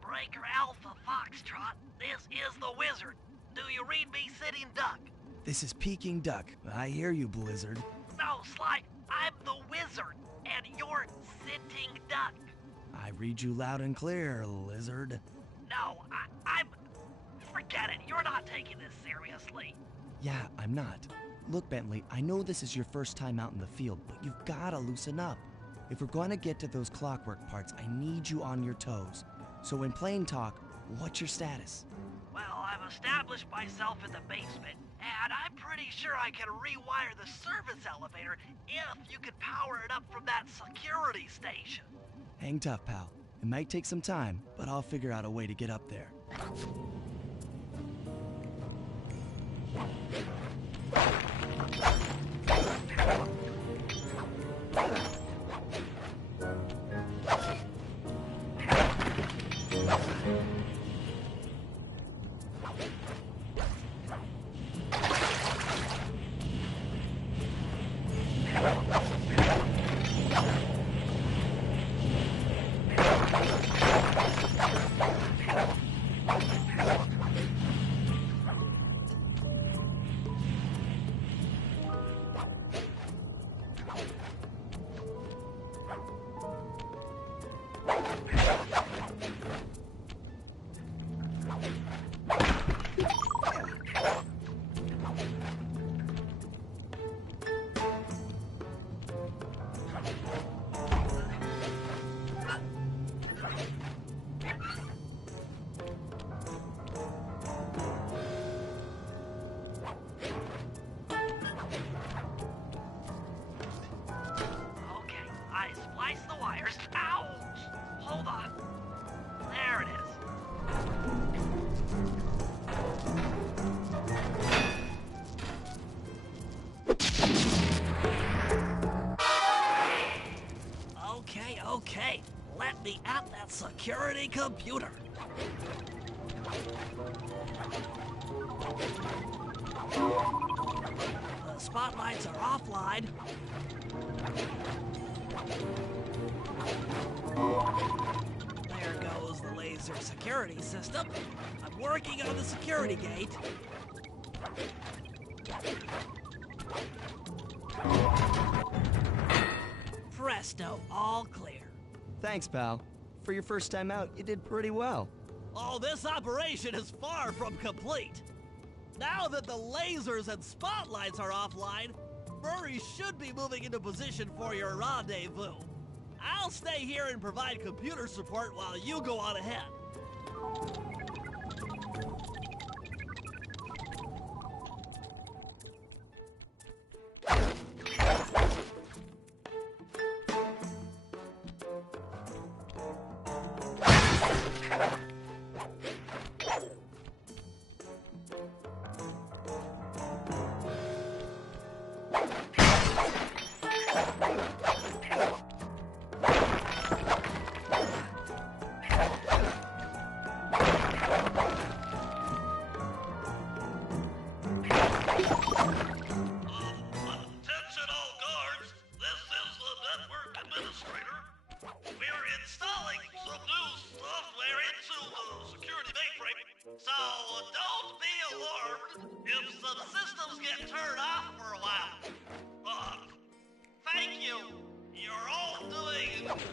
Breaker Alpha Foxtrot, this is the Wizard. Do you read me, Sitting Duck? This is Peking Duck. I hear you, Blizzard. No, Sly, I'm the Wizard, and you're Sitting Duck. I read you loud and clear, Lizard. No, I'm... Forget it, you're not taking this seriously. Yeah, I'm not. Look, Bentley, I know this is your first time out in the field, but you've gotta loosen up. If we're going to get to those clockwork parts, I need you on your toes. So in plain talk, what's your status? Well, I've established myself in the basement, and I'm pretty sure I can rewire the service elevator if you can power it up from that security station. Hang tough, pal. It might take some time, but I'll figure out a way to get up there. Okay, let me at that security computer. The spotlights are offline. There goes the laser security system. I'm working on the security gate. Presto, all clear. Thanks, pal. For your first time out, you did pretty well. Oh, this operation is far from complete. Now that the lasers and spotlights are offline, Murray should be moving into position for your rendezvous. I'll stay here and provide computer support while you go on ahead.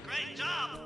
Great job!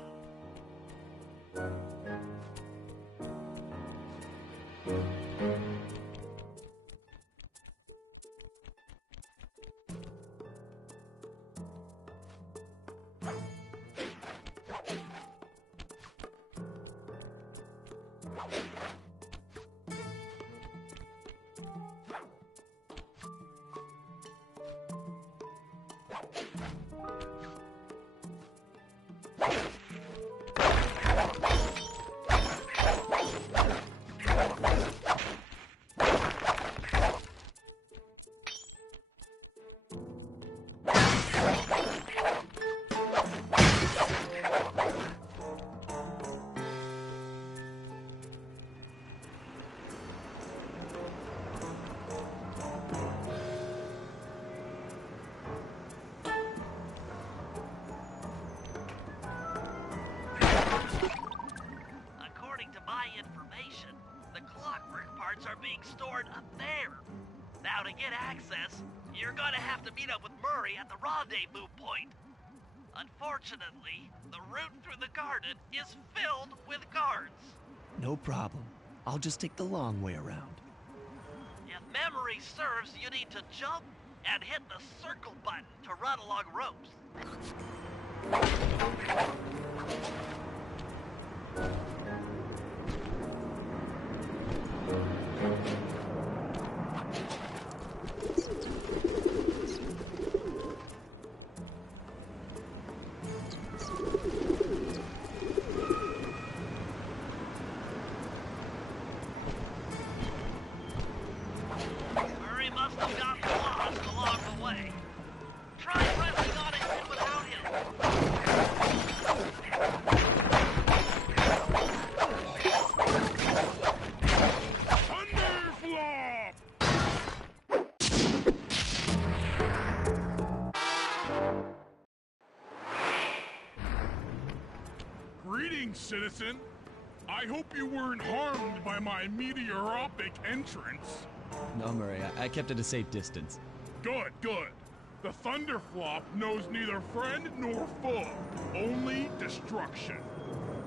you're gonna have to meet up with Murray at the rendezvous point. Unfortunately, the route through the garden is filled with guards. No problem. I'll just take the long way around. If memory serves, you need to jump and hit the circle button to run along ropes. Murray must have gotten lost along the way. Try pressing on it without him. Thunderflop! Greetings, citizen. I hope you weren't harmed by my meteoropic entrance. No, Murray, I kept at a safe distance. Good, good. The Thunderflop knows neither friend nor foe, only destruction.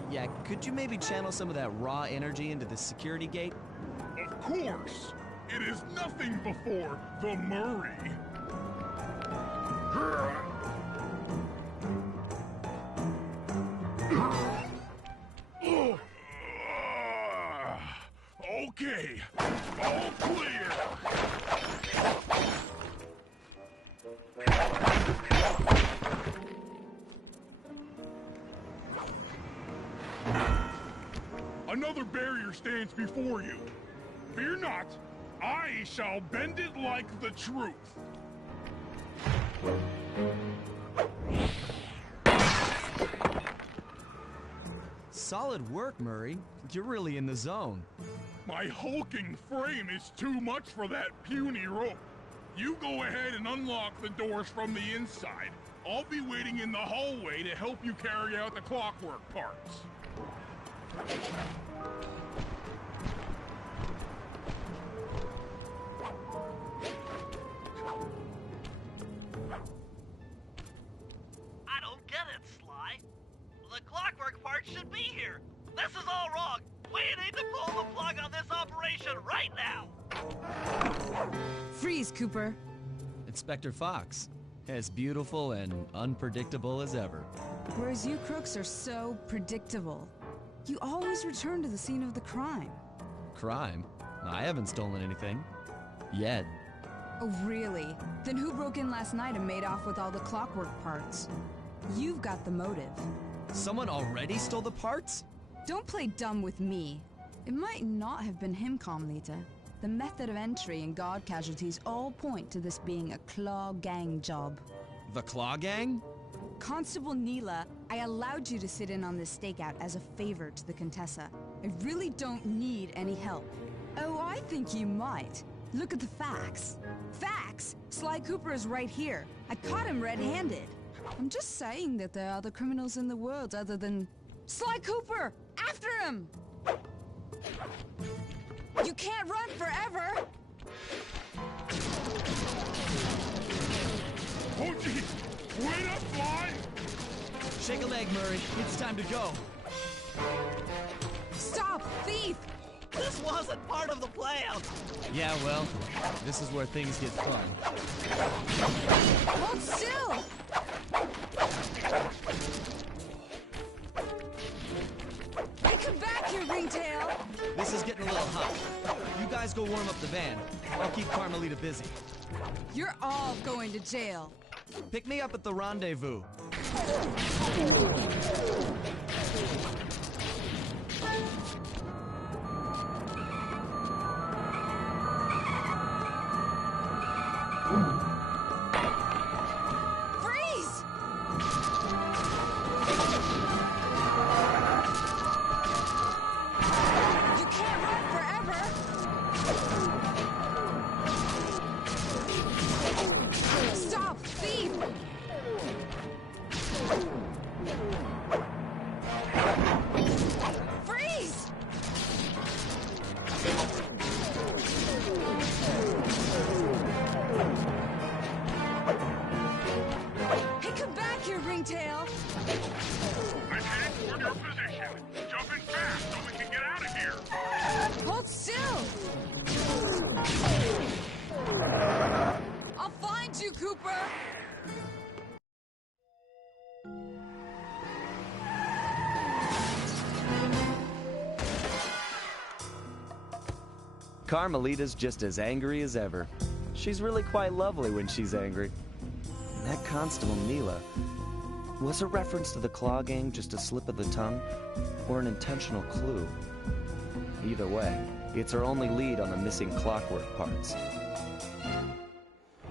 Yeah, could you maybe channel some of that raw energy into the security gate? Of course, it is nothing before the Murray. Okay, all clear. Another barrier stands before you. Fear not, I shall bend it like the truth. Solid work, Murray. You're really in the zone. My hulking frame is too much for that puny rope. You go ahead and unlock the doors from the inside. I'll be waiting in the hallway to help you carry out the clockwork parts. I don't get it, Sly. The clockwork part should be here. This is all wrong. We need to pull the plug on this operation right now. Freeze, Cooper. Inspector Fox, as beautiful and unpredictable as ever. Whereas you crooks are so predictable. You always return to the scene of the crime. Crime? I haven't stolen anything. Yet. Oh, really? Then who broke in last night and made off with all the clockwork parts? You've got the motive. Someone already stole the parts? Don't play dumb with me. It might not have been him, Carmelita. The method of entry and guard casualties all point to this being a Claw Gang job. The Claw Gang? Constable Neela, I allowed you to sit in on this stakeout as a favor to the Contessa. I really don't need any help. Oh, I think you might. Look at the facts. Facts? Sly Cooper is right here. I caught him red-handed. I'm just saying that there are other criminals in the world other than... Sly Cooper! After him! You can't run forever! Oh, gee! Wait up, Fly! Shake a leg, Murray. It's time to go. Stop, thief! This wasn't part of the plan. Yeah, well, this is where things get fun. Hold still! Hey, come back here, Ringtail! This is getting a little hot. You guys go warm up the van. I'll keep Carmelita busy. You're all going to jail. Pick me up at the rendezvous. Freeze! You can't run forever! Stop, thief! Ringtail. I'm heading toward your position. Jump in fast so we can get out of here. Hold still. I'll find you, Cooper. Carmelita's just as angry as ever. She's really quite lovely when she's angry. And that Constable Neela, was a reference to the Claw Gang just a slip of the tongue, or an intentional clue? Either way, it's her only lead on the missing Clockwork parts.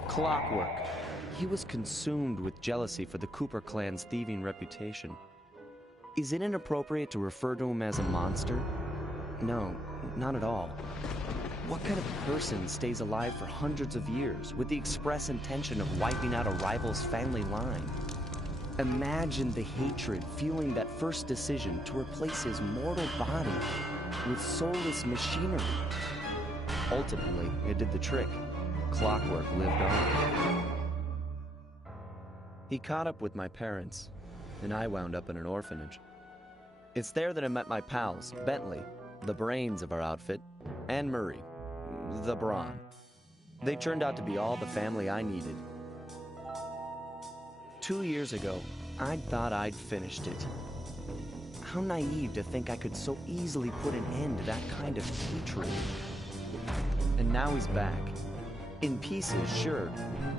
Clockwork. He was consumed with jealousy for the Cooper clan's thieving reputation. Is it inappropriate to refer to him as a monster? No, not at all. What kind of person stays alive for hundreds of years with the express intention of wiping out a rival's family line? Imagine the hatred fueling that first decision to replace his mortal body with soulless machinery. Ultimately, it did the trick. Clockwork lived on. He caught up with my parents, and I wound up in an orphanage. It's there that I met my pals, Bentley, the brains of our outfit, and Murray, the brawn. They turned out to be all the family I needed. 2 years ago, I'd thought I'd finished it. How naive to think I could so easily put an end to that kind of hatred. And now he's back. In pieces, sure,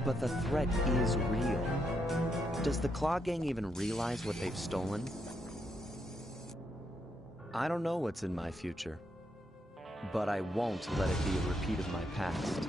but the threat is real. Does the Claw Gang even realize what they've stolen? I don't know what's in my future, but I won't let it be a repeat of my past.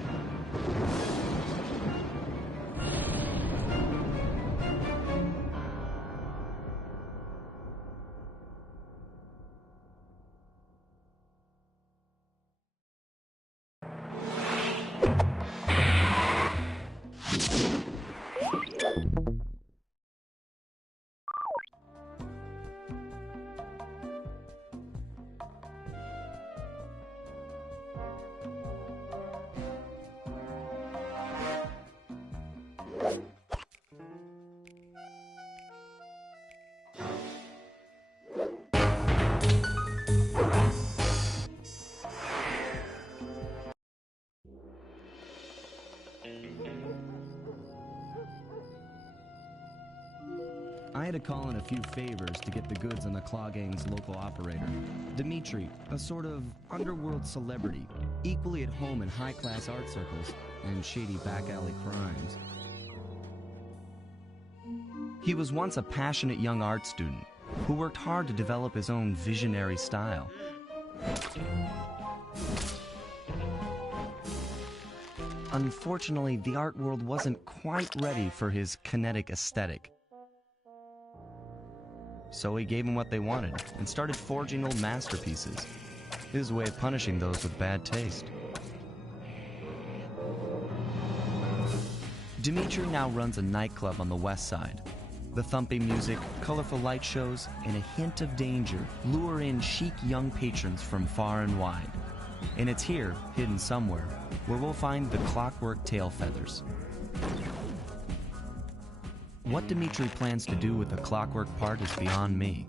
I had to call in a few favors to get the goods on the Claw Gang's local operator, Dimitri, a sort of underworld celebrity, equally at home in high-class art circles and shady back-alley crimes. He was once a passionate young art student who worked hard to develop his own visionary style. Unfortunately, the art world wasn't quite ready for his kinetic aesthetic. So he gave them what they wanted and started forging old masterpieces. His way of punishing those with bad taste. Dimitri now runs a nightclub on the west side. The thumping music, colorful light shows, and a hint of danger lure in chic young patrons from far and wide. And it's here, hidden somewhere, where we'll find the Clockwork tail feathers. What Dimitri plans to do with the Clockwork part is beyond me.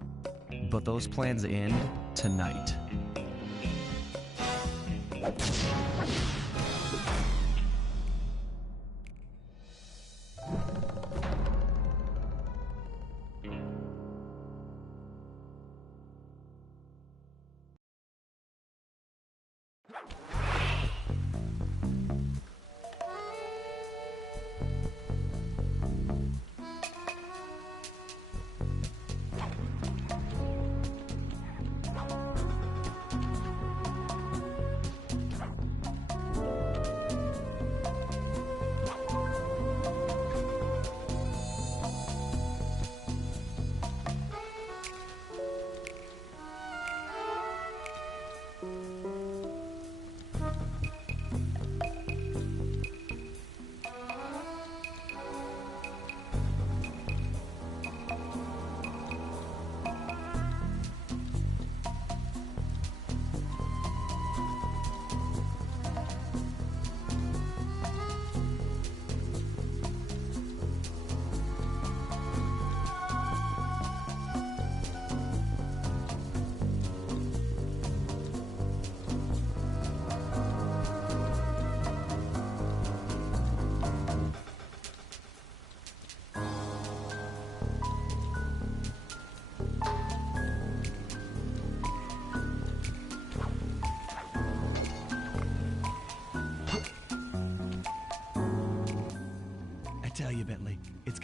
But those plans end tonight.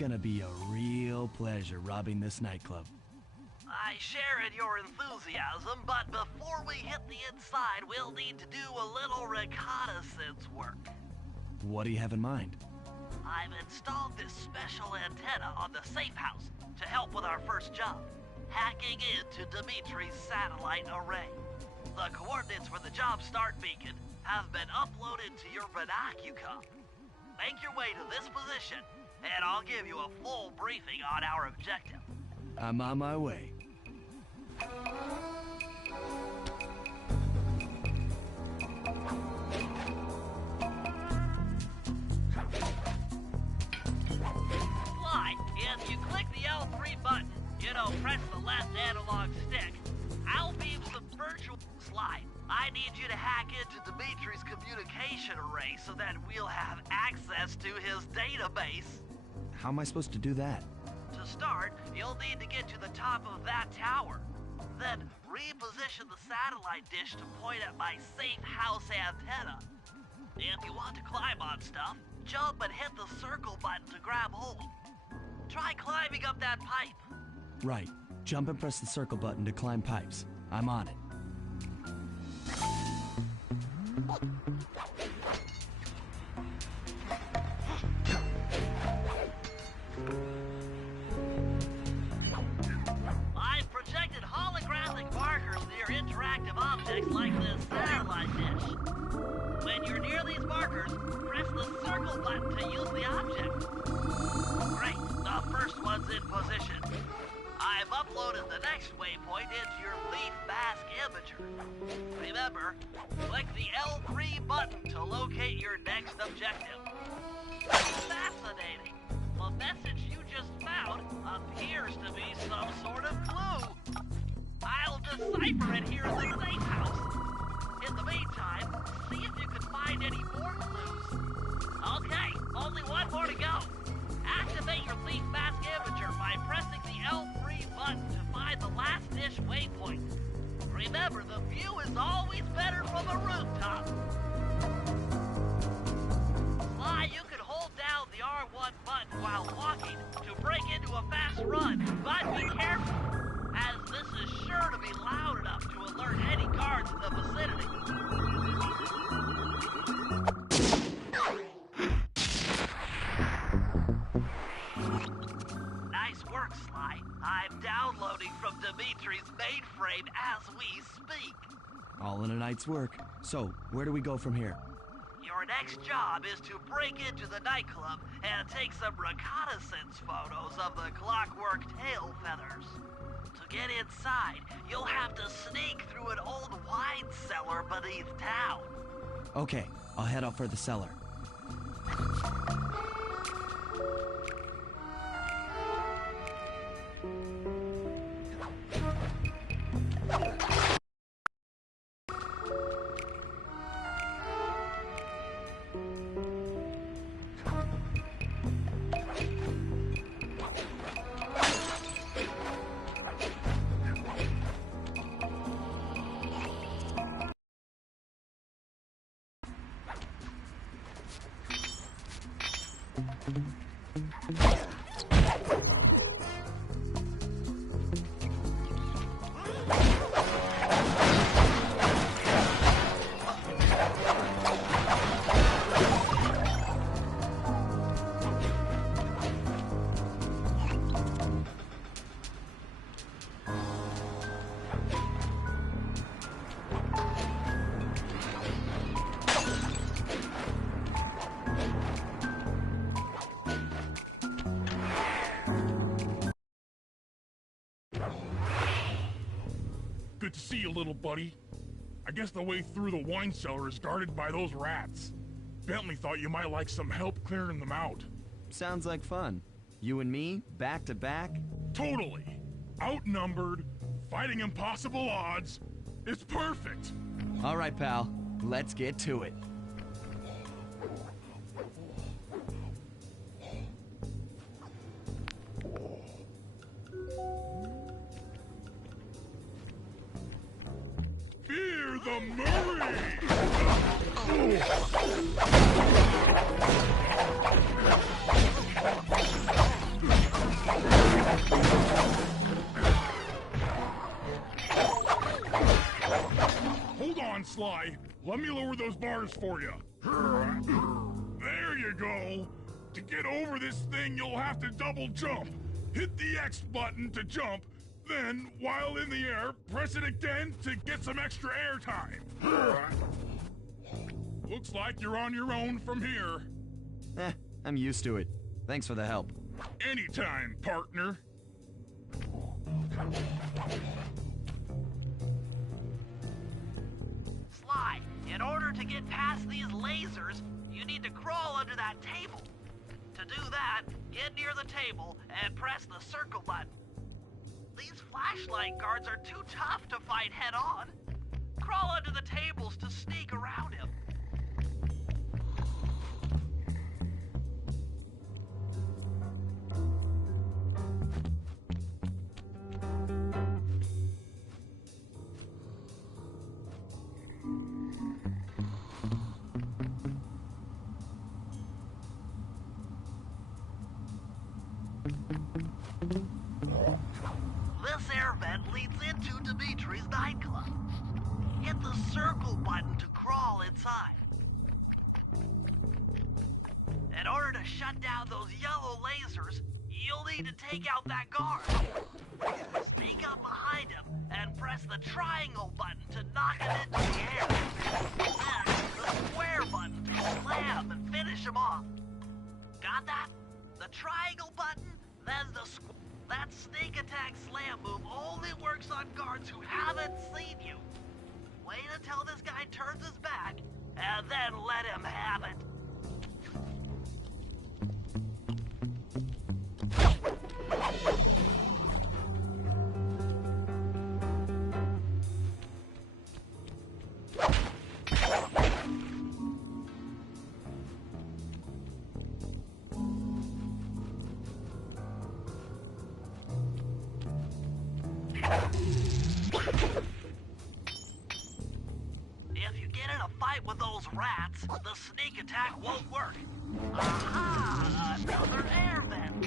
gonna be a real pleasure robbing this nightclub. I share in your enthusiasm, but before we hit the inside, we'll need to do a little reconnaissance work. What do you have in mind? I've installed this special antenna on the safe house to help with our first job, hacking into Dimitri's satellite array. The coordinates for the job start beacon have been uploaded to your Vernacucom. Make your way to this position, and I'll give you a full briefing on our objective. I'm on my way. Slide. If you click the L3 button, press the left analog stick, I'll beam some virtual slide. I need you to hack into Dimitri's communication array so that we'll have access to his database. How am I supposed to do that? To start, you'll need to get to the top of that tower. Then reposition the satellite dish to point at my safe house antenna. If you want to climb on stuff, jump and hit the circle button to grab hold. Try climbing up that pipe. Right. Jump and press the circle button to climb pipes. I'm on it. I've projected holographic markers near interactive objects like this satellite dish. When you're near these markers, press the circle button to use the object. Great, the first one's in position. I've uploaded the next waypoint into your leaf mask imager. Remember, click the L3 button to locate your next objective. Fascinating. The message you just found appears to be some sort of clue. I'll decipher it here in the safe house. In the meantime, see if you can find any more clues. Okay, only one more to go. Activate your leaf mask imager by pressing the L3 button to find the last dish waypoint. Remember, the view is always better from a rooftop. Sly, you can hold down the R1 button while walking to break into a fast run, but be careful, as this is sure to be loud enough to alert any guards in the vicinity. Nice work, Sly. I'm downloading from Dimitri's mainframe as we speak. All in a night's work. So, where do we go from here? Your next job is to break into the nightclub and take some reconnaissance photos of the clockwork tail feathers. To get inside, you'll have to sneak through an old wine cellar beneath town. Okay, I'll head out for the cellar. Good to see you, little buddy. I guess the way through the wine cellar is guarded by those rats. Bentley thought you might like some help clearing them out. Sounds like fun. You and me, back to back? Totally. Outnumbered, fighting impossible odds. It's perfect. All right, pal. Let's get to it. Fear the Murray! Sly. Let me lower those bars for you. There you go. To get over this thing, you'll have to double jump. Hit the X button to jump, then, while in the air, press it again to get some extra air time. Looks like you're on your own from here. I'm used to it. Thanks for the help. Anytime, partner. Sly, in order to get past these lasers, you need to crawl under that table. To do that, get near the table and press the circle button. These flashlight guards are too tough to fight head-on. Crawl under the tables to sneak around him. This air vent leads into Dimitri's nightclub. Hit the circle button to crawl inside. In order to shut down those yellow lasers, you'll need to take out that guard. Sneak up behind him and press the triangle button to knock it into the air. Then the square button to slam and finish him off. Got that? The triangle button, then the square. That sneak attack slam move only works on guards who haven't seen you. Wait until this guy turns his back, and then let him have it. If you get in a fight with those rats, the sneak attack won't work. Aha! Another air vent!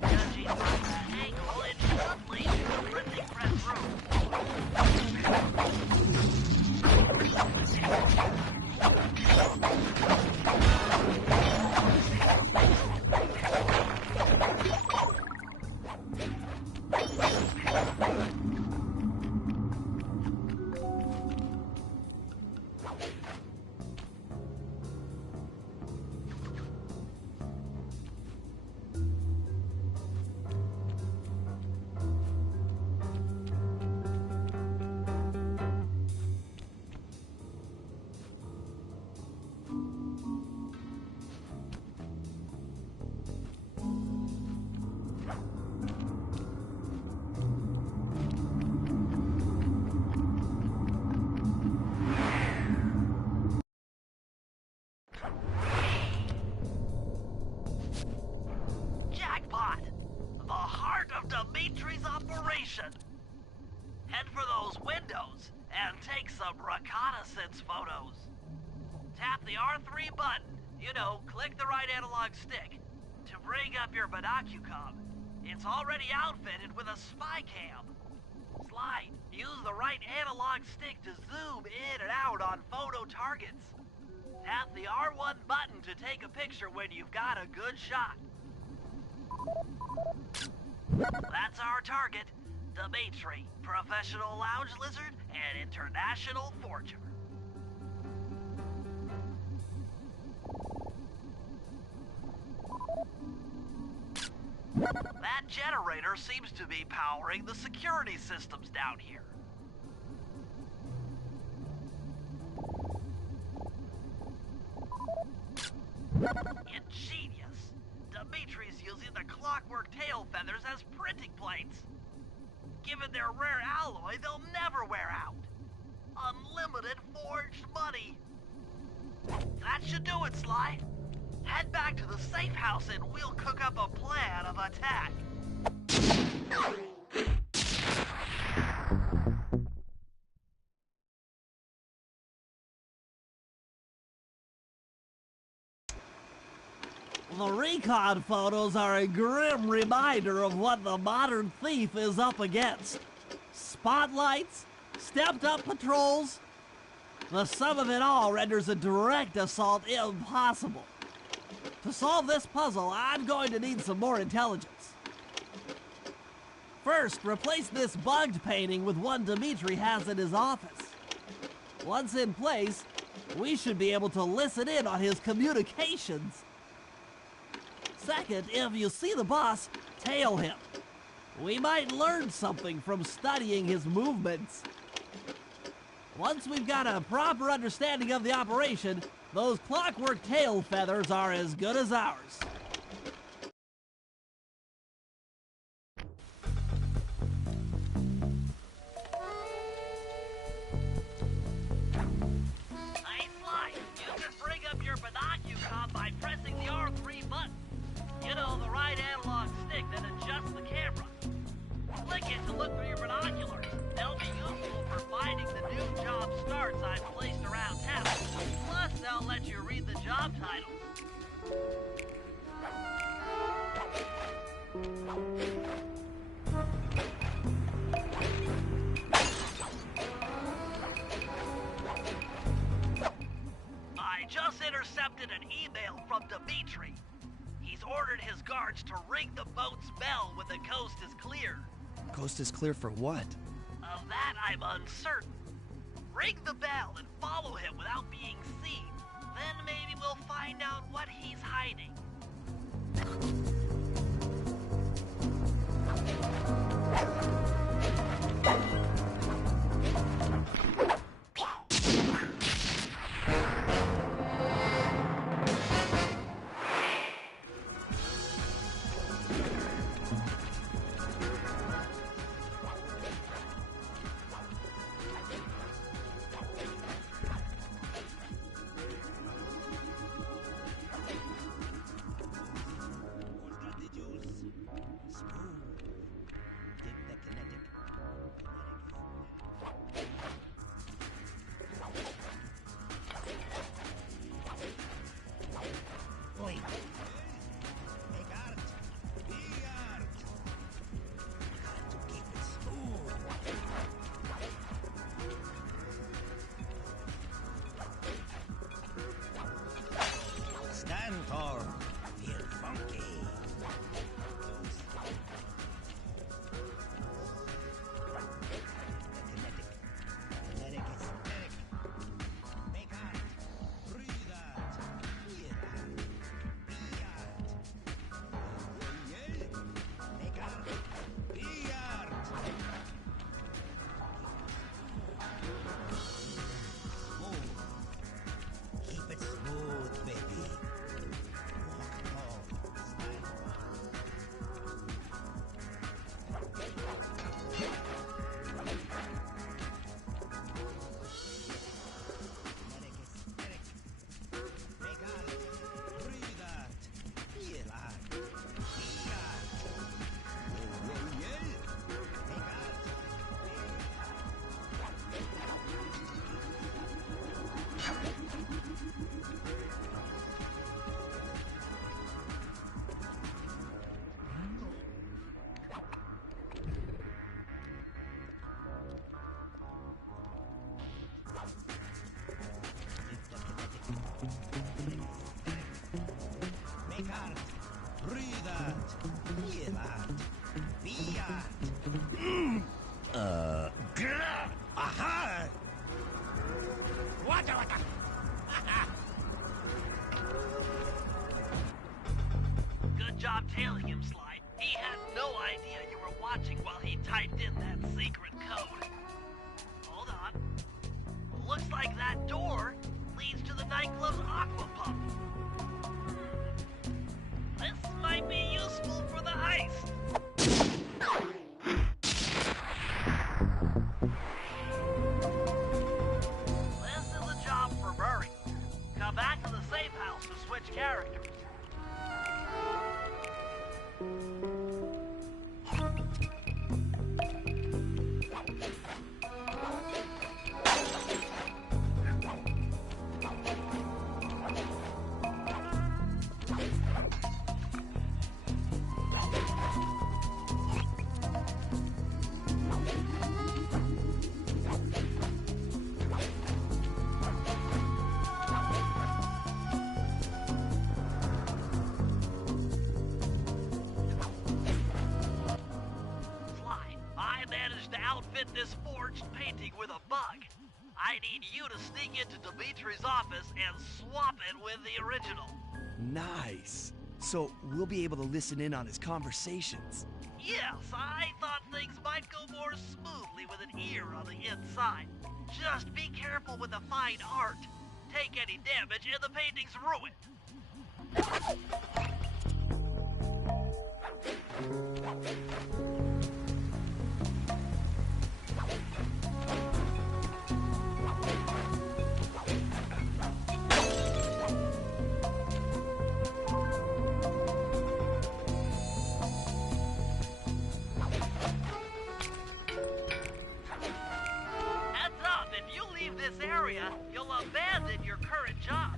Judging from the angle, it should lead to the printing press room. Jackpot! The heart of Dimitri's operation! Head for those windows and take some reconnaissance photos. Tap the R3 button, click the right analog stick, to bring up your binocucom. It's already outfitted with a spy cam. Sly, use the right analog stick to zoom in and out on photo targets. Tap the R1 button to take a picture when you've got a good shot. That's our target, Dimitri, professional lounge lizard and international forger. That generator seems to be powering the security systems down here. Ingenious. Dimitri's using the clockwork tail feathers as printing plates. Given their rare alloy, they'll never wear out. Unlimited forged money. That should do it, Sly. Head back to the safe house and we'll cook up a plan of attack. The recon photos are a grim reminder of what the modern thief is up against. Spotlights, stepped-up patrols, The sum of it all renders a direct assault impossible. To solve this puzzle, I'm going to need some more intelligence. First, replace this bugged painting with one Dimitri has in his office. Once in place, we should be able to listen in on his communications. Second, if you see the boss, tail him. We might learn something from studying his movements. Once we've got a proper understanding of the operation, those clockwork tail feathers are as good as ours. Hey, Sly, you can bring up your binocucom by pressing the R3 button. You know, the right analog stick that adjusts the camera. Click it to look through your binoculars. They'll be useful for finding the new job starts I've placed around town. Plus, they'll let you read the job titles. I just intercepted an email from Dimitri. He's ordered his guards to ring the boat's bell when the coast is clear. Coast is clear for what? Of that, I'm uncertain. Ring the bell and follow him without being seen. Then maybe we'll find out what he's hiding. Fitness Forged painting with a bug. I need you to sneak into Dimitri's office and swap it with the original. Nice. So we'll be able to listen in on his conversations. Yes, I thought things might go more smoothly with an ear on the inside. Just be careful with the fine art. Take any damage and the painting's ruined. Heads up, if you leave this area, you'll abandon your current job.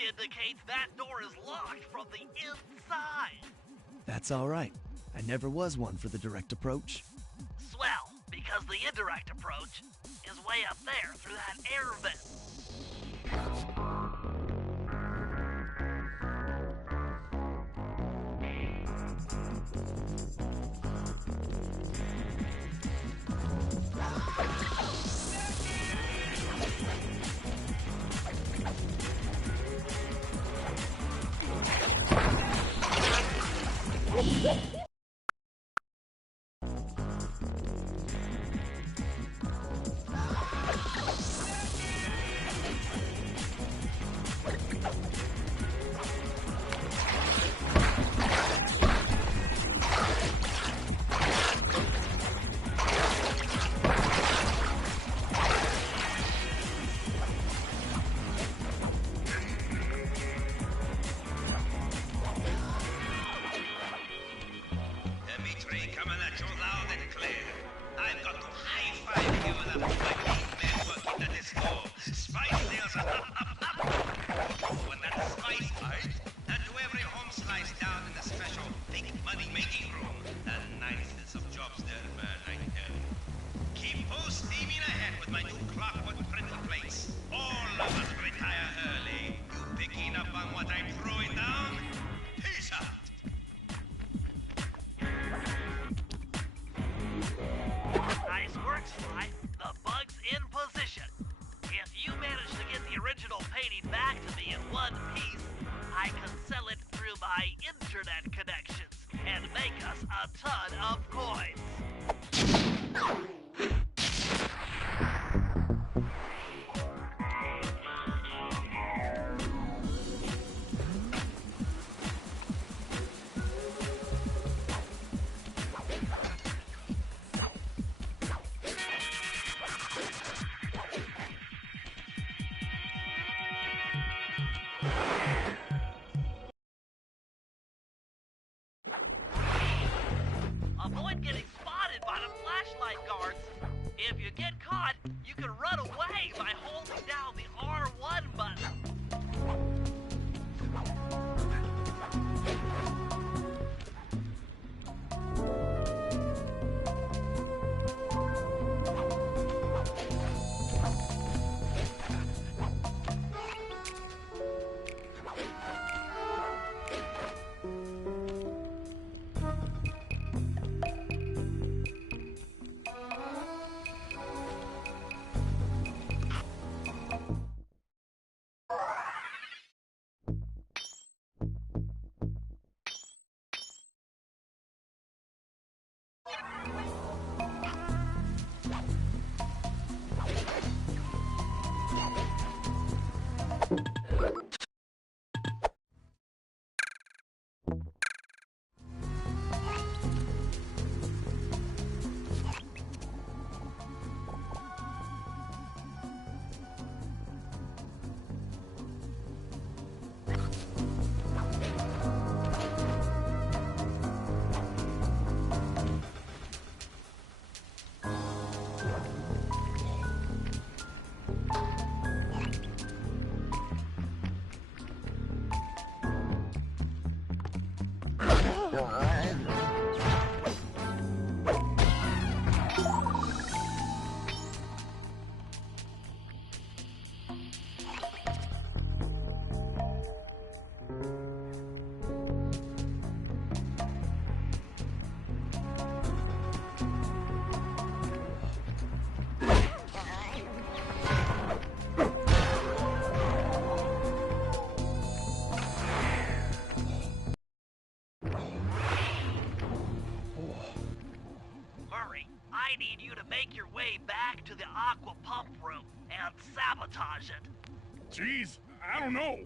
Indicates that door is locked from the inside. That's all right. I never was one for the direct approach. Swell, because the indirect approach is way up there through that air vent. Dimitri, coming at you loud and clear. I've got to high-five you with a fucking man working at this door. Spice deals are up. When that spice bites, and to every home slice down in the special big money-making room. The nicest of jobs there, man, I tell you. Keep full steaming ahead with my new clockwork printer plates. All of us retire early. You picking up on what I'm throwing down? Peace out. Nice work, Sly. The bug's in position. If you manage to get the original painting back to me in one piece, I can sell it through my internet connections and make us a ton of coins. Avoid getting spotted by the flashlight guards. If you get caught, you can run away by holding down the R1 button. I need you to make your way back to the aqua pump room and sabotage it. Jeez, I don't know.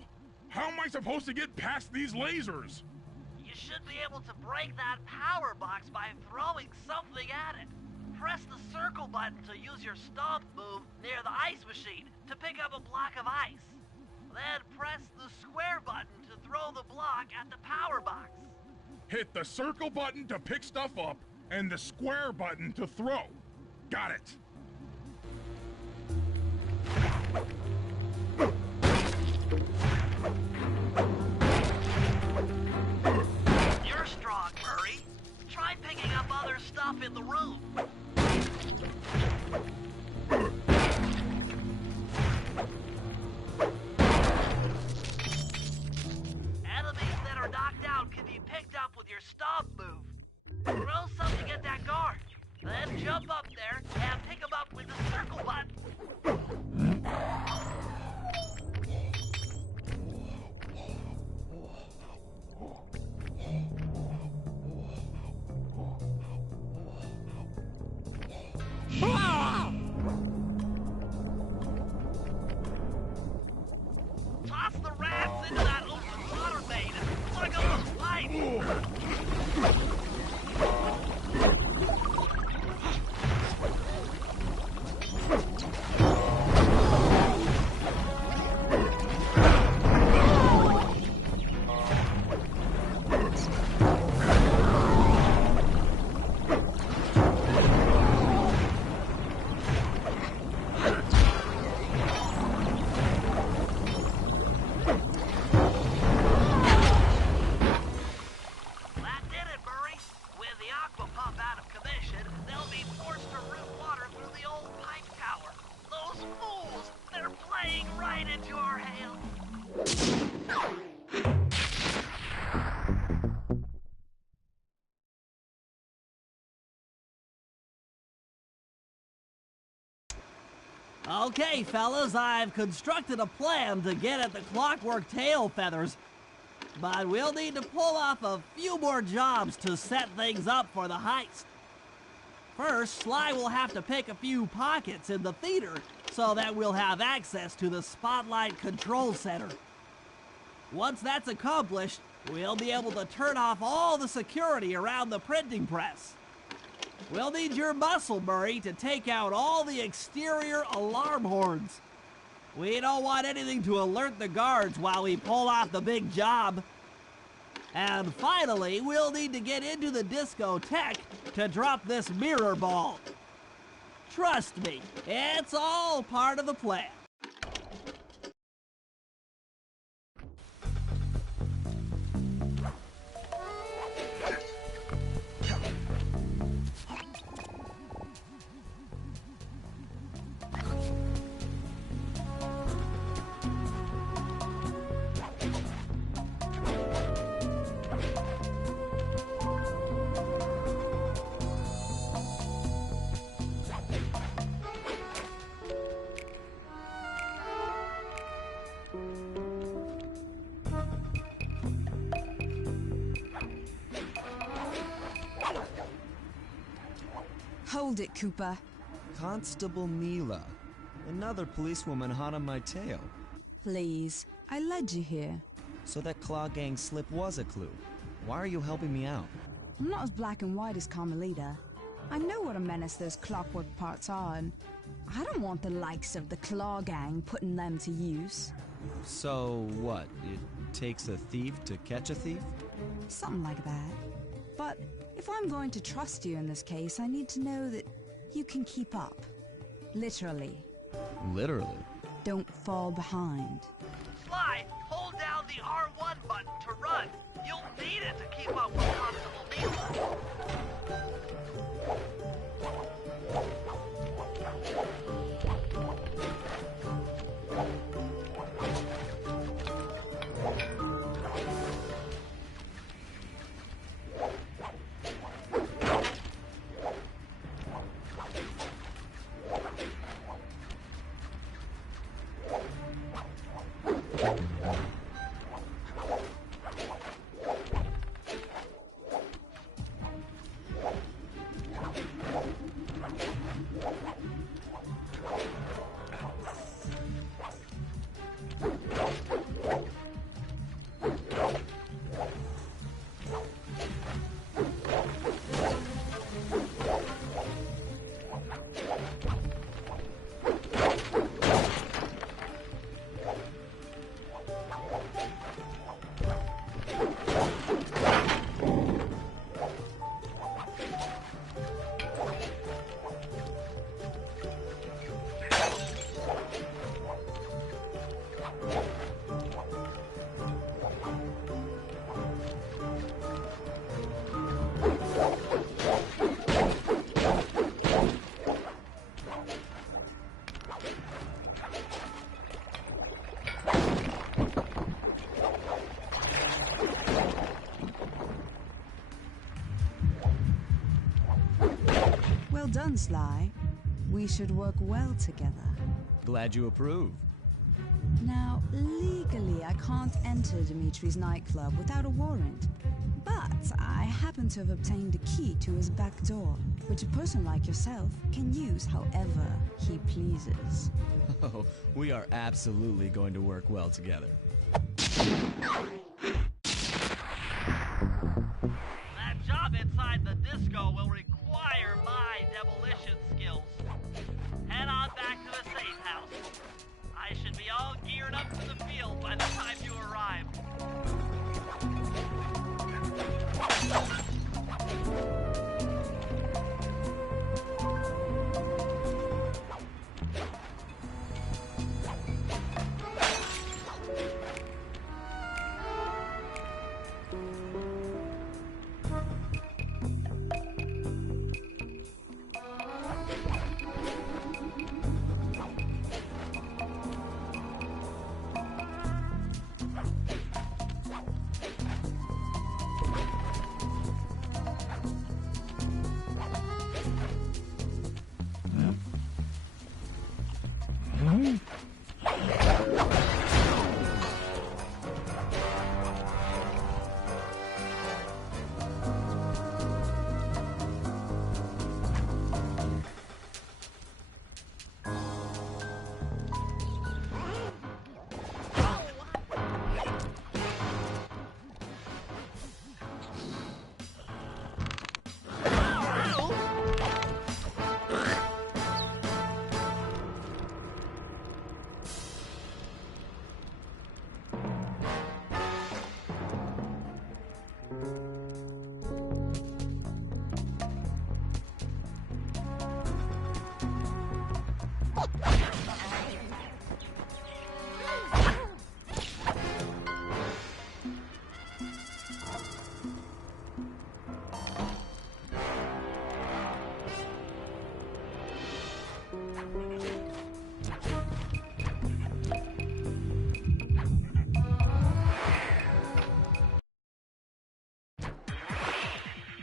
How am I supposed to get past these lasers? You should be able to break that power box by throwing something at it. Press the circle button to use your stomp move near the ice machine to pick up a block of ice. Then press the square button to throw the block at the power box. Hit the circle button to pick stuff up and the square button to throw. Got it. You're strong, Murray. Try picking up other stuff in the room. Enemies that are knocked out can be picked up with your stomp move. Throw something at that guard, then jump up there and pick him up with the circle button. Toss the rats into that open water main and plug up those pipes. Okay, fellas, I've constructed a plan to get at the clockwork tail feathers. But we'll need to pull off a few more jobs to set things up for the heist. First, Sly will have to pick a few pockets in the theater so that we'll have access to the Spotlight Control Center. Once that's accomplished, we'll be able to turn off all the security around the printing press. We'll need your muscle, Murray, to take out all the exterior alarm horns. We don't want anything to alert the guards while we pull off the big job. And finally, we'll need to get into the discotheque to drop this mirror ball. Trust me, it's all part of the plan. Hold it, Cooper. Constable Neela. Another policewoman hot on my tail. Please, I led you here. So that Claw Gang slip was a clue. Why are you helping me out? I'm not as black and white as Carmelita. I know what a menace those clockwork parts are, and I don't want the likes of the Claw Gang putting them to use. So what? It takes a thief to catch a thief? Something like that. But if I'm going to trust you in this case, I need to know that you can keep up. Literally. Literally. Don't fall behind. Sly, hold down the R1 button to run. You'll need it to keep up with Constable Neela. Well done, Sly. We should work well together. Glad you approve. Now, legally, I can't enter Dimitri's nightclub without a warrant. But I happen to have obtained a key to his back door, which a person like yourself can use however he pleases. Oh, we are absolutely going to work well together. That job inside the disco will require my demolition skills. Head on back to the safe house. I should be all geared up for the field by the time you arrive.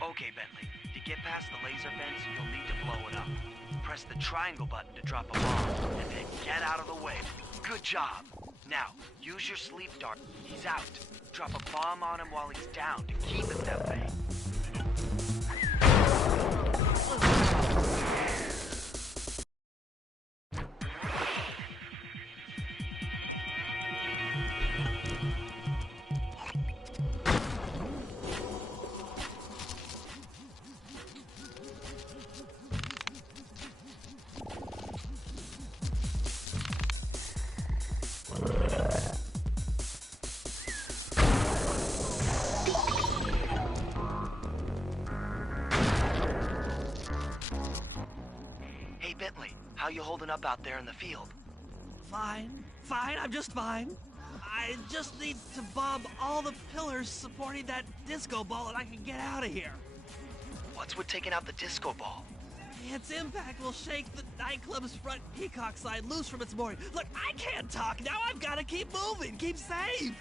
Okay, Bentley. To get past the laser fence, you'll need to blow it up. Press the triangle button to drop a bomb, and then get out of the way. Good job. Now, use your sleep dart. He's out. Drop a bomb on him while he's down to keep it that way. Bentley, how you holding up out there in the field? Fine. I'm just fine. I just need to bomb all the pillars supporting that disco ball and I can get out of here. What's with taking out the disco ball? Its impact will shake the nightclub's front peacock sign loose from its mooring. Look, I can't talk now. I've got to keep moving, keep safe.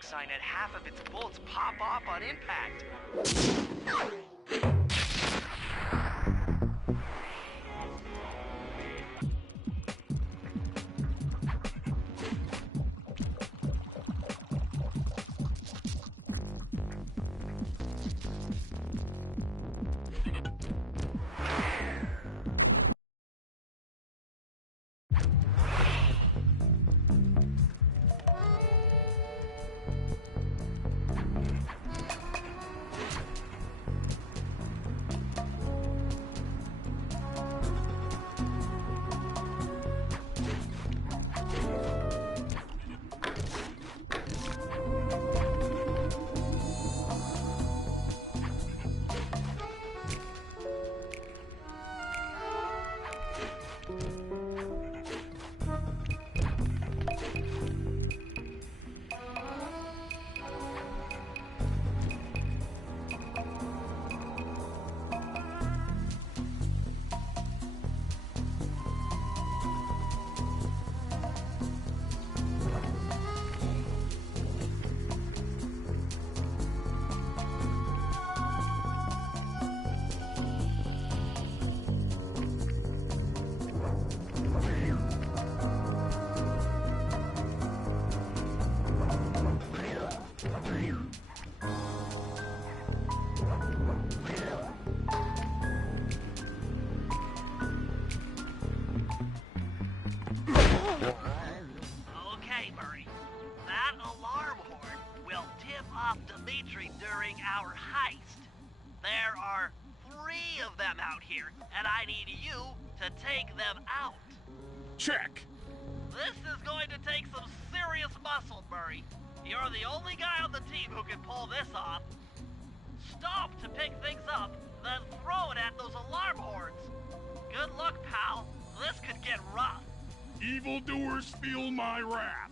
Sign had half of its bullets pop off on impact. during our heist. There are 3 of them out here, and I need you to take them out. Check. This is going to take some serious muscle, Murray. You're the only guy on the team who can pull this off. Stop to pick things up, then throw it at those alarm horns. Good luck, pal. This could get rough. Evildoers feel my wrath.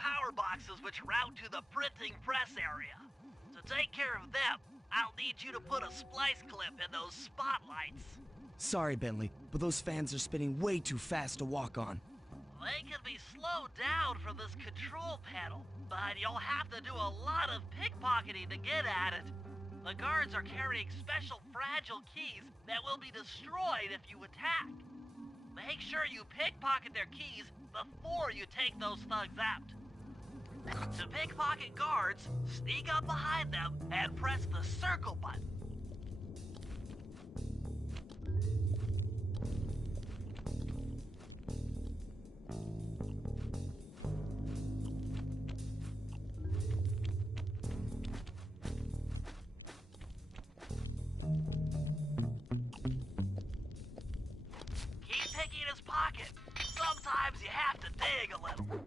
power boxes which route to the printing press area. To take care of them, I'll need you to put a splice clip in those spotlights. Sorry, Bentley, but those fans are spinning way too fast to walk on. They can be slowed down from this control panel, but you'll have to do a lot of pickpocketing to get at it. The guards are carrying special fragile keys that will be destroyed if you attack. Make sure you pickpocket their keys before you take those thugs out. To pickpocket guards, sneak up behind them and press the circle button. Keep picking his pocket. Sometimes you have to dig a little.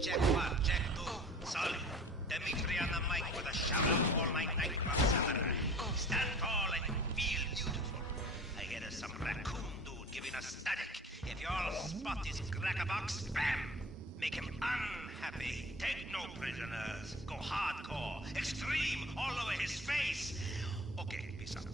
Check 1, check 2. Solid. Dimitri on the mic with a shout out to all my nightclub samurai. Stand tall and feel beautiful. I hear there's some raccoon dude giving us static. If y'all spot this crackerbox, bam! Make him unhappy. Take no prisoners. Go hardcore. Extreme all over his face. Okay, peace out.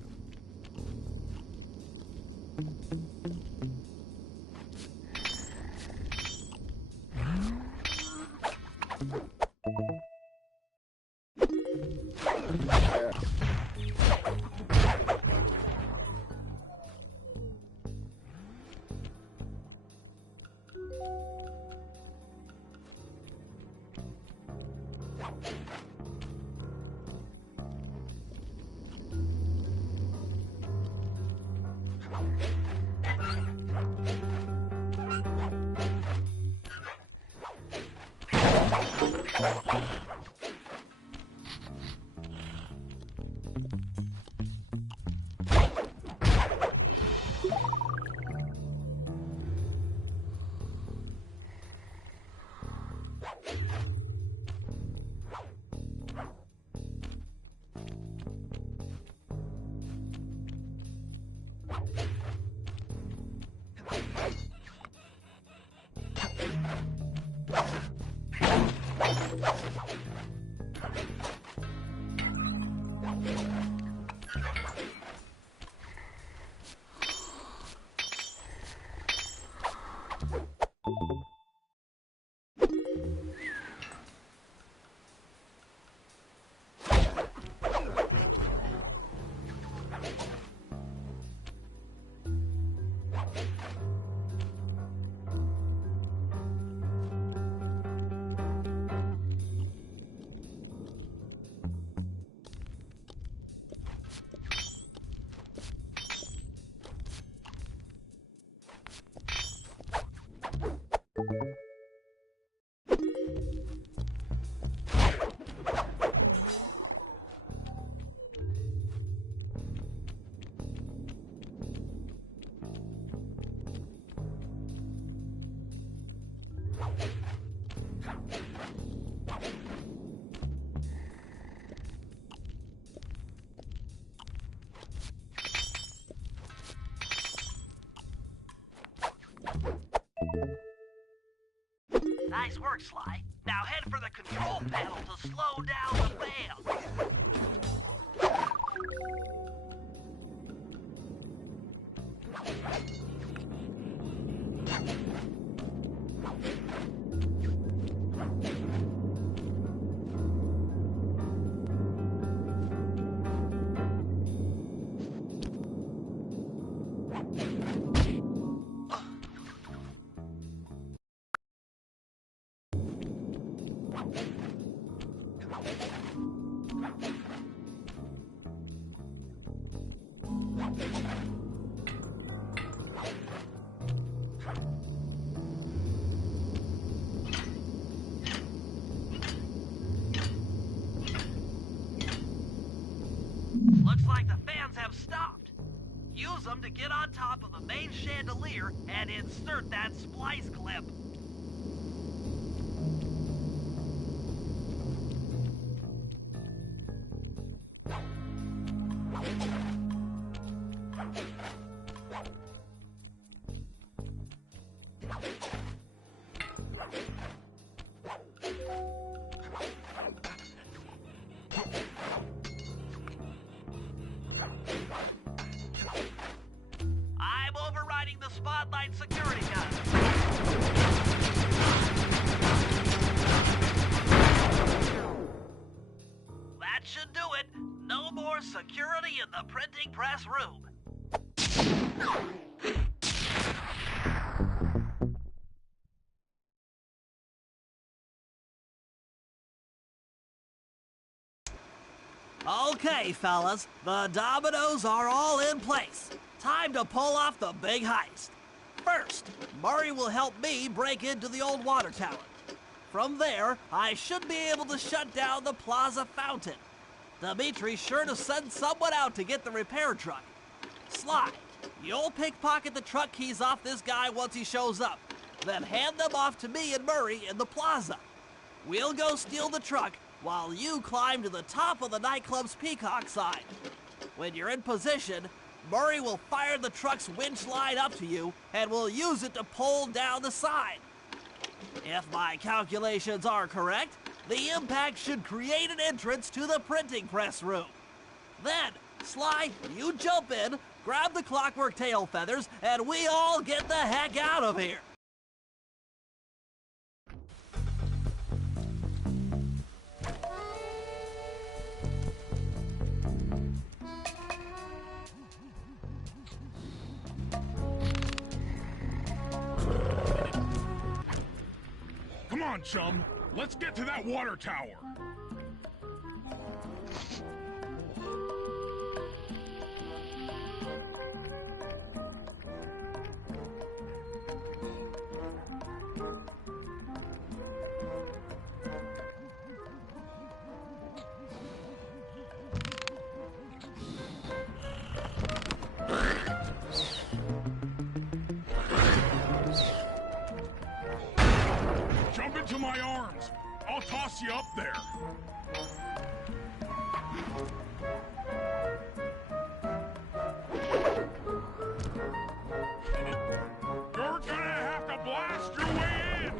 Nice work, Sly. Now head for the control panel to slow down the fan. here and insert that splice clip. I'm overriding the Spotlight security gun. That should do it. No more security in the printing press room. Okay, fellas, the dominoes are all in place. Time to pull off the big heist. First, Murray will help me break into the old water tower. From there, I should be able to shut down the plaza fountain. Dimitri's sure to send someone out to get the repair truck. Sly, you'll pickpocket the truck keys off this guy once he shows up, then hand them off to me and Murray in the plaza. We'll go steal the truck while you climb to the top of the nightclub's peacock sign. When you're in position, Murray will fire the truck's winch line up to you and will use it to pull down the sign. If my calculations are correct, the impact should create an entrance to the printing press room. Then, Sly, you jump in, grab the clockwork tail feathers, and we all get the heck out of here. Come on, chum. Let's get to that water tower. Jump into my arms. I'll toss you up there. You're gonna have to blast your way in.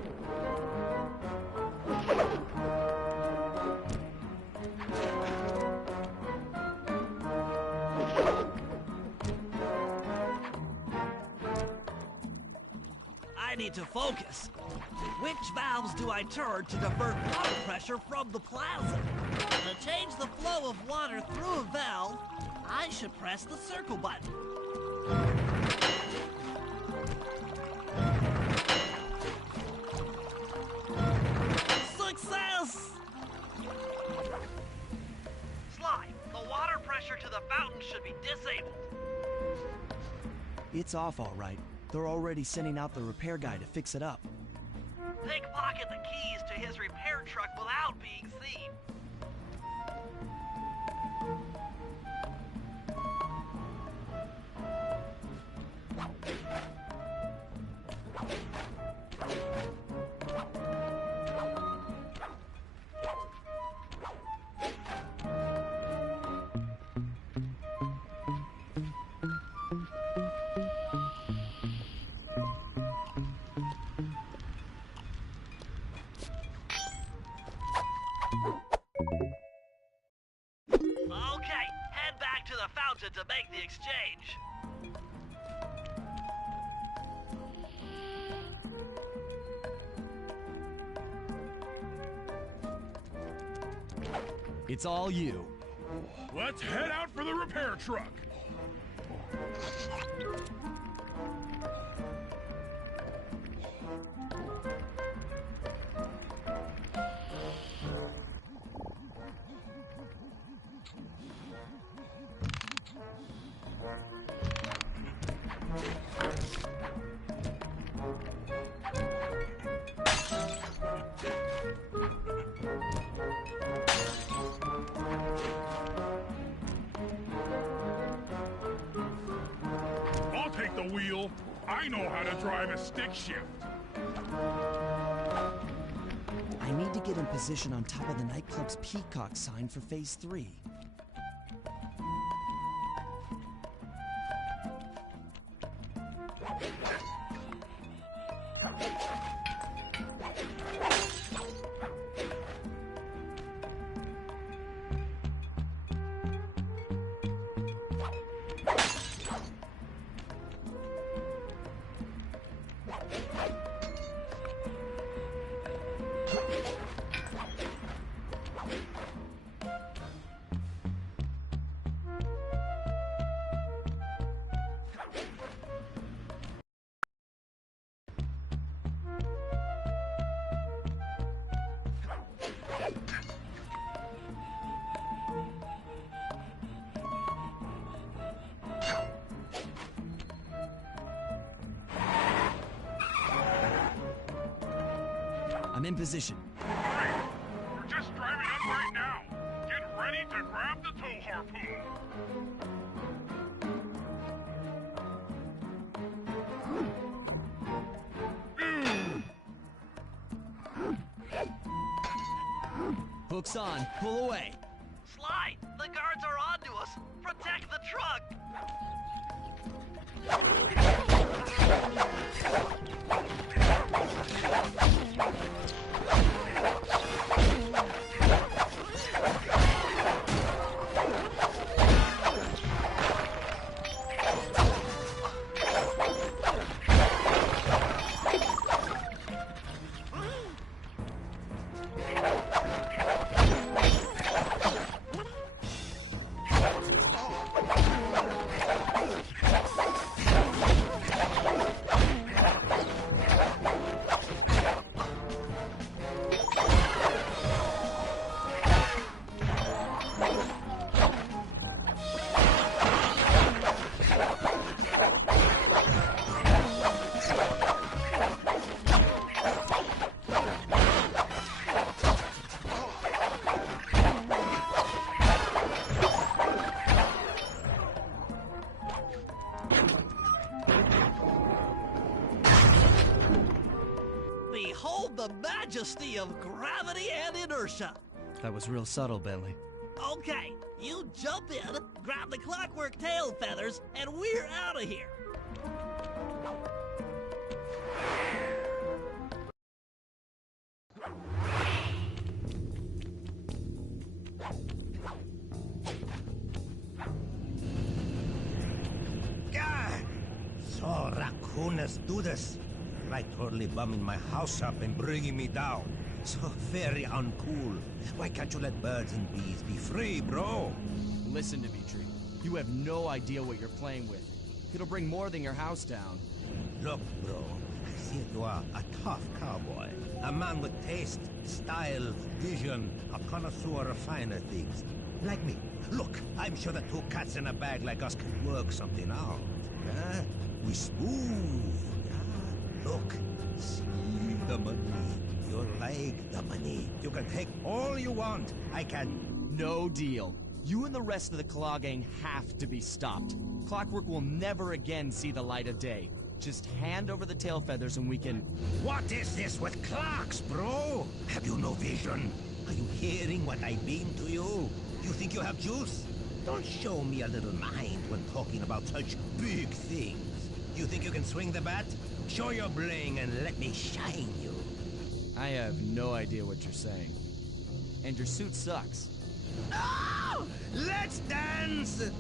I need to focus. Which valves do I turn to divert water pressure from the plaza? To change the flow of water through a valve, I should press the circle button. Success! Sly, the water pressure to the fountain should be disabled. It's off all right. They're already sending out the repair guy to fix it up. Pickpocket the keys to his repair truck without being seen. Okay, head back to the fountain to make the exchange. It's all you. Let's head out for the repair truck. the wheel. I know how to drive a stick shift. I need to get in position on top of the nightclub's peacock sign for Phase 3. I'm in position. Great. We're just driving up right now. Get ready to grab the tow harpoon. Hook's on. Pull away. Slide! The guards are onto us! Protect the truck! Behold the majesty of gravity and inertia! That was real subtle, Bentley. Okay, you jump in, grab the clockwork tail feathers, and we're out of here! God! So raccooners do this. Like totally bumming my house up and bringing me down. So very uncool. Why can't you let birds and bees be free, bro? Listen, Dimitri. You have no idea what you're playing with. It'll bring more than your house down. Look, bro. I see you are a tough cowboy. A man with taste, style, vision, a connoisseur of finer things. Like me. Look, I'm sure that two cats in a bag like us can work something out. Yeah? We smooth. Yeah? Look, see the money. You like the money. You can take all you want. I can... No deal. You and the rest of the Claw Gang have to be stopped. Clockwork will never again see the light of day. Just hand over the tail feathers and we can... What is this with clocks, bro? Have you no vision? Are you hearing what I beam to you? You think you have juice? Don't show me a little mind when talking about such big things. You think you can swing the bat? Show your bling and let me shine you. I have no idea what you're saying. And your suit sucks. Oh! Let's dance!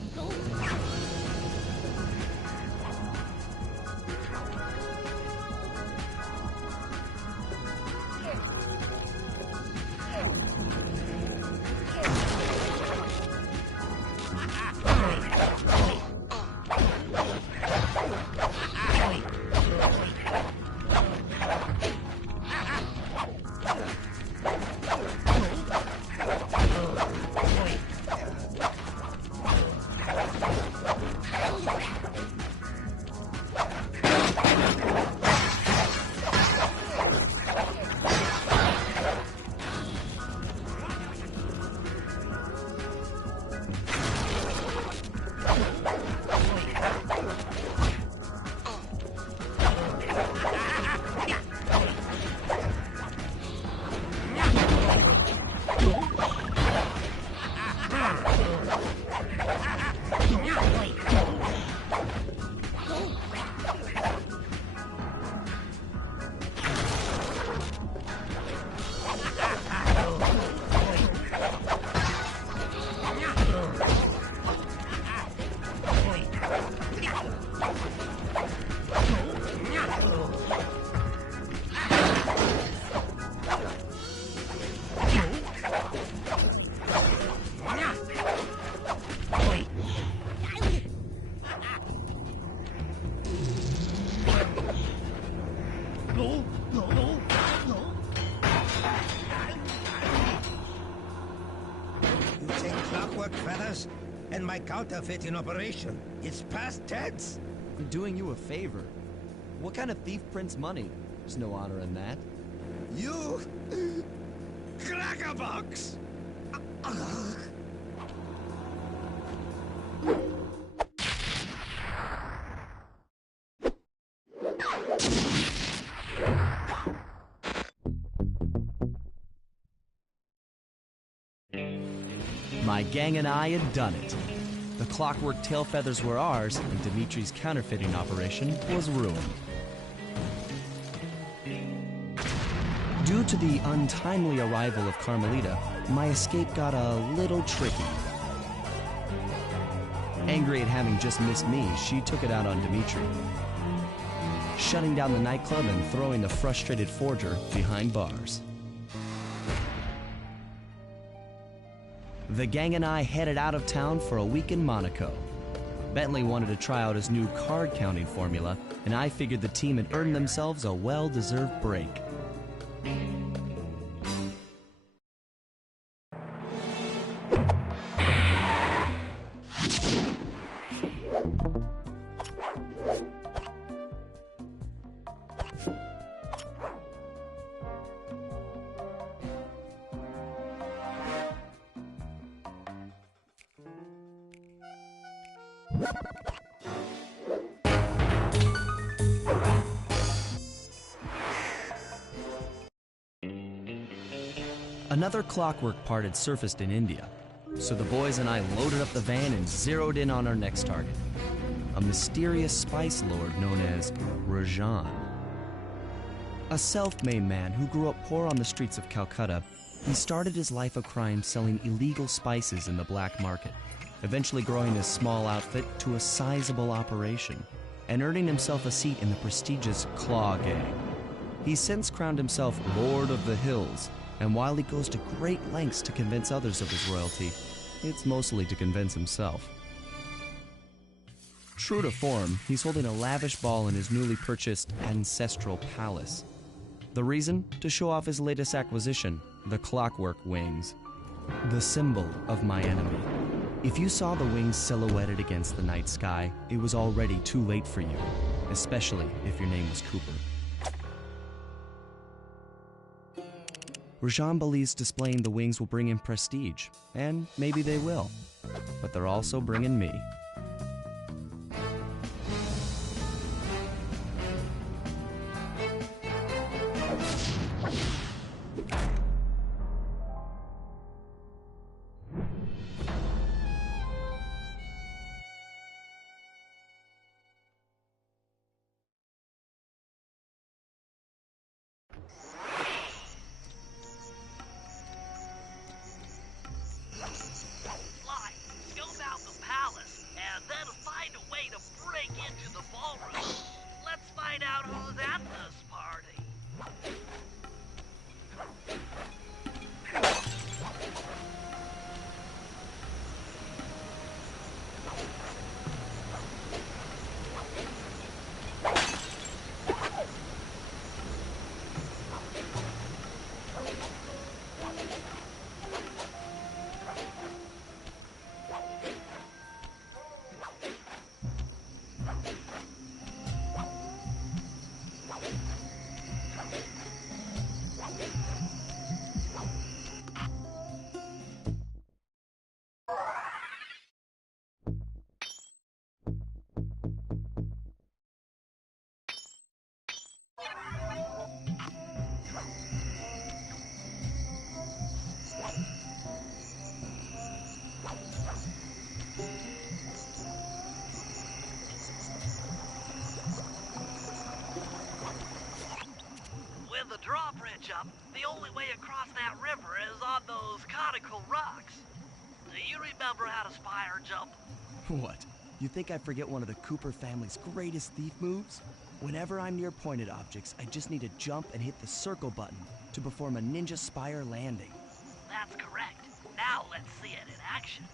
No, no, no, no. You say clockwork feathers? And my counterfeit in operation. It's past tense. I'm doing you a favor. What kind of thief prints money? There's no honor in that. You... Crackerbox! My gang and I had done it. The clockwork tail feathers were ours, and Dimitri's counterfeiting operation was ruined. Due to the untimely arrival of Carmelita, my escape got a little tricky. Angry at having just missed me, she took it out on Dimitri, shutting down the nightclub and throwing the frustrated forger behind bars. The gang and I headed out of town for a week in Monaco. Bentley wanted to try out his new card counting formula, and I figured the team had earned themselves a well-deserved break. Another clockwork part had surfaced in India, so the boys and I loaded up the van and zeroed in on our next target, a mysterious spice lord known as Rajan. A self-made man who grew up poor on the streets of Calcutta, he started his life of crime selling illegal spices in the black market, eventually growing his small outfit to a sizable operation and earning himself a seat in the prestigious Claw Gang. He's since crowned himself Lord of the Hills, and while he goes to great lengths to convince others of his royalty, it's mostly to convince himself. True to form, he's holding a lavish ball in his newly purchased ancestral palace. The reason? To show off his latest acquisition, the clockwork wings, the symbol of my enemy. If you saw the wings silhouetted against the night sky, it was already too late for you, especially if your name was Cooper. Rajan believes displaying the wings will bring him prestige, and maybe they will, but they're also bringing me. The drawbridge up, the only way across that river is on those conical rocks. Do you remember how to spire jump? What? You think I forget one of the Cooper family's greatest thief moves? Whenever I'm near pointed objects, I just need to jump and hit the circle button to perform a ninja spire landing. That's correct. Now let's see it in action.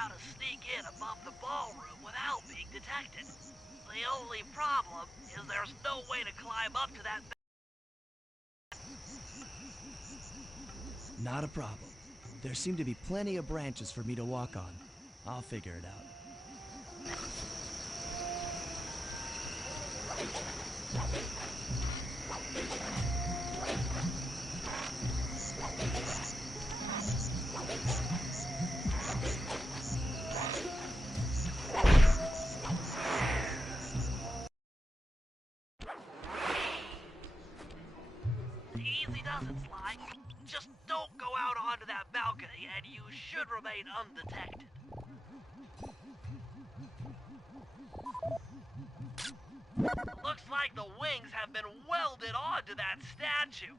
how to sneak in above the ballroom without being detected. The only problem is there's no way to climb up to that. Not a problem. There seem to be plenty of branches for me to walk on. I'll figure it out. Easy does it, Sly. Just don't go out onto that balcony and you should remain undetected. Looks like the wings have been welded onto that statue.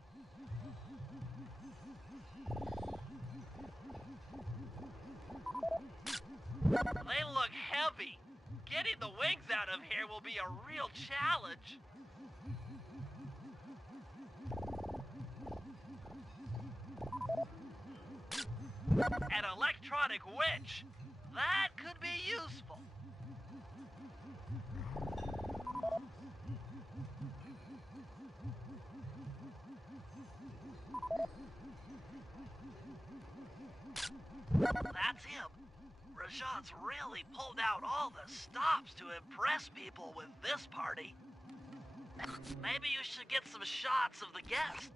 They look heavy. Getting the wings out of here will be a real challenge. An electronic winch. That could be useful. That's him. Rajan's really pulled out all the stops to impress people with this party. Maybe you should get some shots of the guests.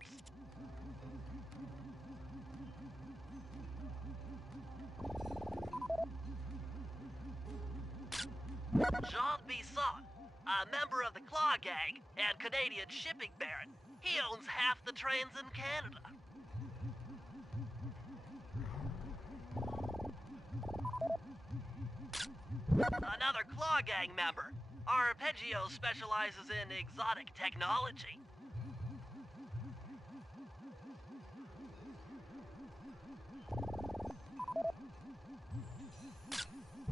Jean Bisson, a member of the Claw Gang and Canadian shipping baron. He owns half the trains in Canada. Another Claw Gang member. Arpeggio specializes in exotic technology.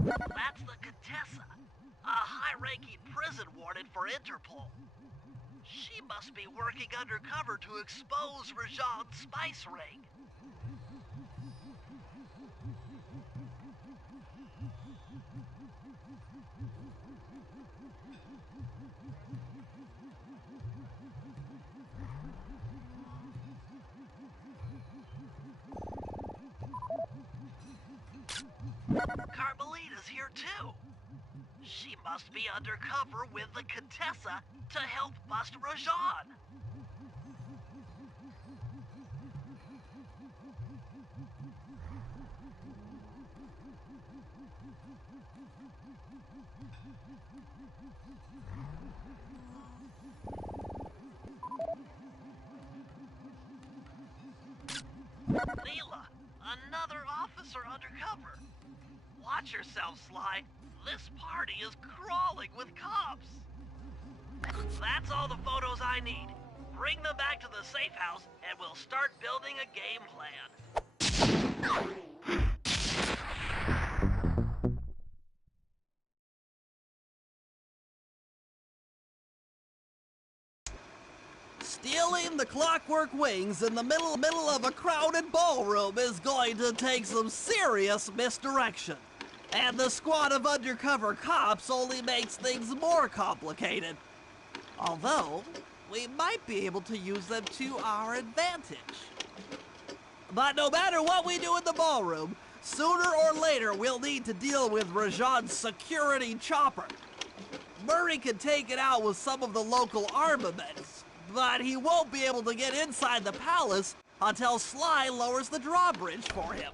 That's the Contessa, a high-ranking prison warden for Interpol. She must be working undercover to expose Rajan's spice ring. Carmelita's here too. She must be undercover with the Contessa to help bust Rajan. Neela, another officer undercover. Watch yourself, Sly. This party is crawling with cops. That's all the photos I need. Bring them back to the safe house, and we'll start building a game plan. Stealing the Clockwork Wings in the middle of a crowded ballroom is going to take some serious misdirection. And the squad of undercover cops only makes things more complicated. Although, we might be able to use them to our advantage. But no matter what we do in the ballroom, sooner or later we'll need to deal with Rajan's security chopper. Murray can take it out with some of the local armaments, but he won't be able to get inside the palace until Sly lowers the drawbridge for him.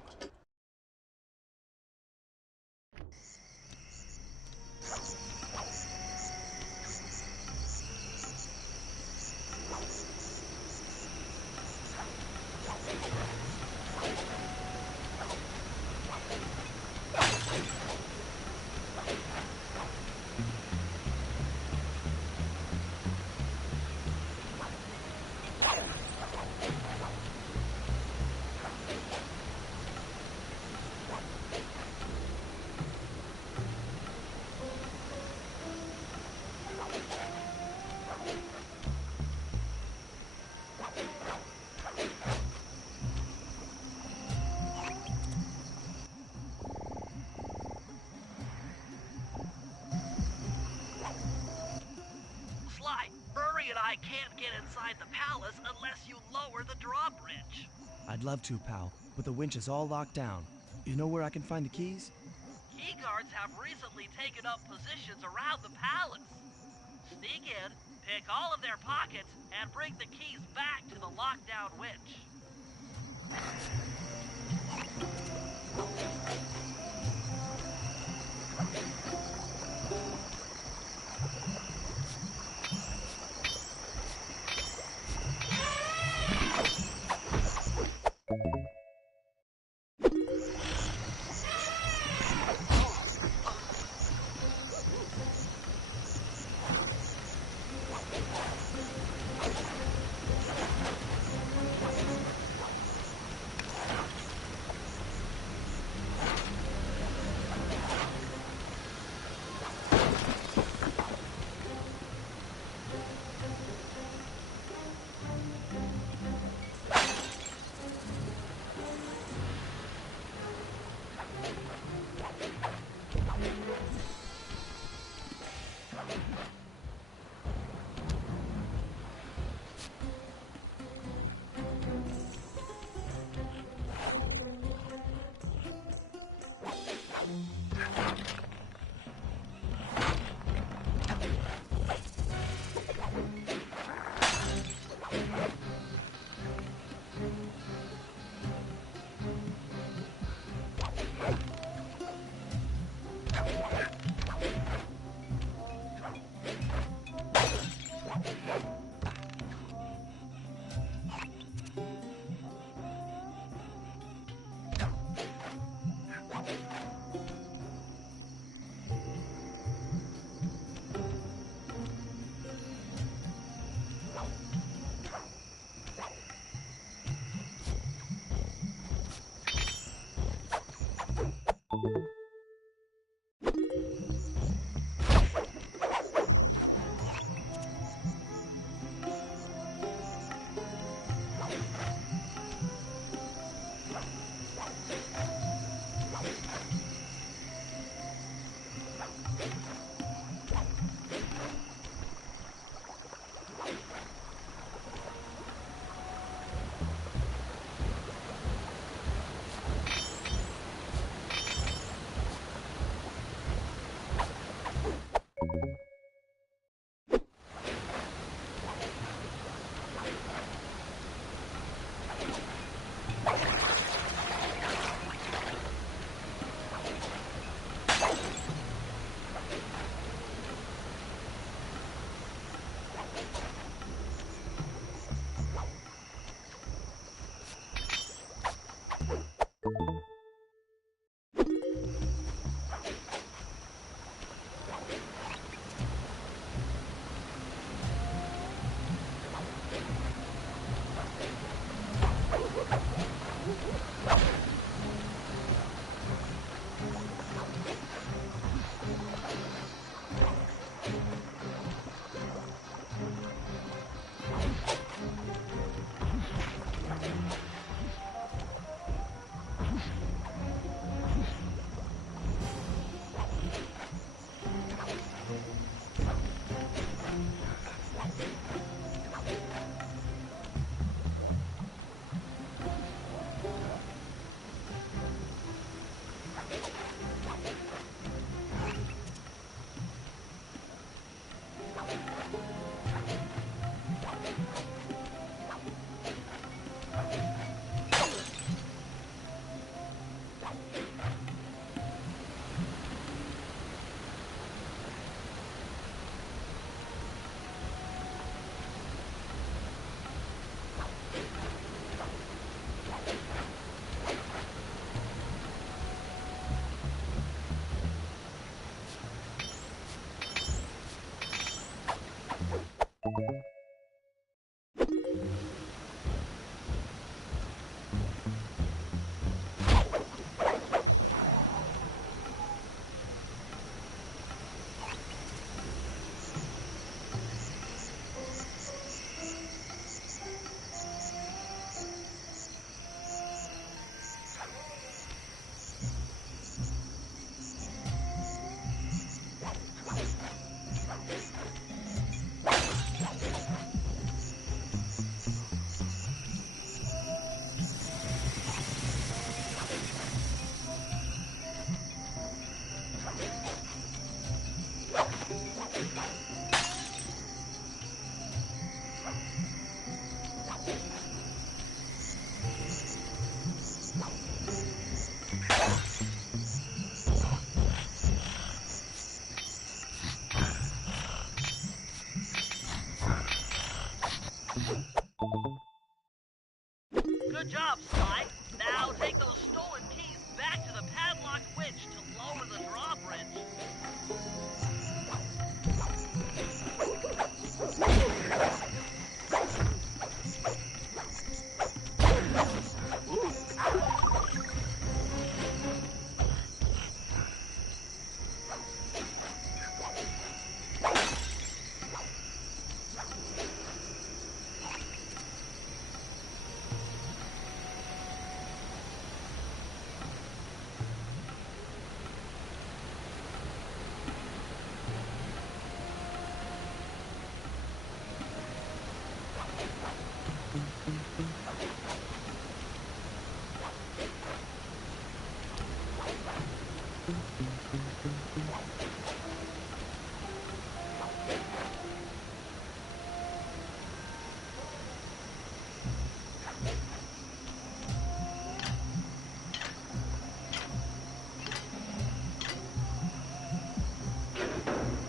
inside the palace unless you lower the drawbridge. I'd love to, pal, but the winch is all locked down. You know where I can find the keys? Key guards have recently taken up positions around the palace. Sneak in, pick all of their pockets, and bring the keys back to the lockdown winch.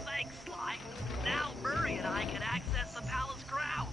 Thanks, Sly. Now Murray and I can access the palace grounds.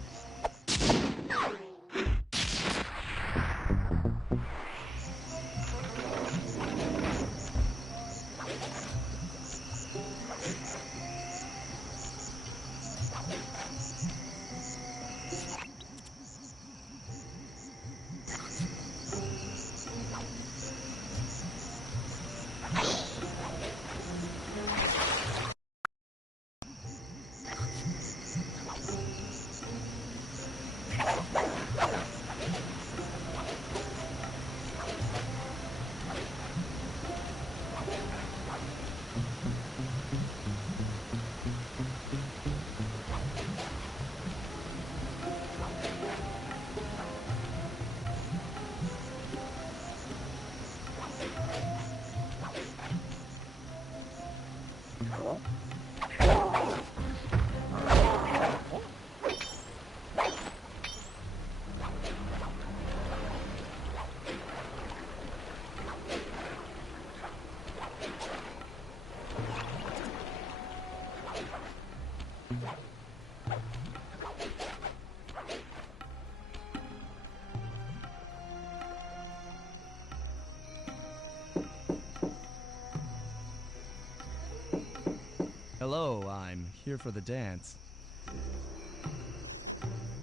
Hello, I'm here for the dance.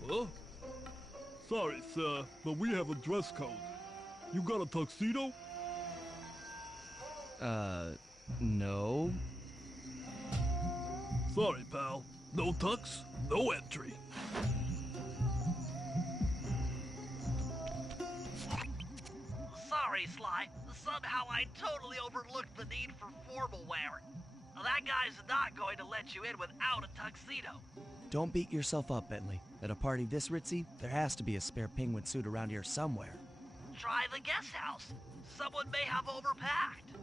Huh? Sorry, sir, but we have a dress code. You got a tuxedo? No. Sorry, pal. No tux, no entry. Sorry, Sly. Somehow I totally overlooked the need for formal wear. That guy's not going to let you in without a tuxedo. Don't beat yourself up, Bentley. At a party this ritzy, there has to be a spare penguin suit around here somewhere. Try the guest house. Someone may have overpacked.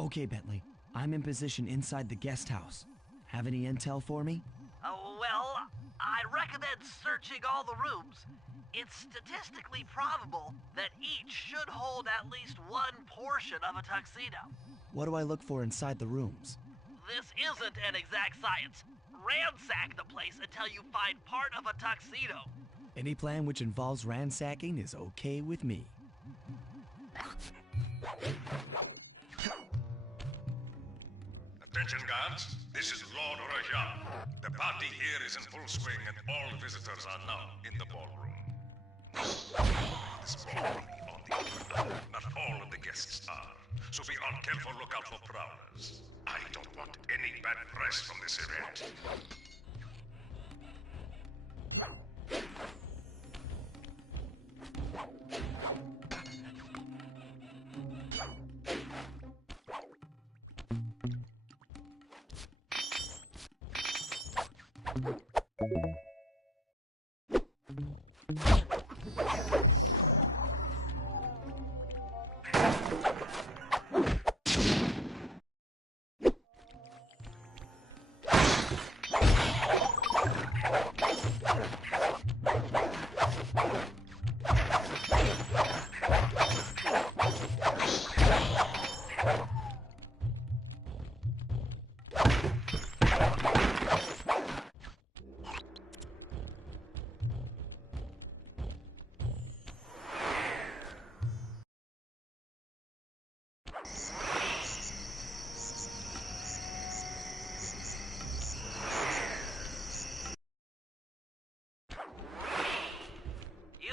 Okay, Bentley. I'm in position inside the guest house. Have any intel for me? Well, I'd recommend searching all the rooms. It's statistically probable that each should hold at least one portion of a tuxedo. What do I look for inside the rooms? This isn't an exact science. Ransack the place until you find part of a tuxedo. Any plan which involves ransacking is okay with me. Attention guards, this is Lord Rajan. The party here is in full swing and all visitors are now in the ballroom. This ballroom on the open. Not all of the guests are, so be on careful lookout for prowlers. I don't want any bad press from this event.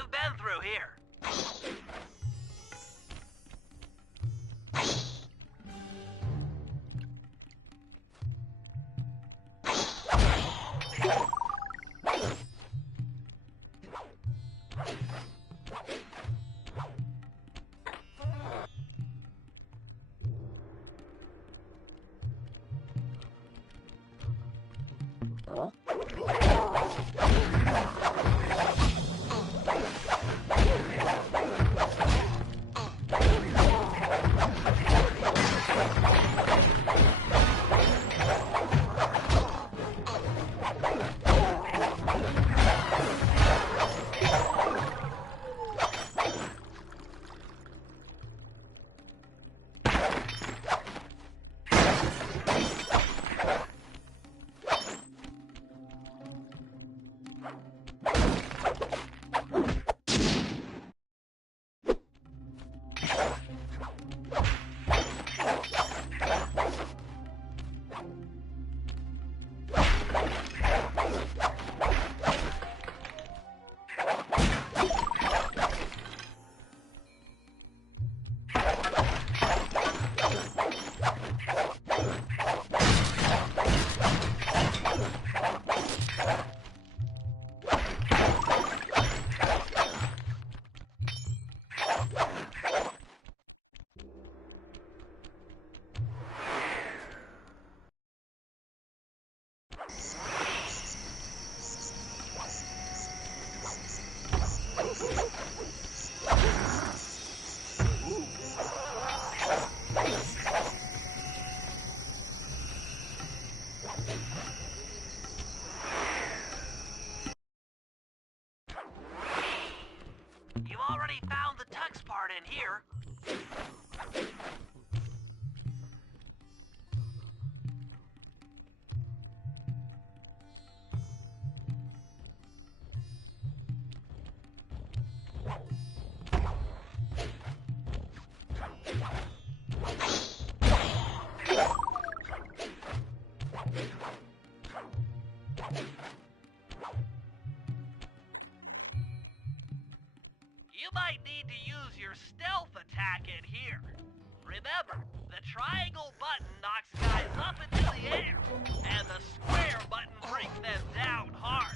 I've been through here. You've already found the tux part in here. You might need to use your stealth attack in here. Remember, the triangle button knocks guys up into the air, and the square button brings them down hard.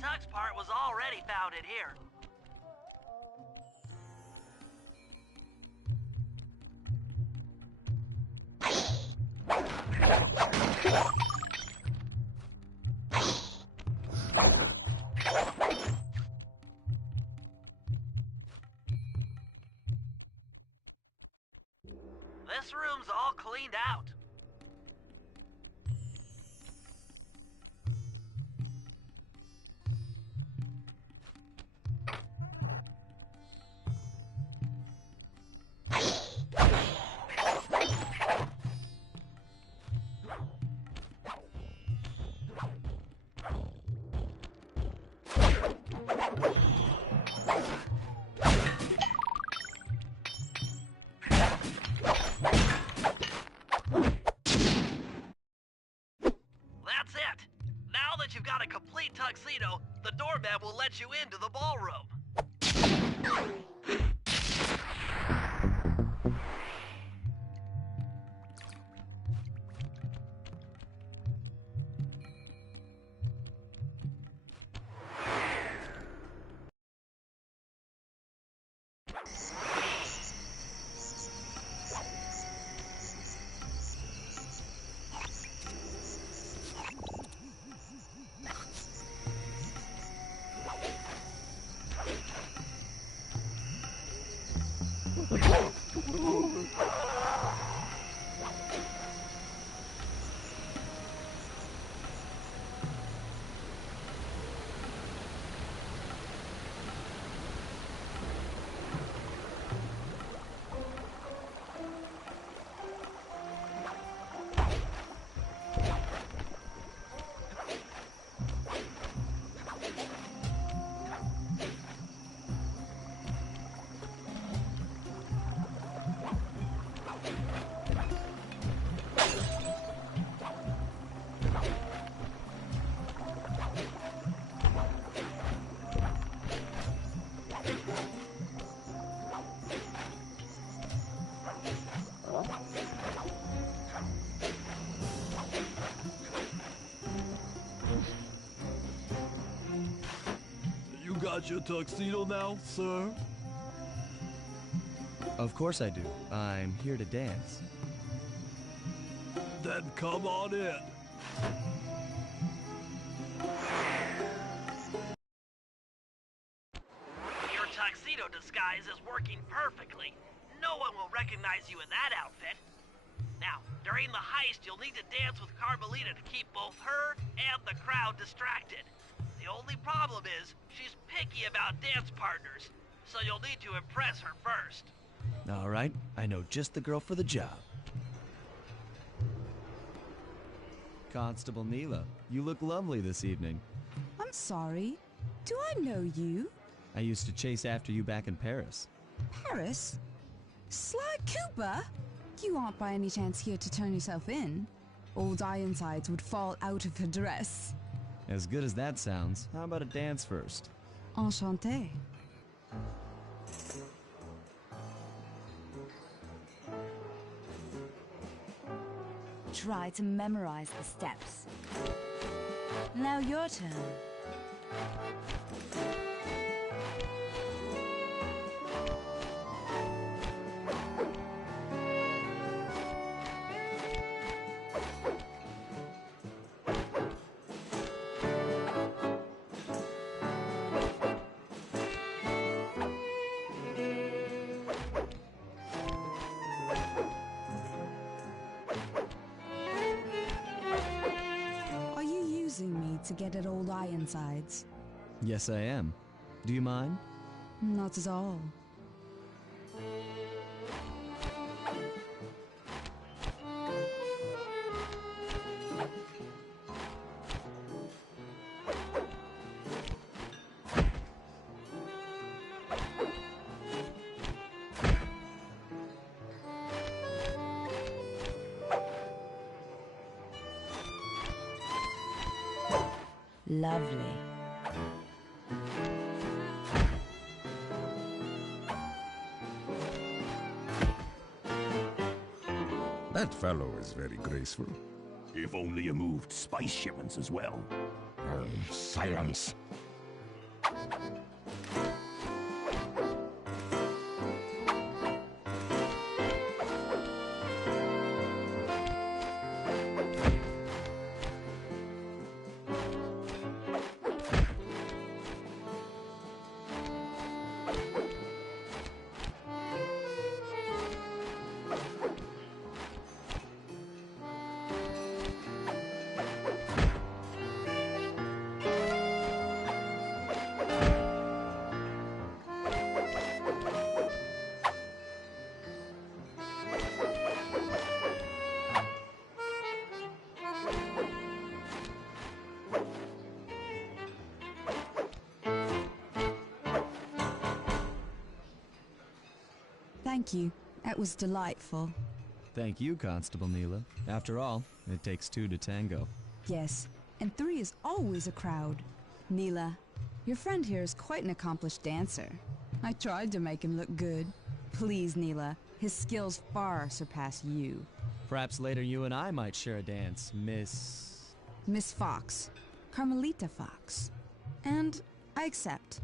Tuck's part was already founded here. This room's all cleaned out. That's it. Now that you've got a complete tuxedo, the doorman will let you into the ballroom. You got your tuxedo now, sir? Of course I do. I'm here to dance. Then come on in. Your tuxedo disguise is working perfectly. No one will recognize you in that outfit. Now, during the heist, you'll need to dance with Carmelita to keep both her and the crowd distracted. The only problem is, she's picky about dance partners, so you'll need to impress her first. All right, I know just the girl for the job. Constable Neela, you look lovely this evening. I'm sorry. Do I know you? I used to chase after you back in Paris. Paris? Sly Cooper? You aren't by any chance here to turn yourself in? Old Ironsides would fall out of her dress. As good as that sounds, how about a dance first? Enchanté. try to memorize the steps. Now your turn. Are you using me to get at old Ironsides? Yes, I am. Do you mind? Not at all. Lovely. That fellow is very graceful. If only you moved spice shipments as well. Silence. Thank you. That was delightful. Thank you, Constable Neela. After all, it takes two to tango. Yes, and 3 is always a crowd. Neela, your friend here is quite an accomplished dancer. I tried to make him look good. Please, Neela, his skills far surpass you. Perhaps later you and I might share a dance, Miss... Miss Fox. Carmelita Fox. And I accept.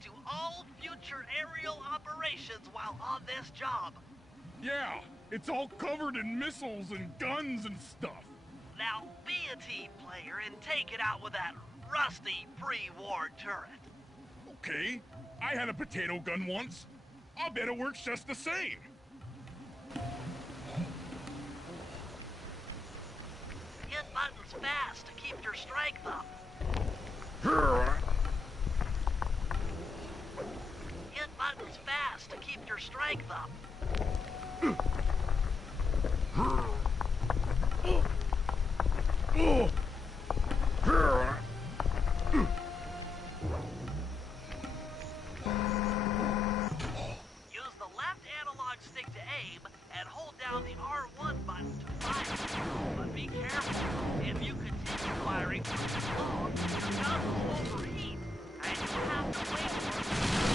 To all future aerial operations while on this job. Yeah, it's all covered in missiles and guns and stuff. Now be a team player and take it out with that rusty pre-war turret. Okay, I had a potato gun once. I'll bet it works just the same. Hit buttons fast to keep your strength up. Hit buttons fast to keep your strength up. Use the left analog stick to aim and hold down the R1 button to fire. But be careful. If you continue firing for too long, your gun will overheat, and you'll have to wait for it to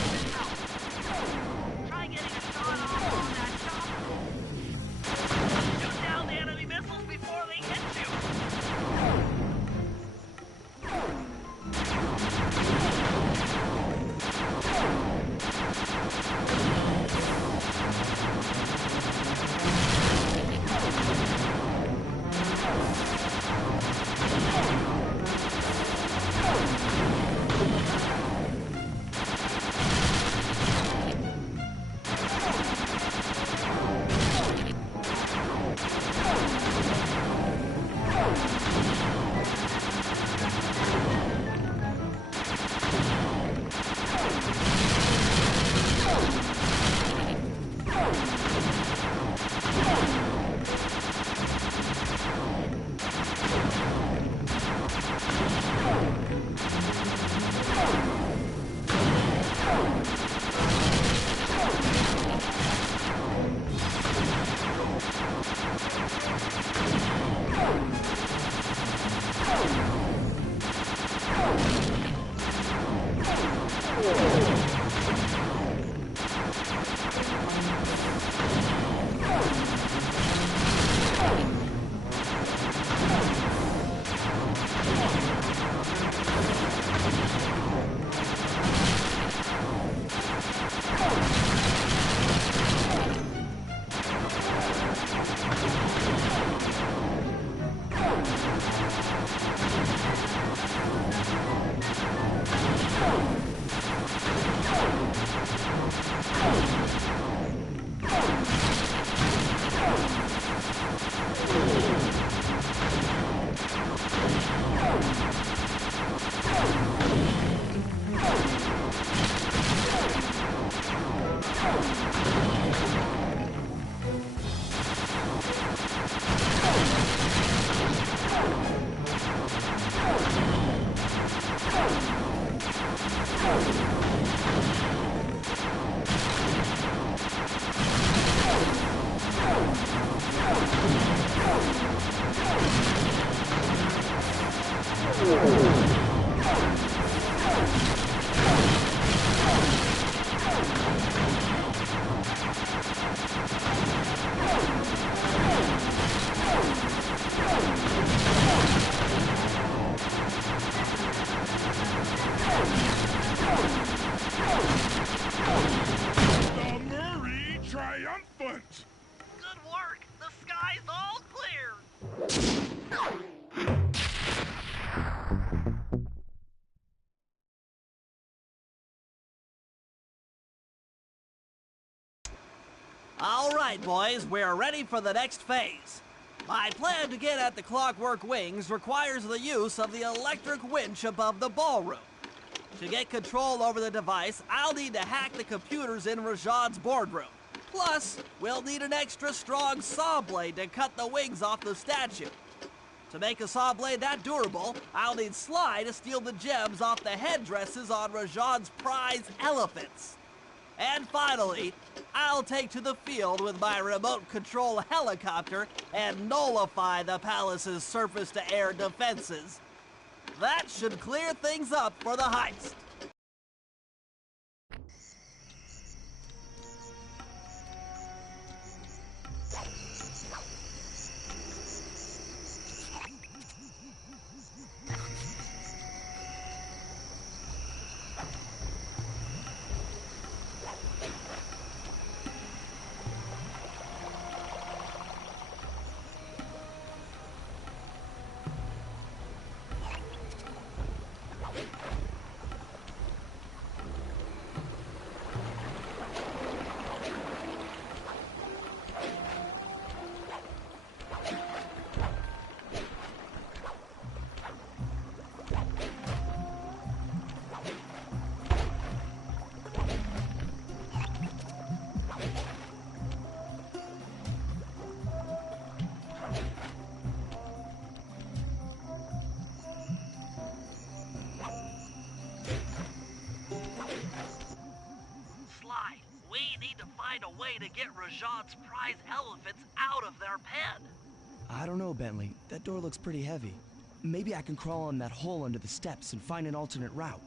The Murray triumphant! Good work! The sky's all clear! All right, boys, we're ready for the next phase. My plan to get at the Clockwork Wings requires the use of the electric winch above the ballroom. To get control over the device, I'll need to hack the computers in Rajan's boardroom. Plus, we'll need an extra strong saw blade to cut the wings off the statue. To make a saw blade that durable, I'll need Sly to steal the gems off the headdresses on Rajan's prize elephants. And finally, I'll take to the field with my remote control helicopter and nullify the palace's surface-to-air defenses. That should clear things up for the heist. A way to get Rajan's prize elephants out of their pen. I don't know, Bentley. That door looks pretty heavy. Maybe I can crawl on that hole under the steps and find an alternate route.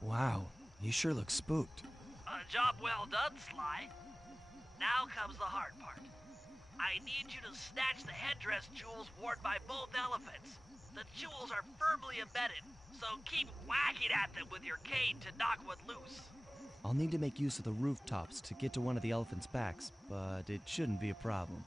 Wow, you sure look spooked. Job well done, Sly. Now comes the hard part. I need you to snatch the headdress jewels worn by both elephants. The jewels are firmly embedded, so keep whacking at them with your cane to knock one loose. I'll need to make use of the rooftops to get to one of the elephants' backs, but it shouldn't be a problem.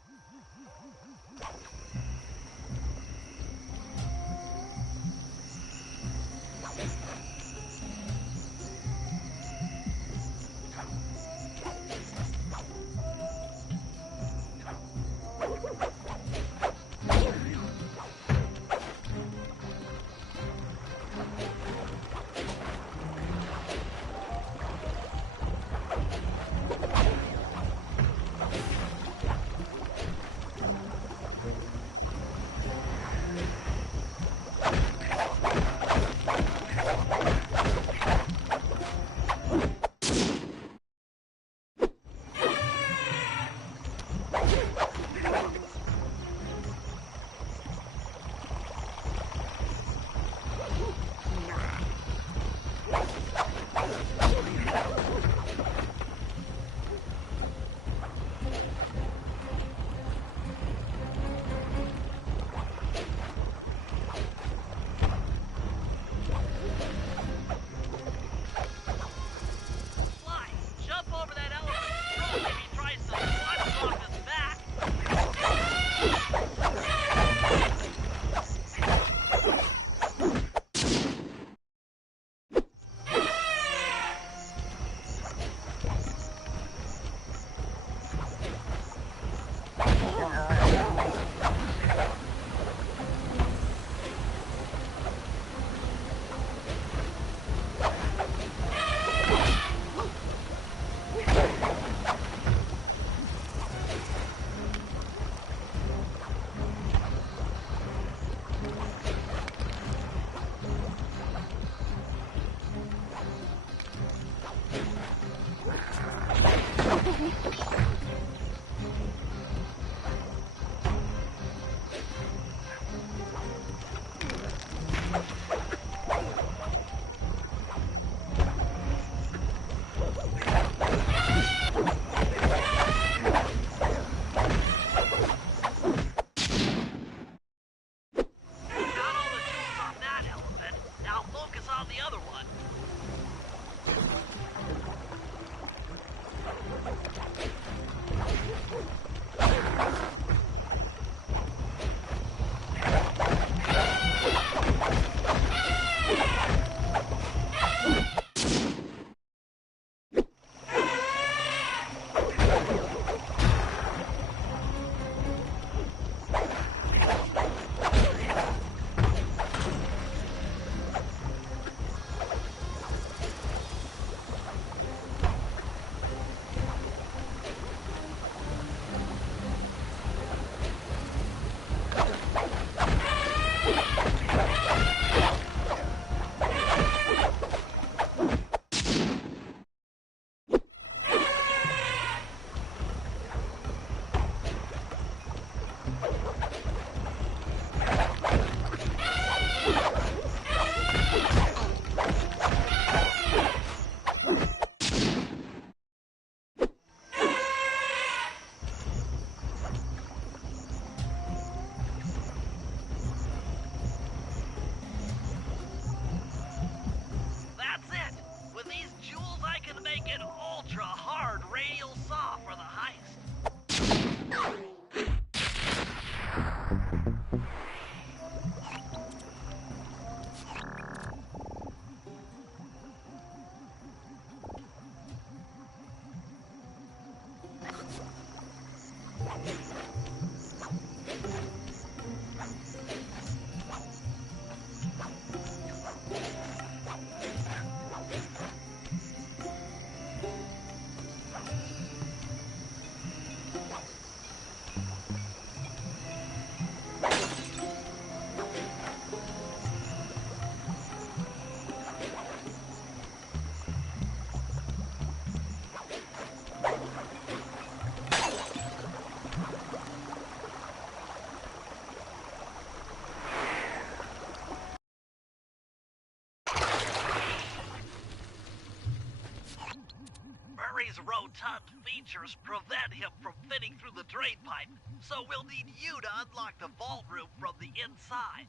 Murray's rotund features prevent him from fitting through the drain pipe, so we'll need you to unlock the vault room from the inside.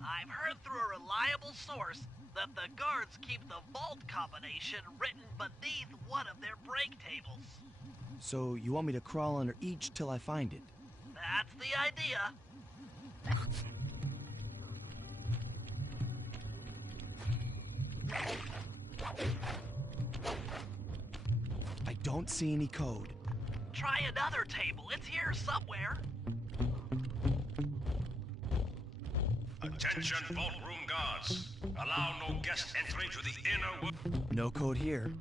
I've heard through a reliable source that the guards keep the vault combination written beneath one of their break tables. So you want me to crawl under each till I find it? That's the idea. I don't see any code. Try another table. It's here somewhere. Attention, vault room guards. Allow no guest entry to the inner world. No code here.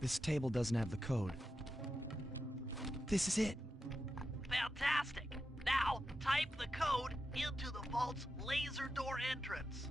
This table doesn't have the code. This is it. Fantastic. Now, type the code into the vault's laser door entrance.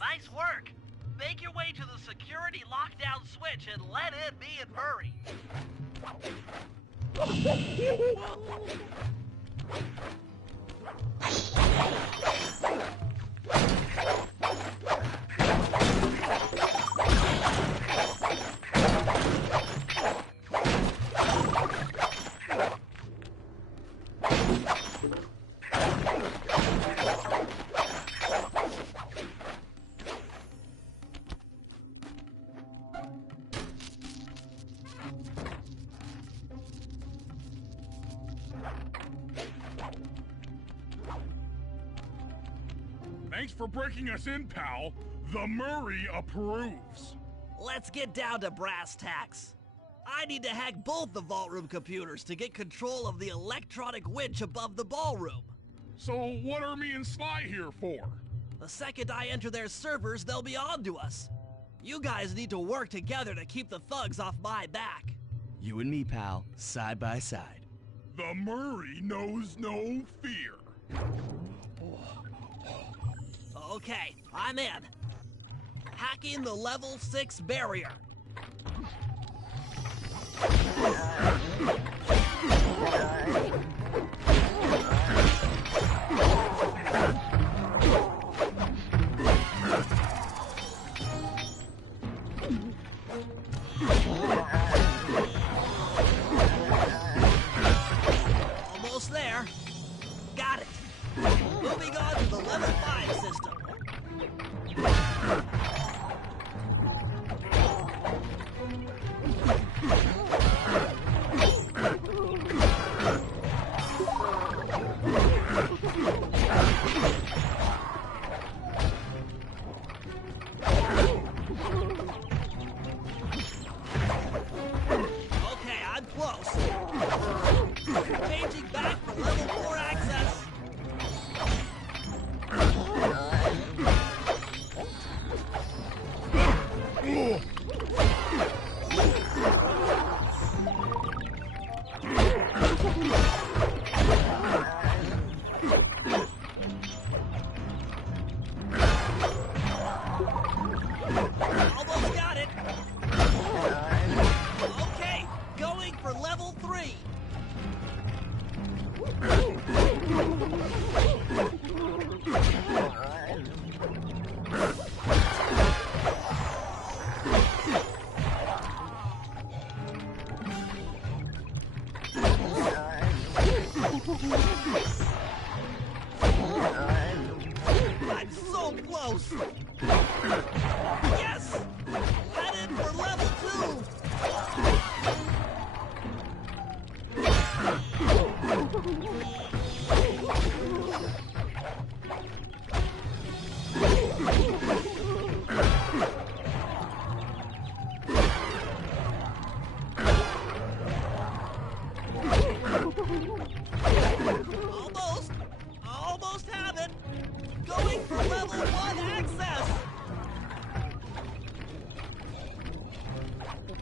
Nice work. Make your way to the security lockdown switch and let in me and Murray. Thanks for breaking us in, pal. The Murray approves. Let's get down to brass tacks. I need to hack both the vault room computers to get control of the electronic winch above the ballroom. So what are me and Sly here for? The second I enter their servers, they'll be on to us. You guys need to work together to keep the thugs off my back. You and me, pal, side by side. The Murray knows no fear. Okay, I'm in. Hacking the level 6 barrier. Almost there. Got it. Moving on to the level 5 system.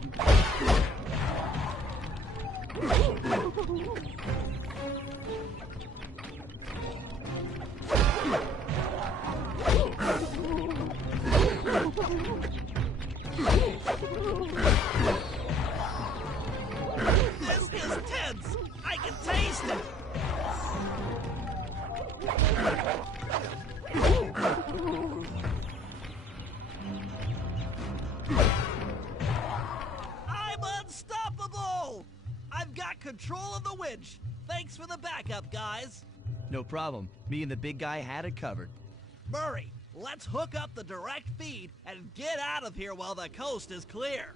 This is tense! I can taste it! I'm unstoppable! I've got control of the winch. Thanks for the backup, guys. No problem. Me and the big guy had it covered. Murray, let's hook up the direct feed and get out of here while the coast is clear.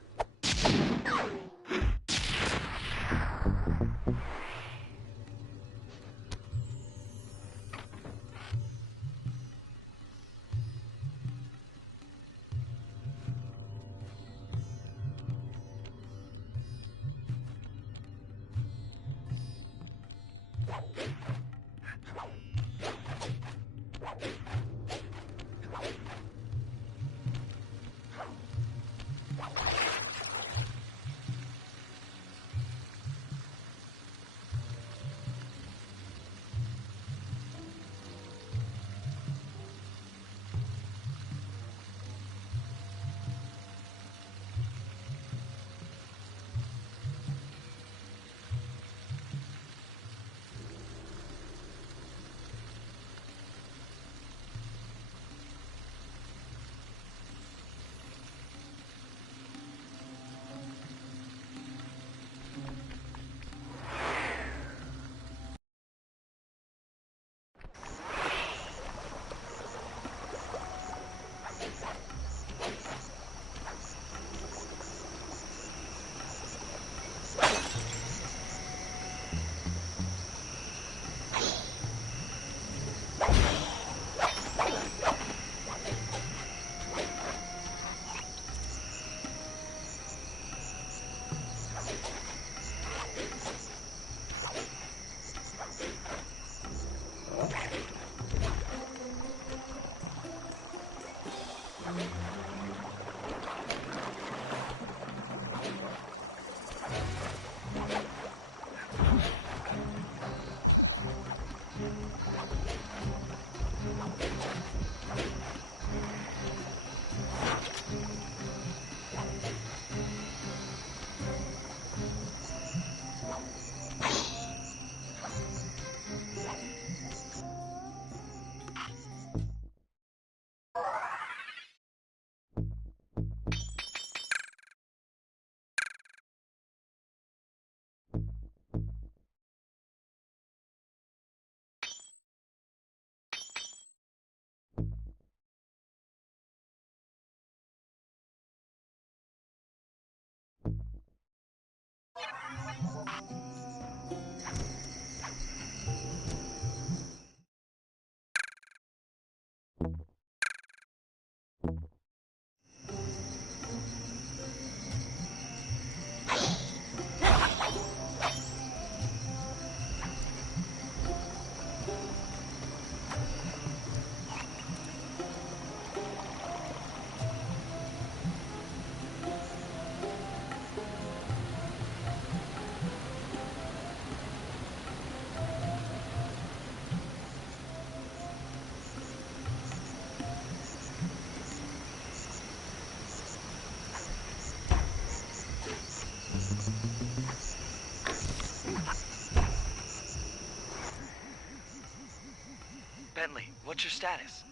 Bentley, what's your status?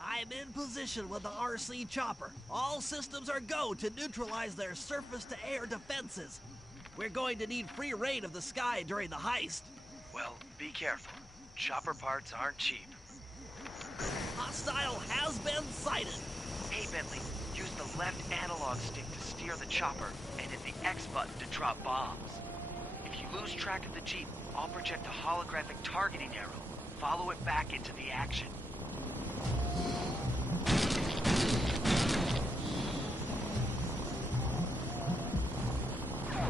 I'm in position with the RC chopper. All systems are go to neutralize their surface-to-air defenses. We're going to need free reign of the sky during the heist. Well, be careful. Chopper parts aren't cheap. Hostile has been sighted. Hey, Bentley, use the left analog stick to steer the chopper and hit the X button to drop bombs. If you lose track of the Jeep, I'll project a holographic targeting arrow. Follow it back into the action.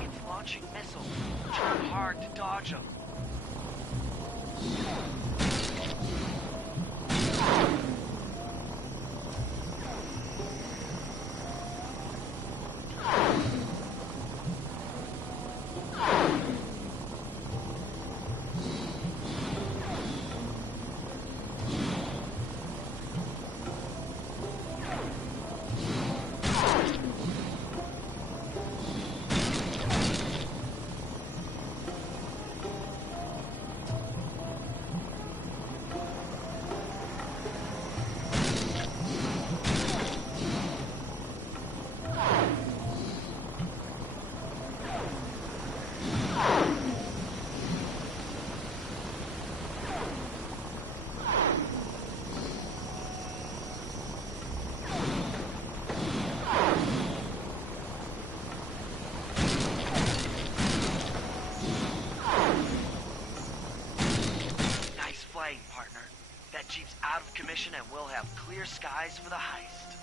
It's launching missiles. Turn hard to dodge them. Get Jeeps out of commission and we'll have clear skies for the heist.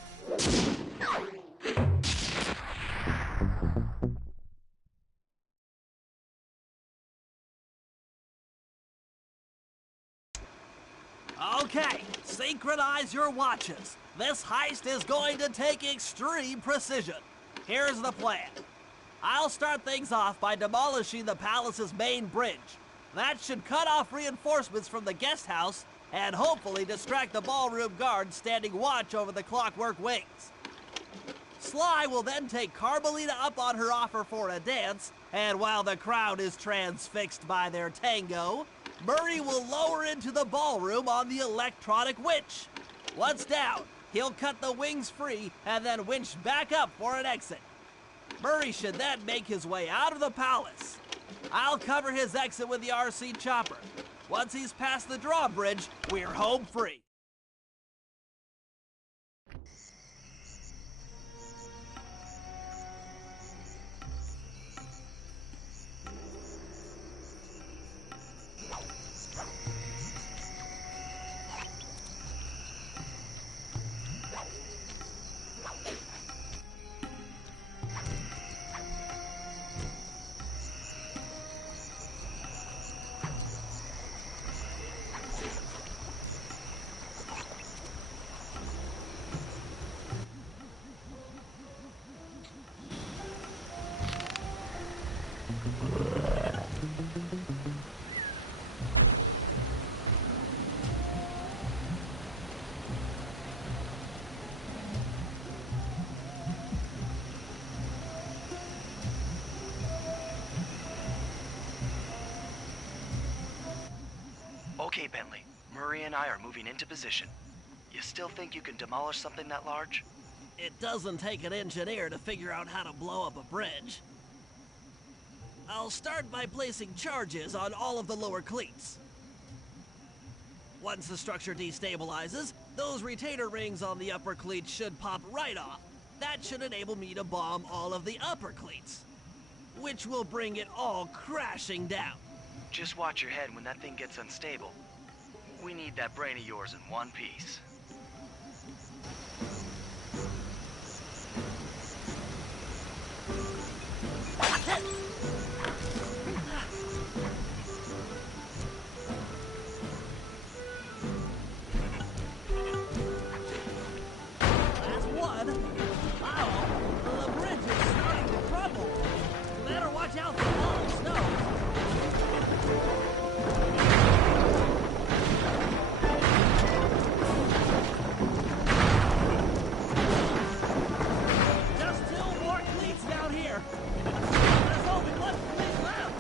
Okay, synchronize your watches. This heist is going to take extreme precision. Here's the plan. I'll start things off by demolishing the palace's main bridge. That should cut off reinforcements from the guest house and hopefully distract the ballroom guards standing watch over the Clockwork Wings. Sly will then take Carmelita up on her offer for a dance, and while the crowd is transfixed by their tango, Murray will lower into the ballroom on the electronic winch. Once down, he'll cut the wings free and then winch back up for an exit. Murray should then make his way out of the palace. I'll cover his exit with the RC chopper. Once he's past the drawbridge, we're home free. Okay, Bentley. Murray and I are moving into position. You still think you can demolish something that large? It doesn't take an engineer to figure out how to blow up a bridge. I'll start by placing charges on all of the lower cleats. Once the structure destabilizes, those retainer rings on the upper cleats should pop right off. That should enable me to bomb all of the upper cleats, which will bring it all crashing down. Just watch your head when that thing gets unstable. We need that brain of yours in one piece. That's one. Uh-oh, the bridge is starting to crumble. Better watch out for falling snow. Just two more cleats down here. There's only one cleat left.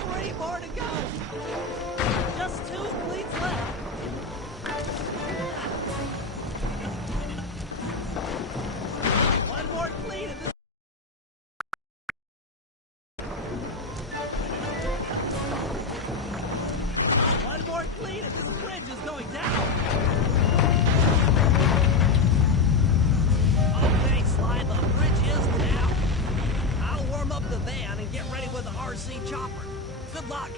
Three more to go. Just two cleats left. One more cleat and this. One more cleat and this bridge is going down. Okay, Sly, the bridge is down. I'll warm up the van and get ready with the RC chopper. Good luck.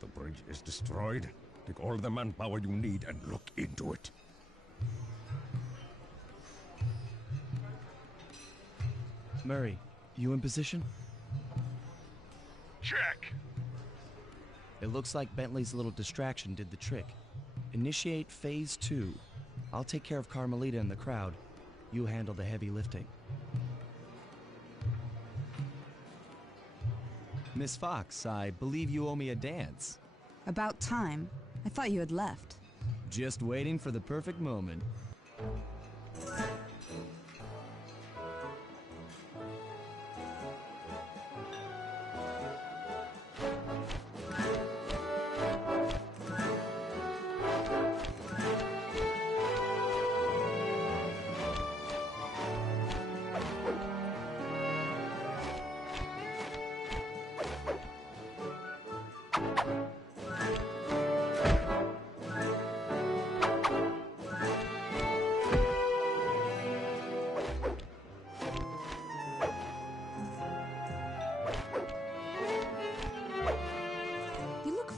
The bridge is destroyed. Take all the manpower you need and look into it. Murray, you in position? Check. It looks like Bentley's little distraction did the trick. Initiate phase 2. I'll take care of Carmelita and the crowd. You handle the heavy lifting. Miss Fox, I believe you owe me a dance. About time. I thought you had left. Just waiting for the perfect moment.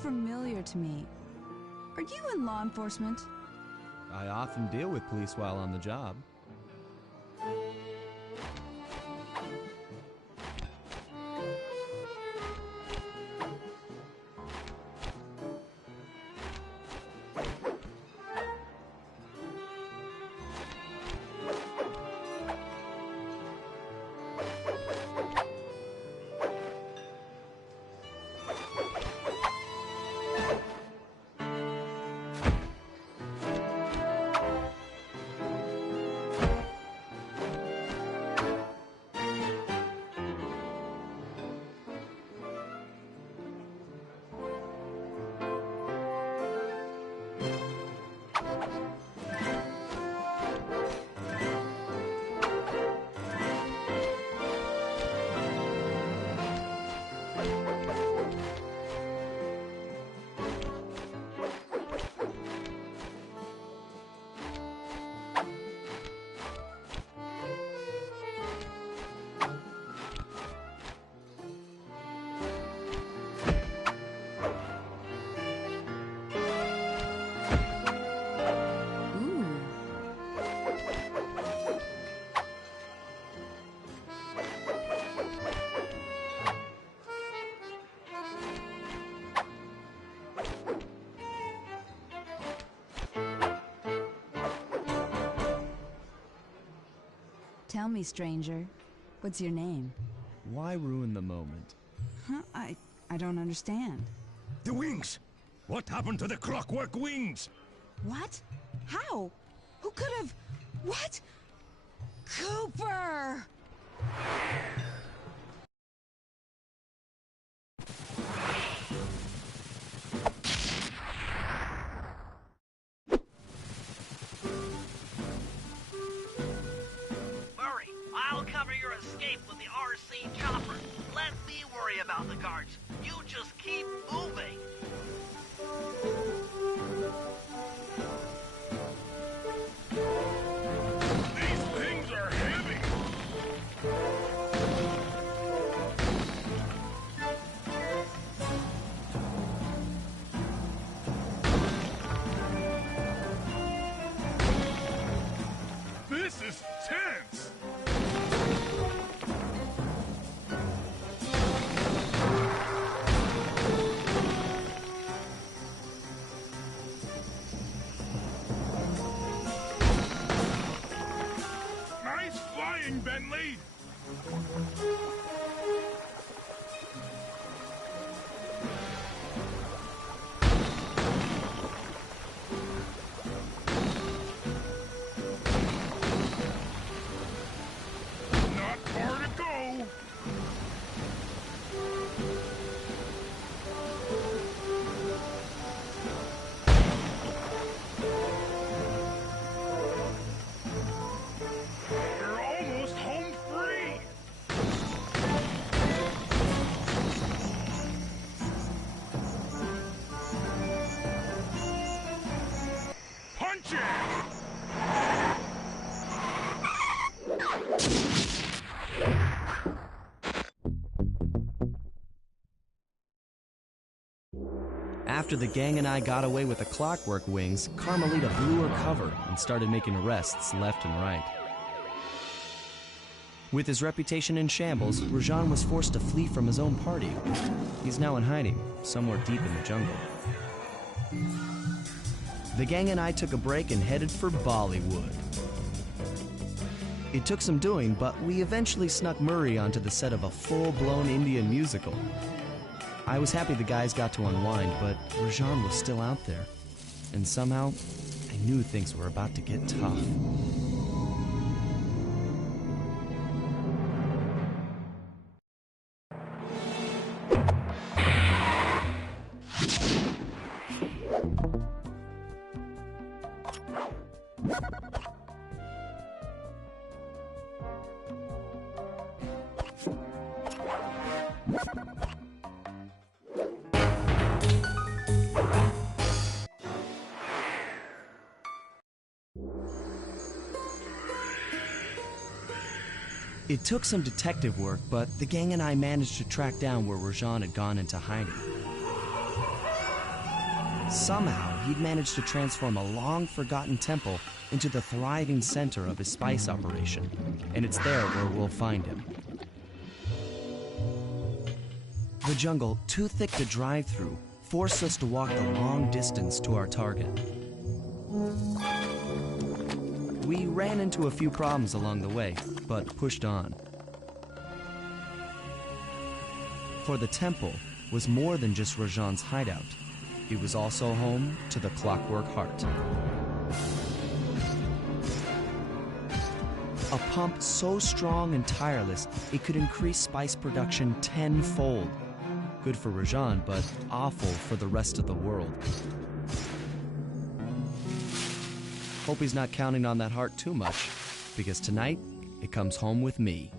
Familiar to me. Are you in law enforcement? I often deal with police while on the job. Tell me, stranger, what's your name? Why ruin the moment? Huh? I don't understand. The wings! What happened to the clockwork wings? What? How? Who could have... What? Cooper! Murray, I'll cover your escape with the RC chopper. Let me worry about the guards. You just keep moving. These things are heavy. This is tense. Nice flying, Bentley. Not far to go. You're almost home free. Punch it! After the gang and I got away with the clockwork wings, Carmelita blew her cover and started making arrests left and right. With his reputation in shambles, Rajan was forced to flee from his own party. He's now in hiding, somewhere deep in the jungle. The gang and I took a break and headed for Bollywood. It took some doing, but we eventually snuck Murray onto the set of a full-blown Indian musical. I was happy the guys got to unwind, but Rajan was still out there. And somehow, I knew things were about to get tough. It took some detective work, but the gang and I managed to track down where Rajan had gone into hiding. Somehow, he'd managed to transform a long-forgotten temple into the thriving center of his spice operation, and it's there where we'll find him. The jungle, too thick to drive through, forced us to walk the long distance to our target. We ran into a few problems along the way, but pushed on. For the temple was more than just Rajan's hideout. It was also home to the Clockwork Heart. A pump so strong and tireless, it could increase spice production tenfold. Good for Rajan, but awful for the rest of the world. Hope he's not counting on that heart too much, because tonight, it comes home with me.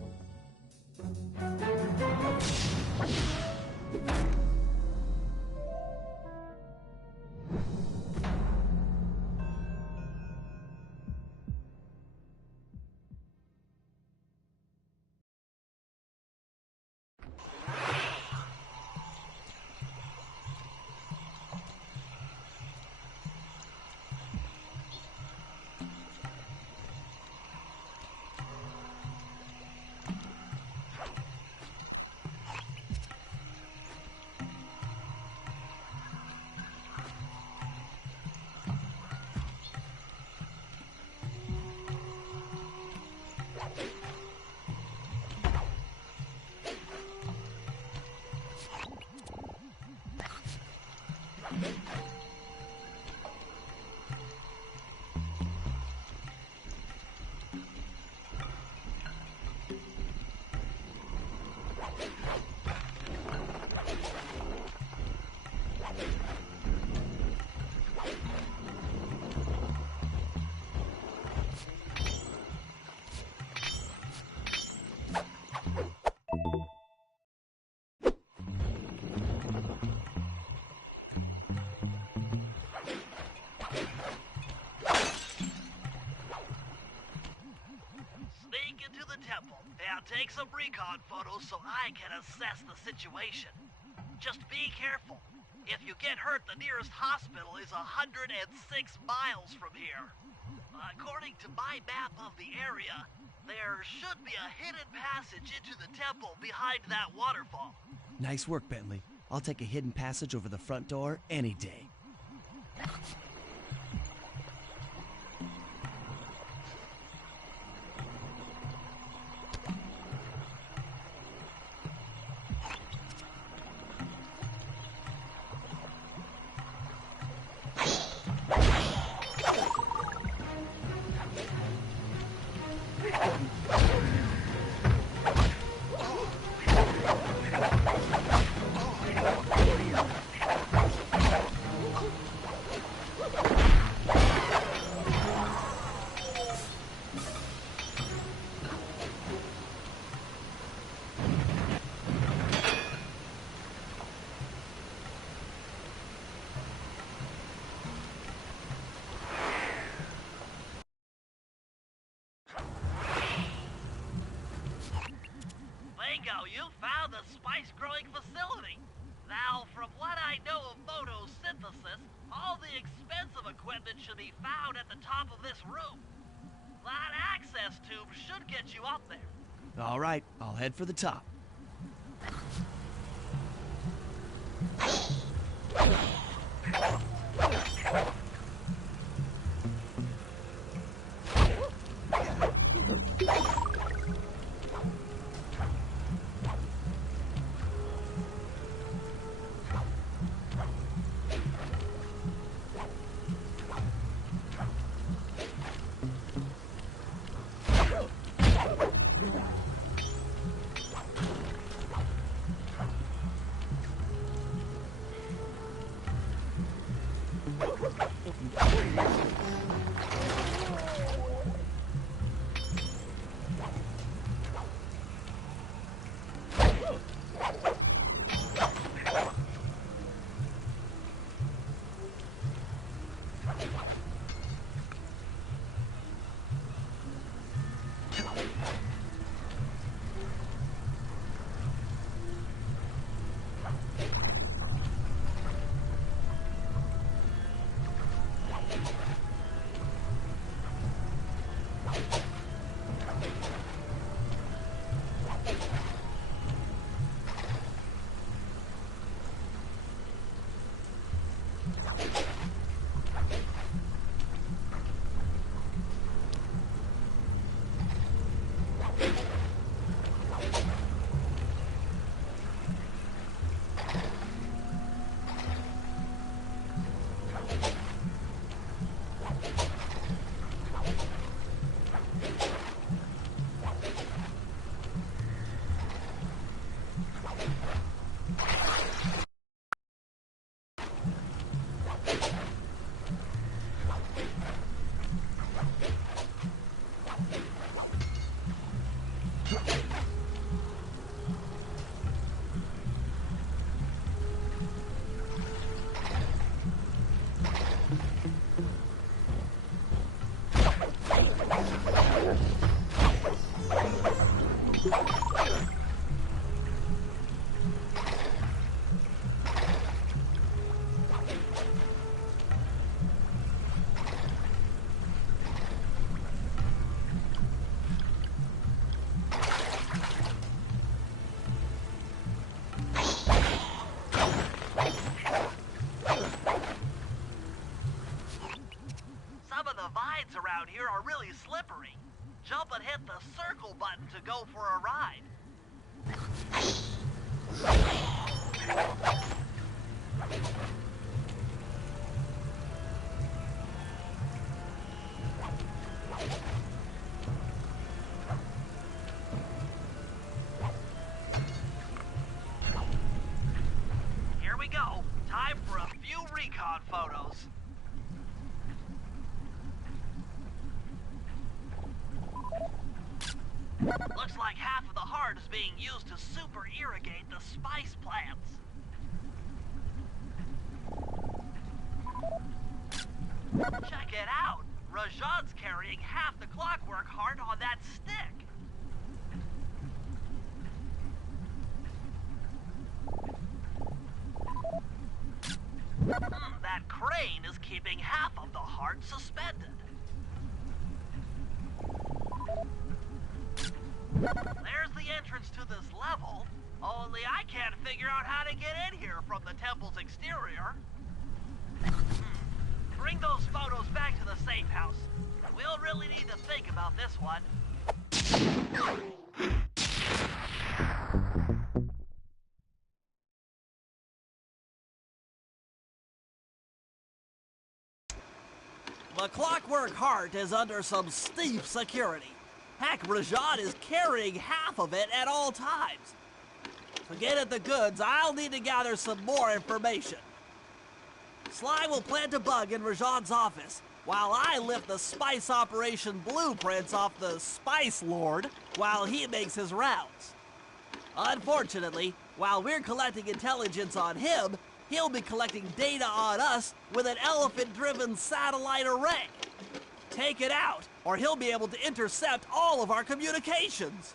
Take some recon photos so I can assess the situation. Just be careful. If you get hurt, the nearest hospital is 106 miles from here. According to my map of the area, there should be a hidden passage into the temple behind that waterfall. Nice work, Bentley. I'll take a hidden passage over the front door any day. You found the spice-growing facility. Now, from what I know of photosynthesis, all the expensive equipment should be found at the top of this room. That access tube should get you up there. All right, I'll head for the top. around here are really slippery. Jump and hit the circle button to go for a ride. Here we go. Time for a few recon photos. Looks like half of the heart is being used to super irrigate the spice plants. Check it out! Rajan's carrying half the clockwork heart on that stick. That crane is keeping half of the heart suspended. There's the entrance to this level, only I can't figure out how to get in here from the temple's exterior. Bring those photos back to the safe house. We'll really need to think about this one. The clockwork heart is under some steep security. Heck, Rajan is carrying half of it at all times. To get at the goods, I'll need to gather some more information. Sly will plant a bug in Rajan's office, while I lift the spice operation blueprints off the Spice Lord while he makes his rounds. Unfortunately, while we're collecting intelligence on him, he'll be collecting data on us with an elephant-driven satellite array. Take it out, or he'll be able to intercept all of our communications.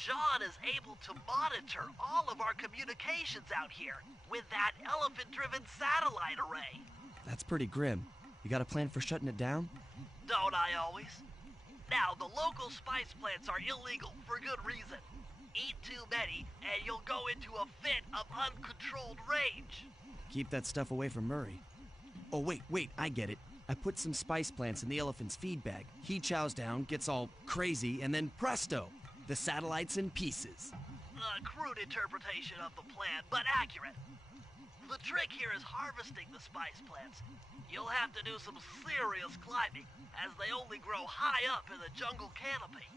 Rajan is able to monitor all of our communications out here with that elephant-driven satellite array. That's pretty grim. You got a plan for shutting it down? Don't I always? Now, the local spice plants are illegal for good reason. Eat too many, and you'll go into a fit of uncontrolled rage. Keep that stuff away from Murray. Oh, wait, I get it. I put some spice plants in the elephant's feed bag. He chows down, gets all crazy, and then presto, the satellite's in pieces. A crude interpretation of the plan, but accurate. The trick here is harvesting the spice plants. You'll have to do some serious climbing, as they only grow high up in the jungle canopy.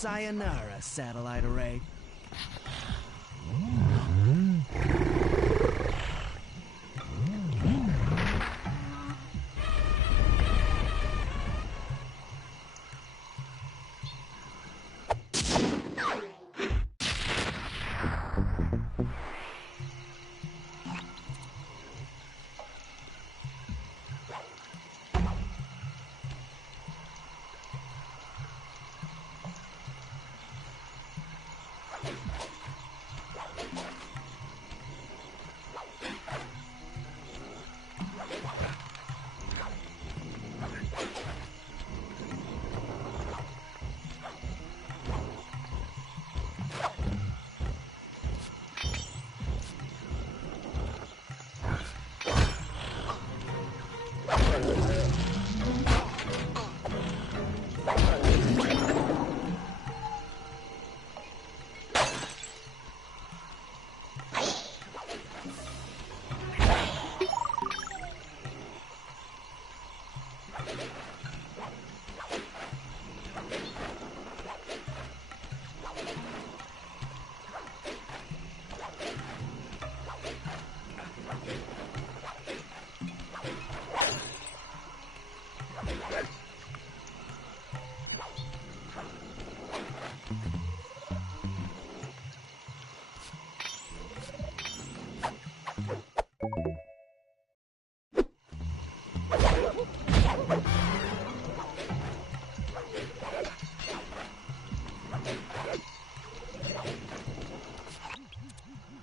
Sayonara, satellite array.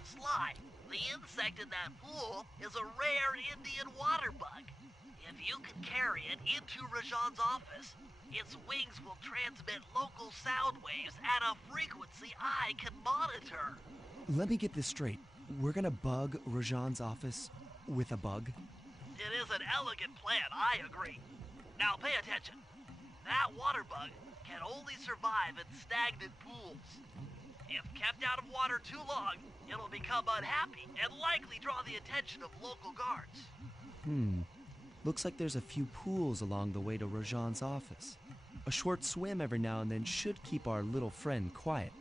Sly, the insect in that pool is a rare Indian water bug. If you can carry it into Rajan's office, its wings will transmit local sound waves at a frequency I can monitor. Let me get this straight. We're gonna bug Rajan's office with a bug? It is an elegant plan, I agree. Now pay attention. That water bug can only survive in stagnant pools. If kept out of water too long, it'll become unhappy and likely draw the attention of local guards. Looks like there's a few pools along the way to Rajan's office. A short swim every now and then should keep our little friend quiet.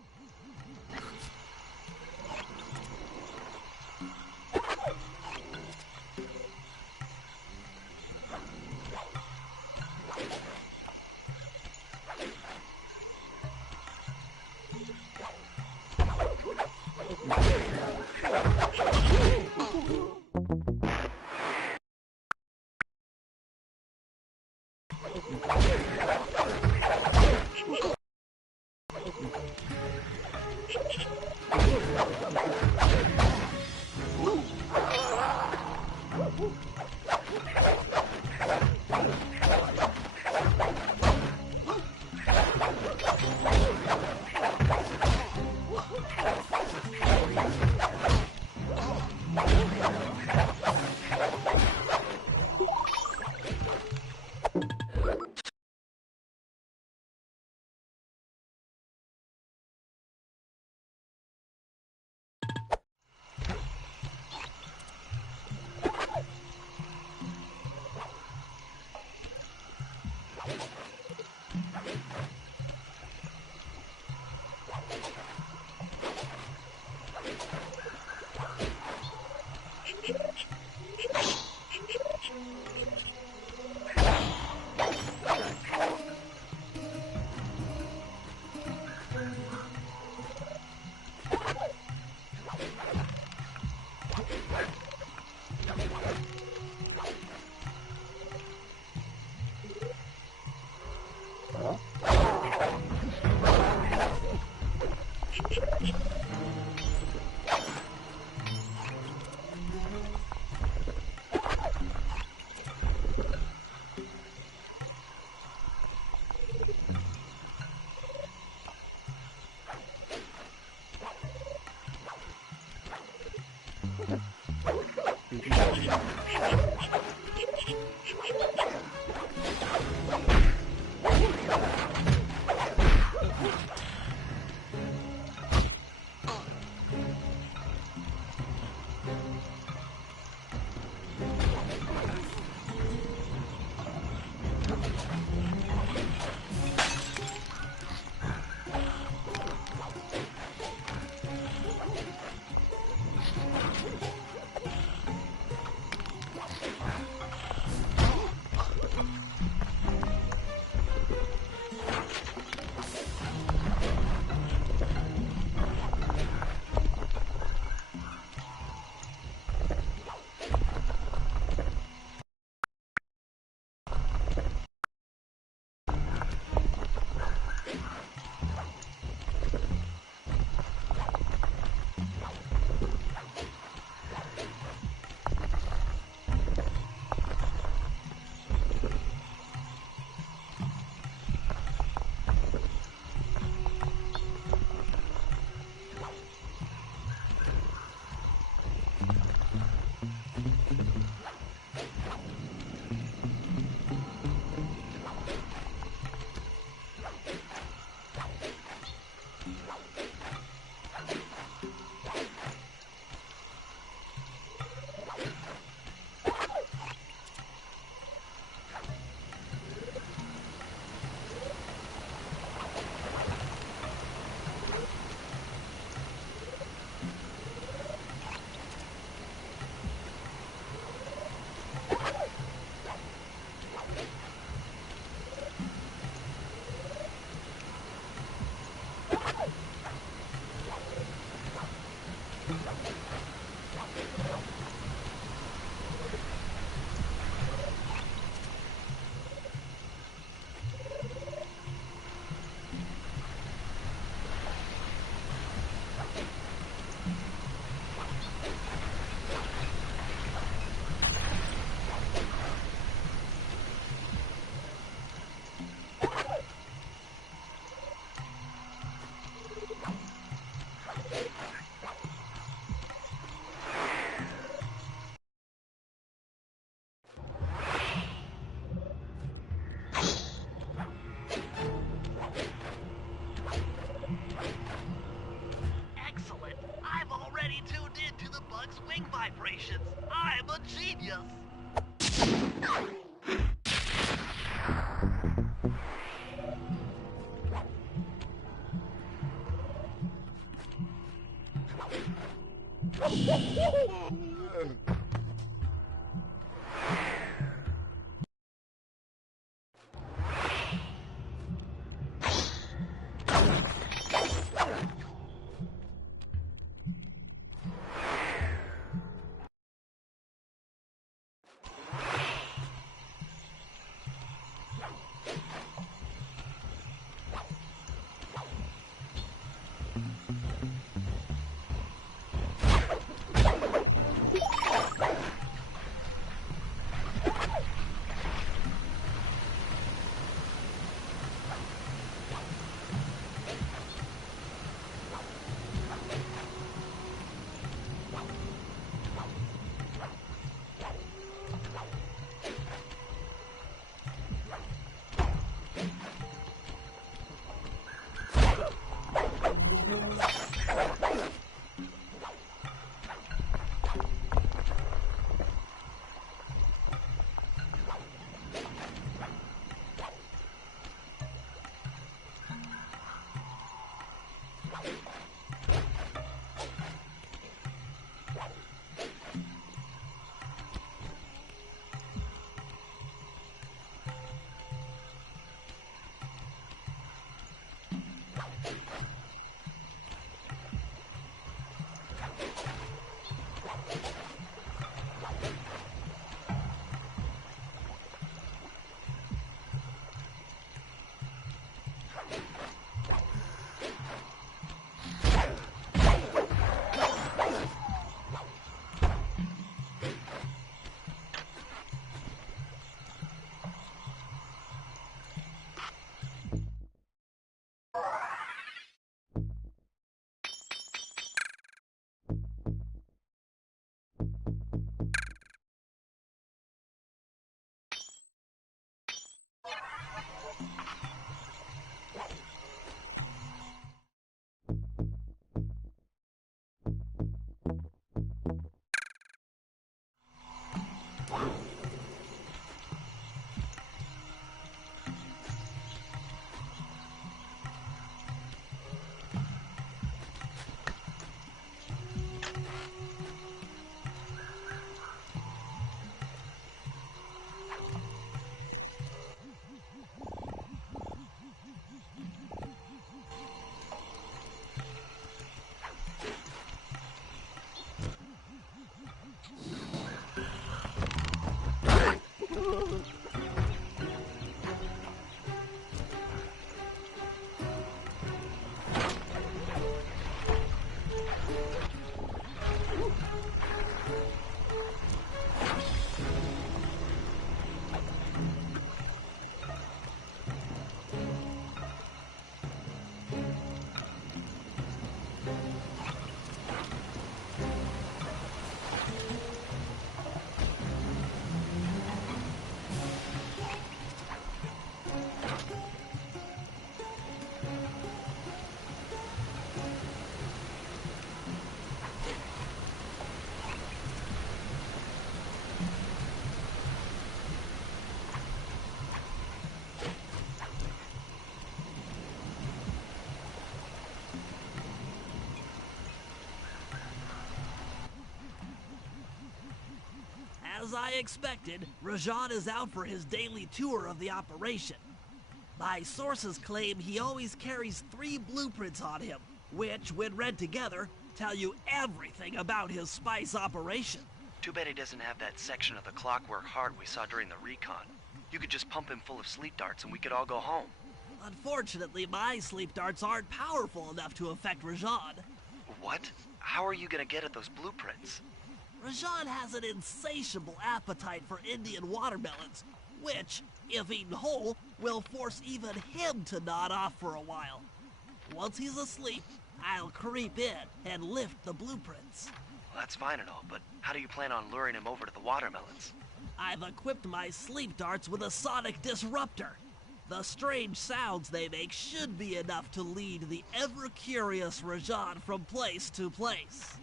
genius. As I expected, Rajan is out for his daily tour of the operation. My sources claim he always carries 3 blueprints on him, which, when read together, tell you everything about his spice operation. Too bad he doesn't have that section of the clockwork heart we saw during the recon. You could just pump him full of sleep darts and we could all go home. Unfortunately, my sleep darts aren't powerful enough to affect Rajan. What? How are you gonna get at those blueprints? Rajan has an insatiable appetite for Indian watermelons, which, if eaten whole, will force even him to nod off for a while. Once he's asleep, I'll creep in and lift the blueprints. Well, that's fine and all, but how do you plan on luring him over to the watermelons? I've equipped my sleep darts with a sonic disruptor. The strange sounds they make should be enough to lead the ever-curious Rajan from place to place.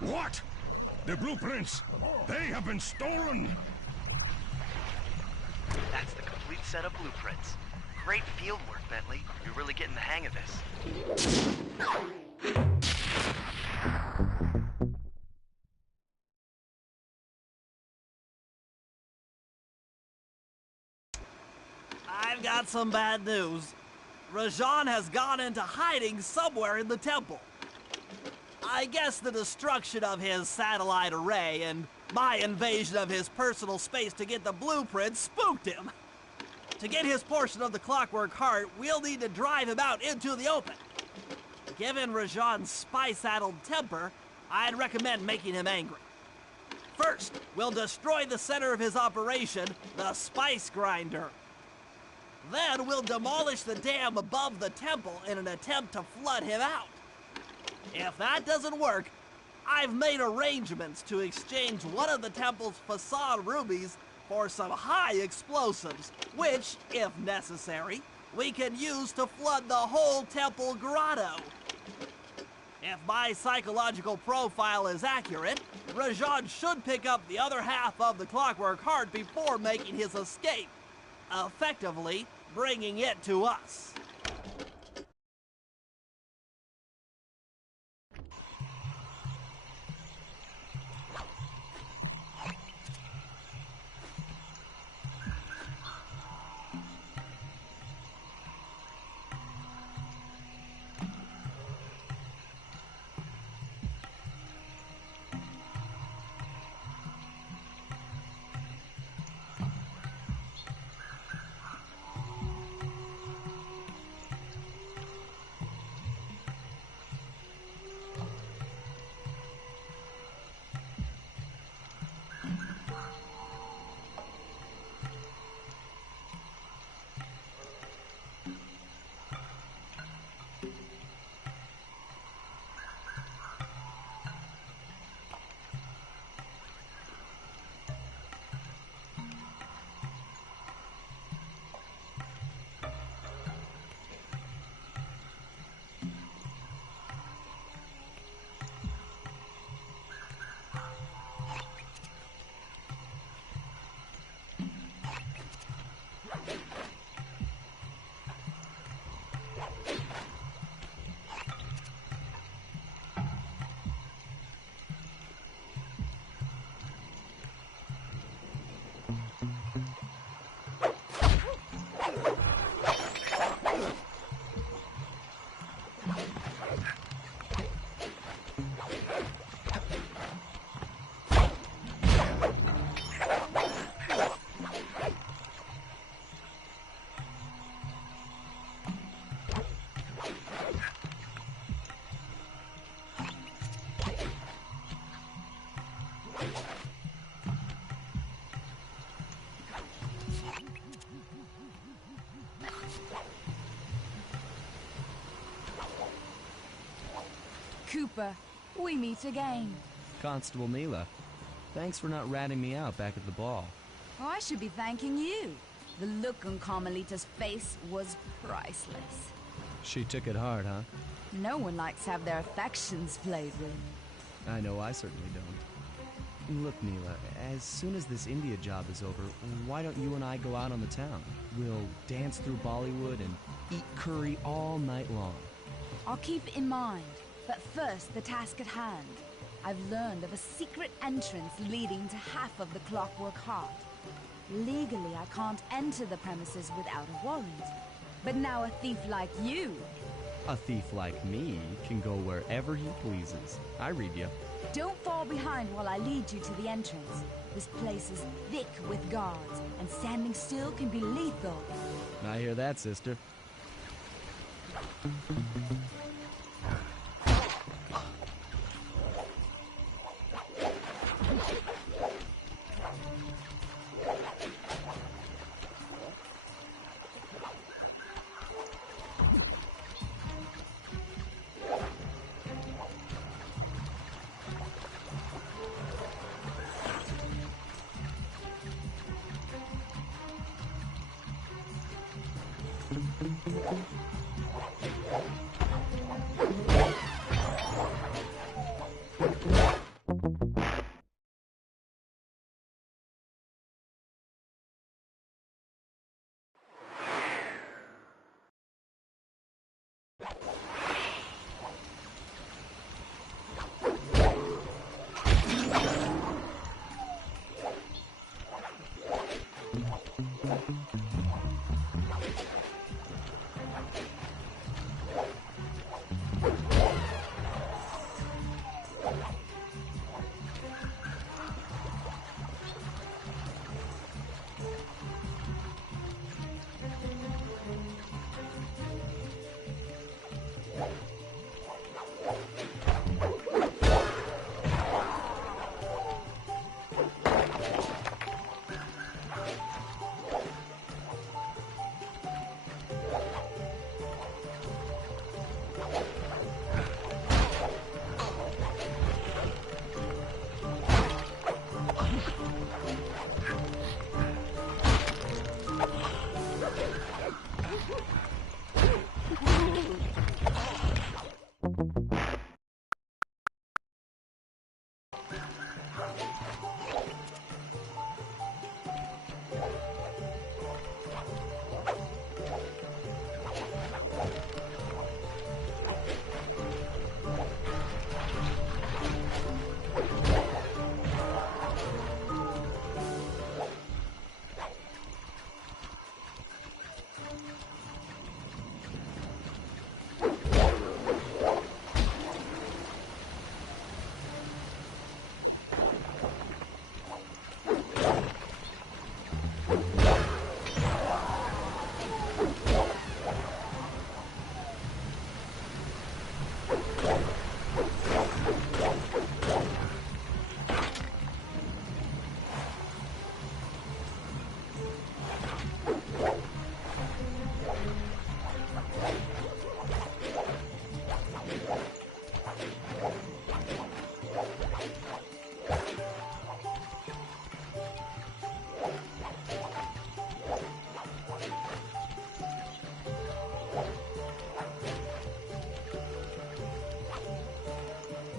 What? The blueprints! They have been stolen! That's the complete set of blueprints. Great field work, Bentley. You're really getting the hang of this. I've got some bad news. Rajan has gone into hiding somewhere in the temple. I guess the destruction of his satellite array and my invasion of his personal space to get the blueprint spooked him. To get his portion of the Clockwork Heart, we'll need to drive him out into the open. Given Rajan's spice-addled temper, I'd recommend making him angry. First, we'll destroy the center of his operation, the Spice Grinder. Then we'll demolish the dam above the temple in an attempt to flood him out. If that doesn't work, I've made arrangements to exchange one of the temple's facade rubies for some high explosives, which, if necessary, we can use to flood the whole temple grotto. If my psychological profile is accurate, Rajan should pick up the other half of the Clockwork Heart before making his escape, effectively bringing it to us. Cooper, we meet again. Constable Neela, thanks for not ratting me out back at the ball. Oh, I should be thanking you. The look on Carmelita's face was priceless. She took it hard, huh? No one likes to have their affections played with. I know I certainly don't. Look, Neela, as soon as this India job is over, why don't you and I go out on the town? We'll dance through Bollywood and eat curry all night long. I'll keep it in mind. But first, the task at hand. I've learned of a secret entrance leading to half of the Clockwork Heart. Legally, I can't enter the premises without a warrant. But now a thief like you... A thief like me can go wherever he pleases. I read you. Don't fall behind while I lead you to the entrance. This place is thick with guards, and standing still can be lethal. I hear that, sister.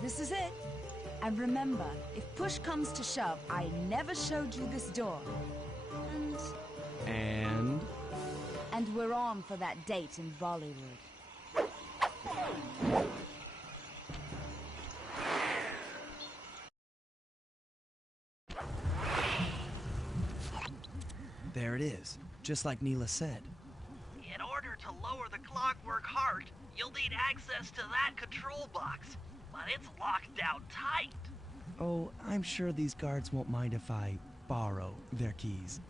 This is it. And remember, if push comes to shove, I never showed you this door. And? And we're on for that date in Bollywood. There it is, just like Neela said. In order to lower the clockwork heart, you'll need access to that control box. But it's locked down tight. Oh, I'm sure these guards won't mind if I borrow their keys.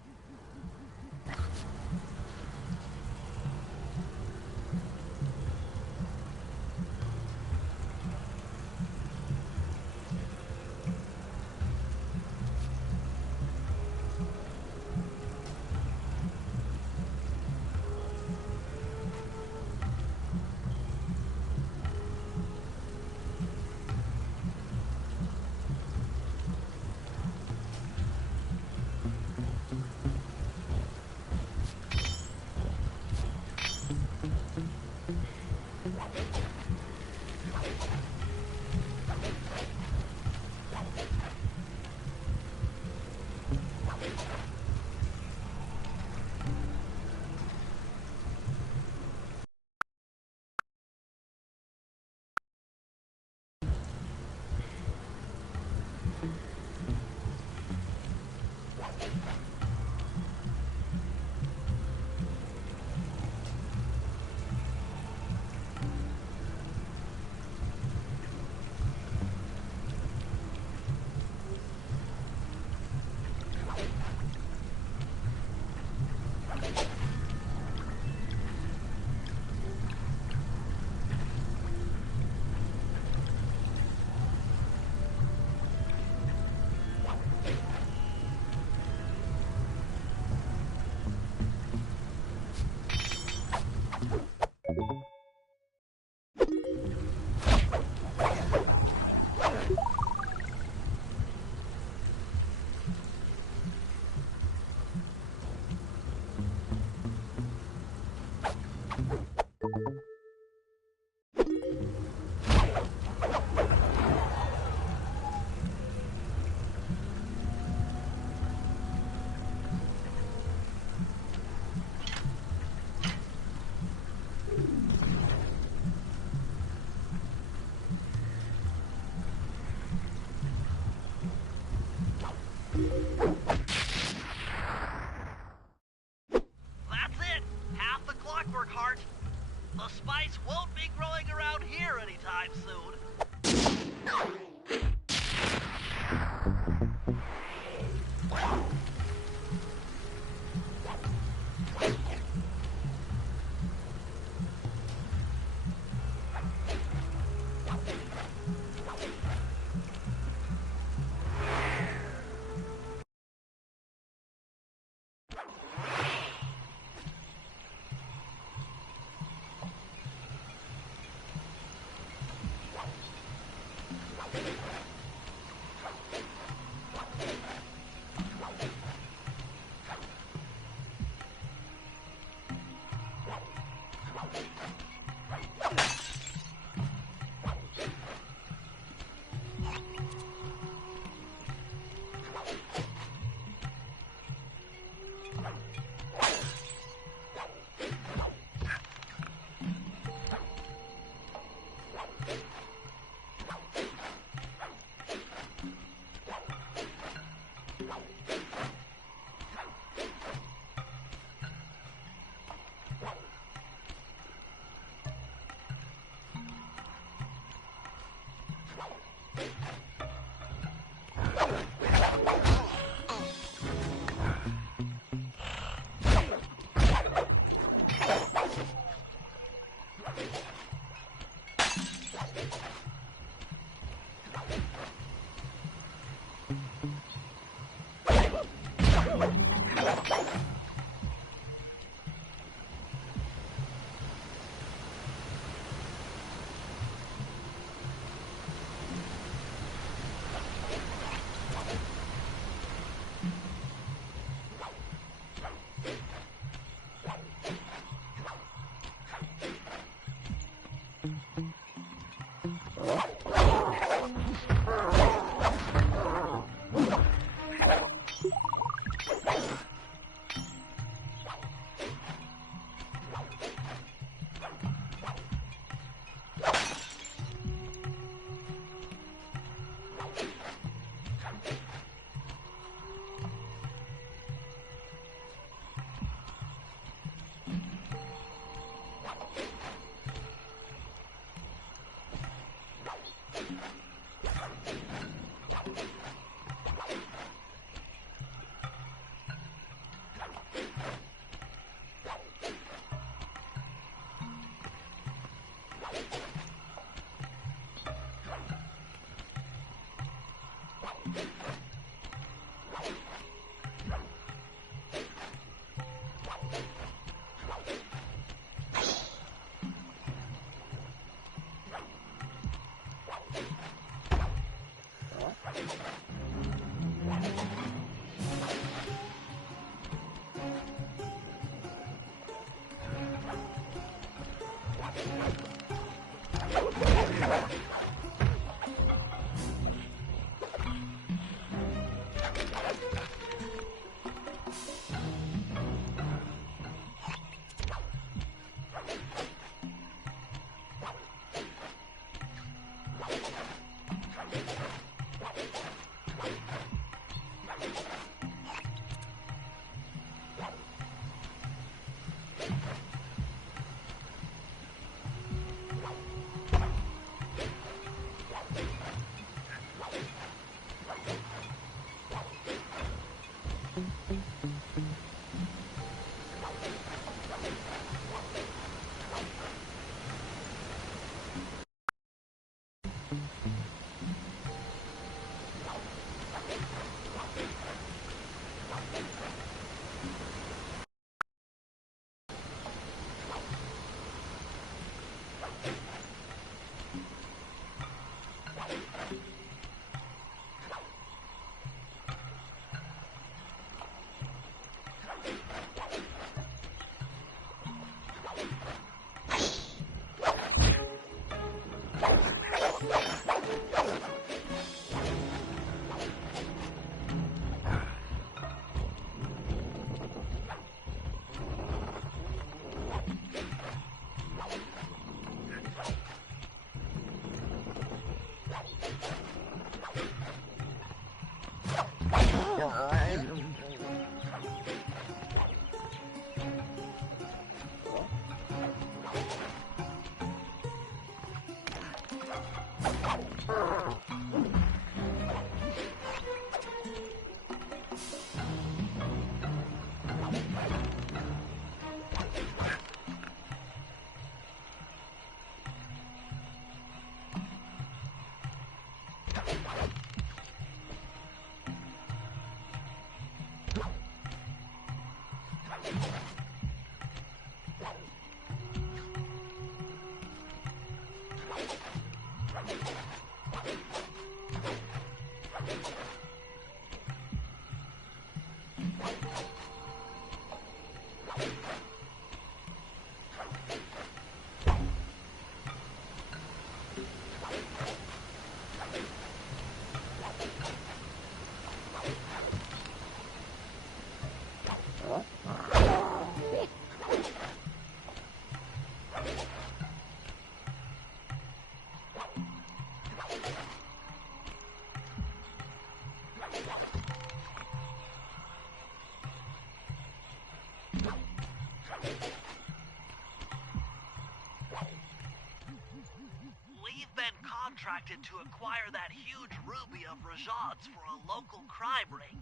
agreement to acquire that huge ruby of Rajan's for a local crime ring.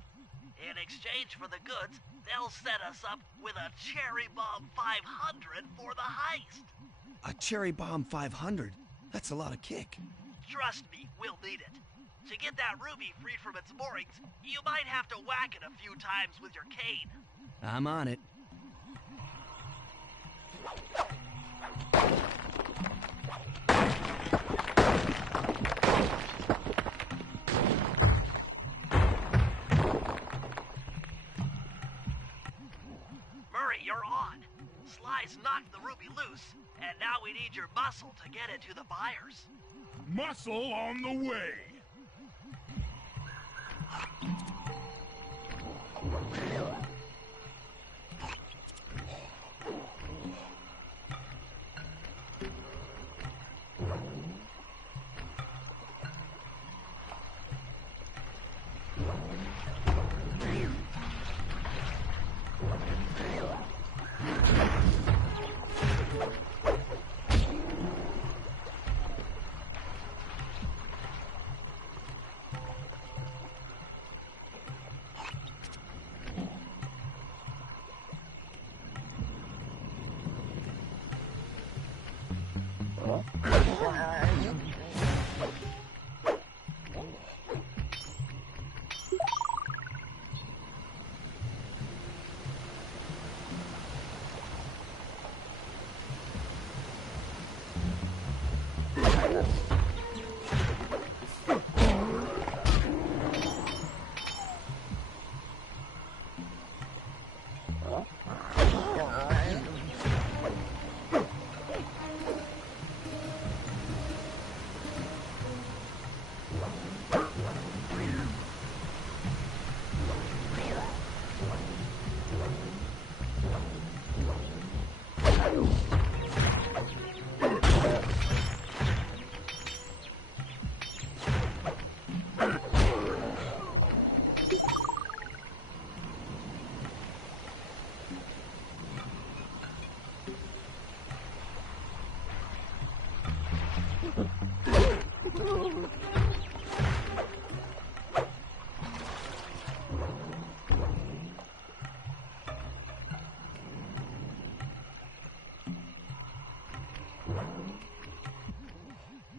In exchange for the goods, they'll set us up with a Cherry Bomb 500 for the heist. A Cherry Bomb 500? That's a lot of kick. Trust me, we'll need it. To get that ruby free from its moorings, you might have to whack it a few times with your cane. I'm on it. Murray, you're on. Sly's knocked the ruby loose, and now we need your muscle to get it to the buyers. Muscle on the way.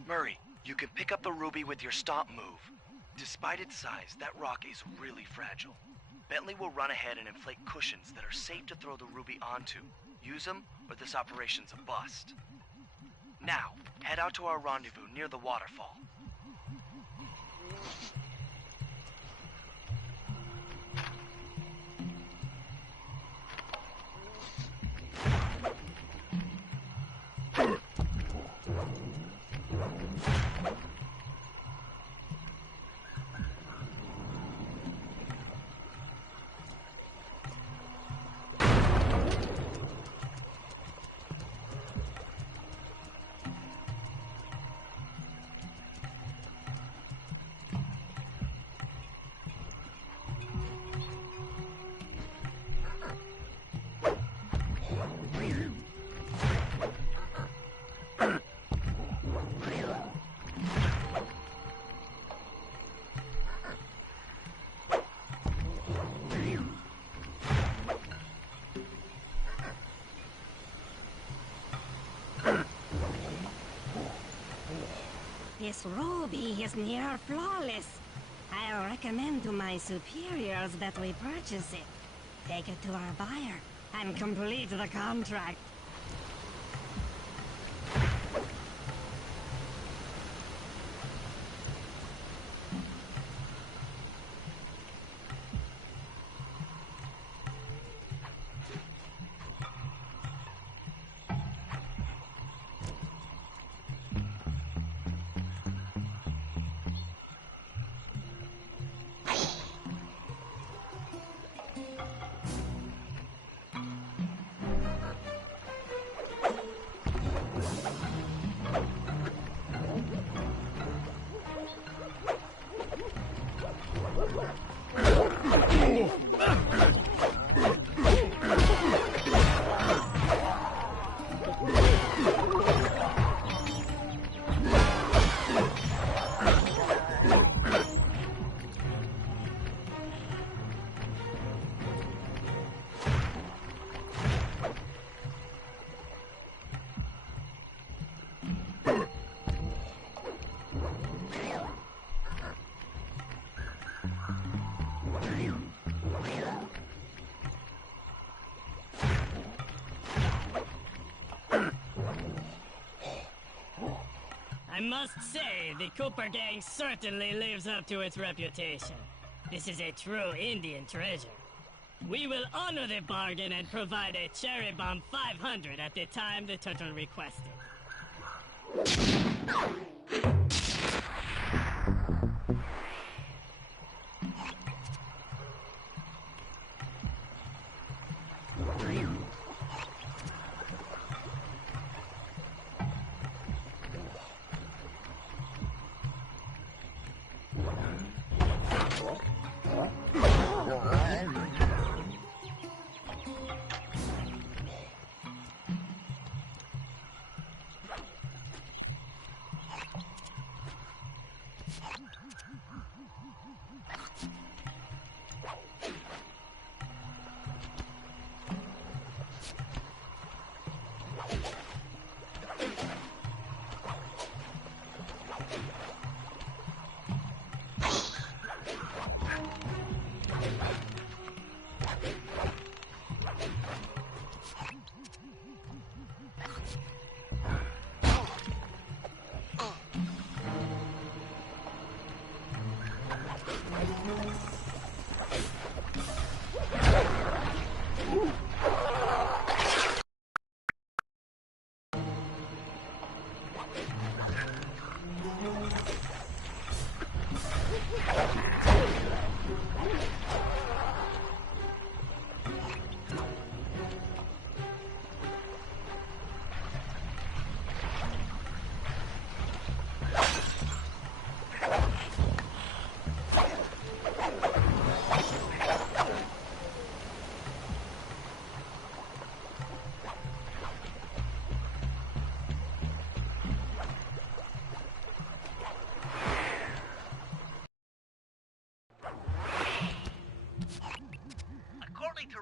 Murray, you can pick up the ruby with your stomp move. Despite its size, that rock is really fragile. Bentley will run ahead and inflate cushions that are safe to throw the ruby onto. Use them, or this operation's a bust. Now, head out to our rendezvous near the waterfall. This ruby is near flawless. I'll recommend to my superiors that we purchase it, take it to our buyer, and complete the contract. I must say, the Cooper gang certainly lives up to its reputation. This is a true Indian treasure. We will honor the bargain and provide a Cherry Bomb 500 at the time the turtle requested.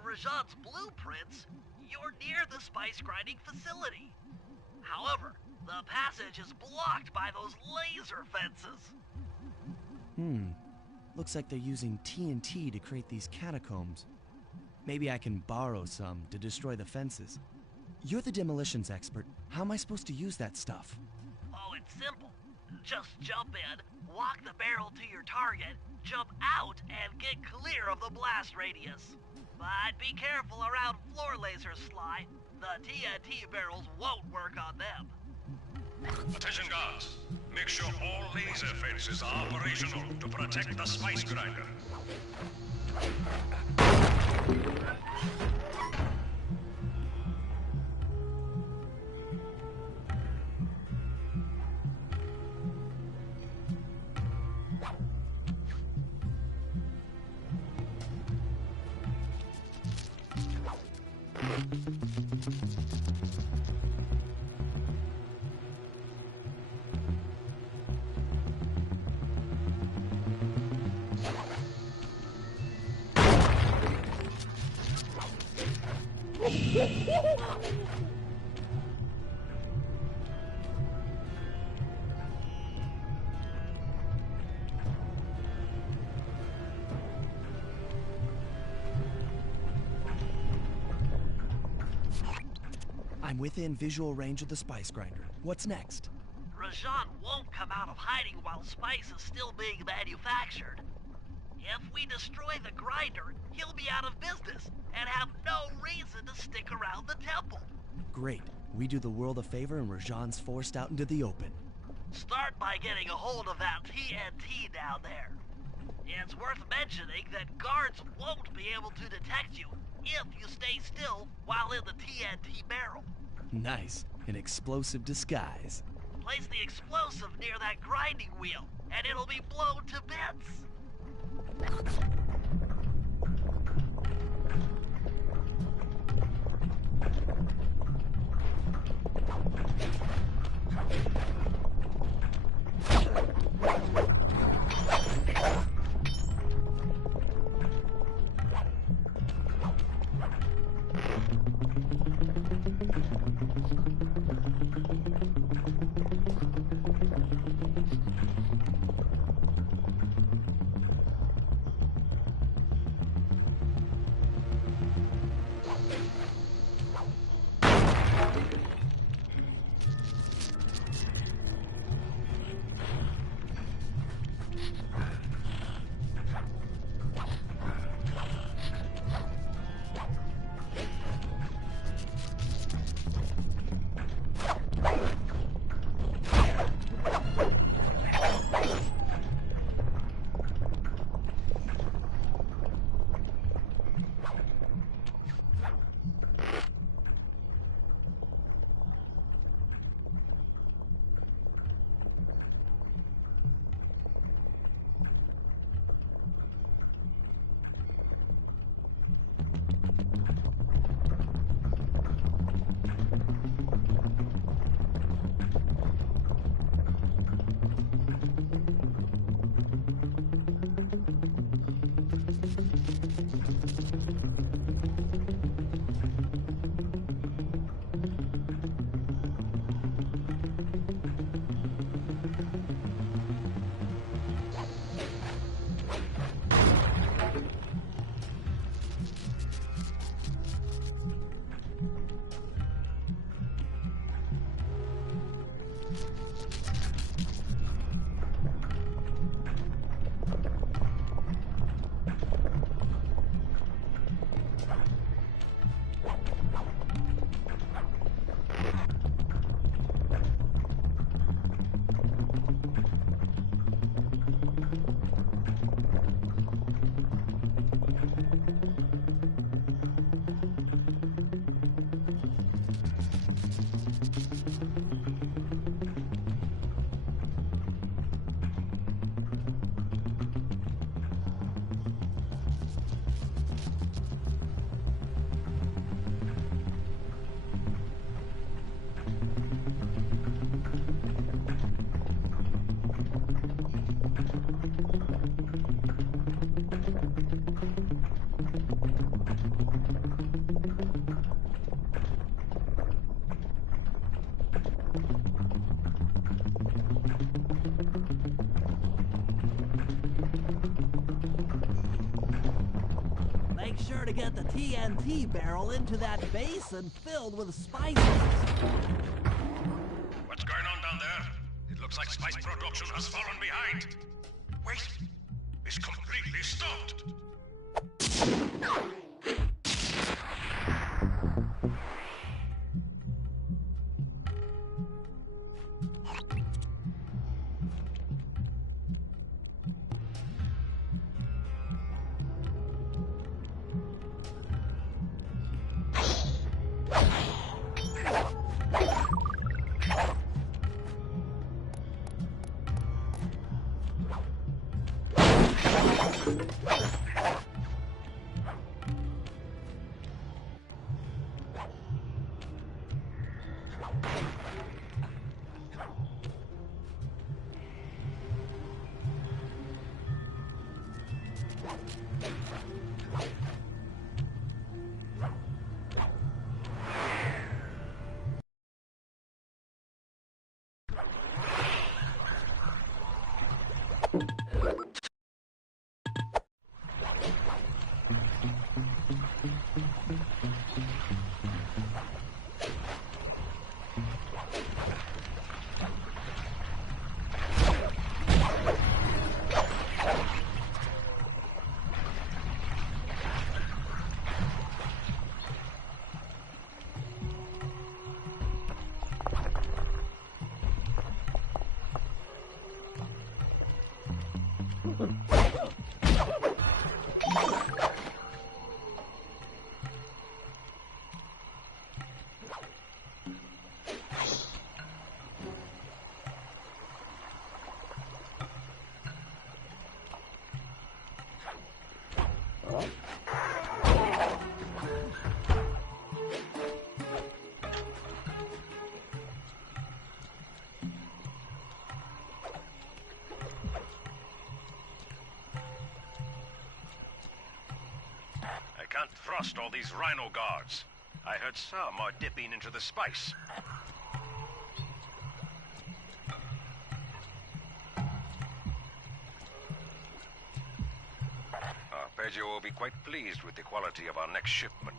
Rajan's blueprints, you're near the spice grinding facility. However, the passage is blocked by those laser fences. Looks like they're using TNT to create these catacombs. Maybe I can borrow some to destroy the fences. You're the demolitions expert. How am I supposed to use that stuff? Oh, it's simple. Just jump in, walk the barrel to your target, jump out, and get clear of the blast radius. But be careful around floor lasers, Sly. The TNT barrels won't work on them. Attention guards. Make sure all laser fences are operational to protect the spice grinder. I'm within visual range of the spice grinder. What's next? Rajan won't come out of hiding while spice is still being manufactured. If we destroy the grinder, he'll be out of business and have no reason to stick around the temple. Great. We do the world a favor and Rajan's forced out into the open. Start by getting a hold of that TNT down there. It's worth mentioning that guards won't be able to detect you if you stay still while in the TNT barrel. Nice. An explosive disguise. Place the explosive near that grinding wheel, and it'll be blown to bits. sure to get the TNT barrel into that basin filled with spices. What's going on down there? It looks like spice production has fallen behind. Wait, it's completely stopped. Can't thrust all these rhino guards. I heard some are dipping into the spice. Arpeggio will be quite pleased with the quality of our next shipment.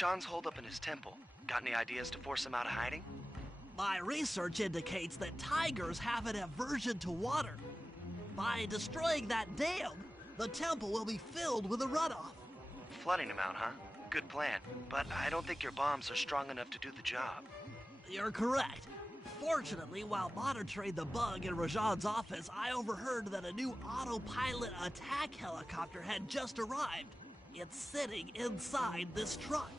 Rajan's holed up in his temple. Got any ideas to force him out of hiding? My research indicates that tigers have an aversion to water. By destroying that dam, the temple will be filled with a runoff. Flooding him out, huh? Good plan. But I don't think your bombs are strong enough to do the job. You're correct. Fortunately, while monitoring the bug in Rajan's office, I overheard that a new autopilot attack helicopter had just arrived. It's sitting inside this truck.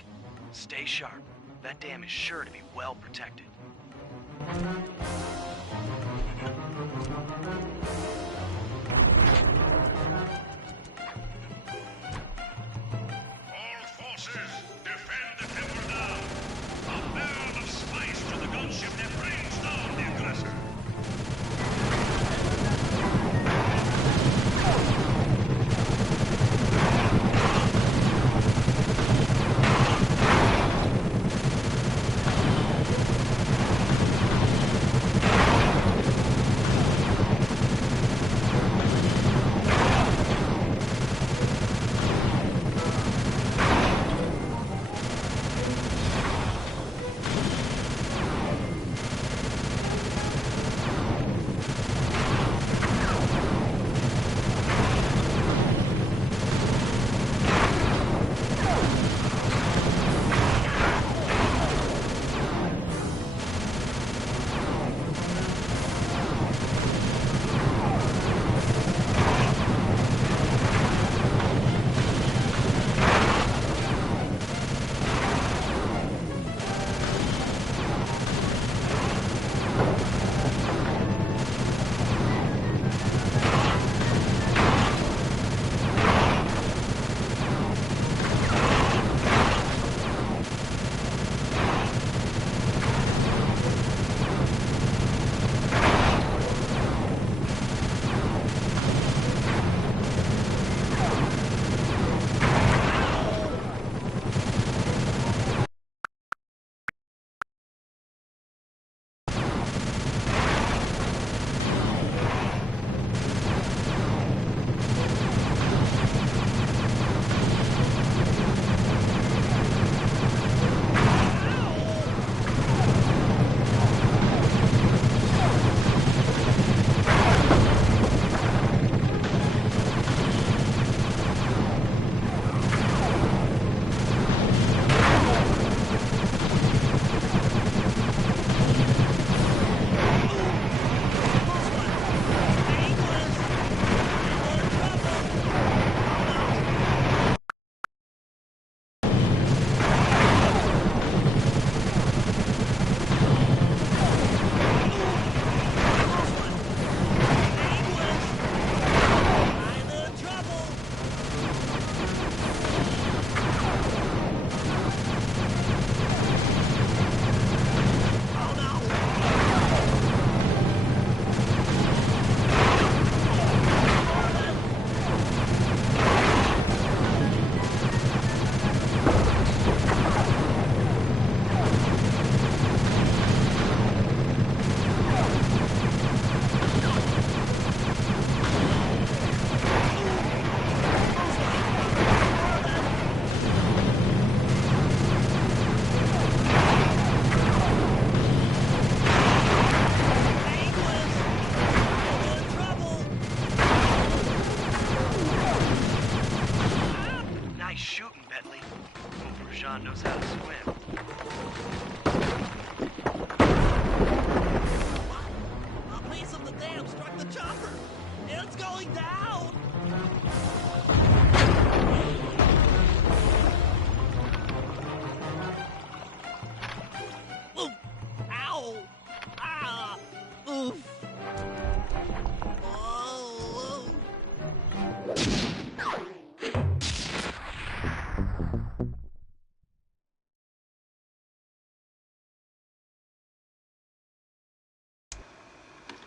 Stay sharp. That dam is sure to be well protected. All forces, defend the temple now. A barrel of spice to the gunship that brings down the aggressor. Rajan knows how to swim. A piece of the dam struck the chopper. It's going down. Ooh. Ow. Ah. Oof. Oh.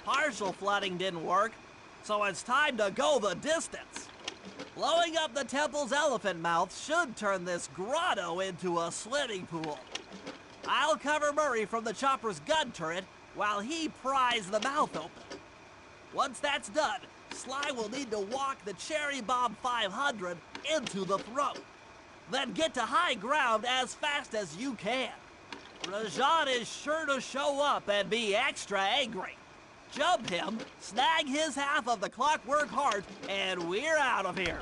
Partial flooding didn't work, so it's time to go the distance. Blowing up the temple's elephant mouth should turn this grotto into a swimming pool. I'll cover Murray from the chopper's gun turret while he pries the mouth open. Once that's done, Sly will need to walk the Cherry Bomb 500 into the throat. Then get to high ground as fast as you can. Rajan is sure to show up and be extra angry. Jump him, snag his half of the Clockwork Heart, and we're out of here.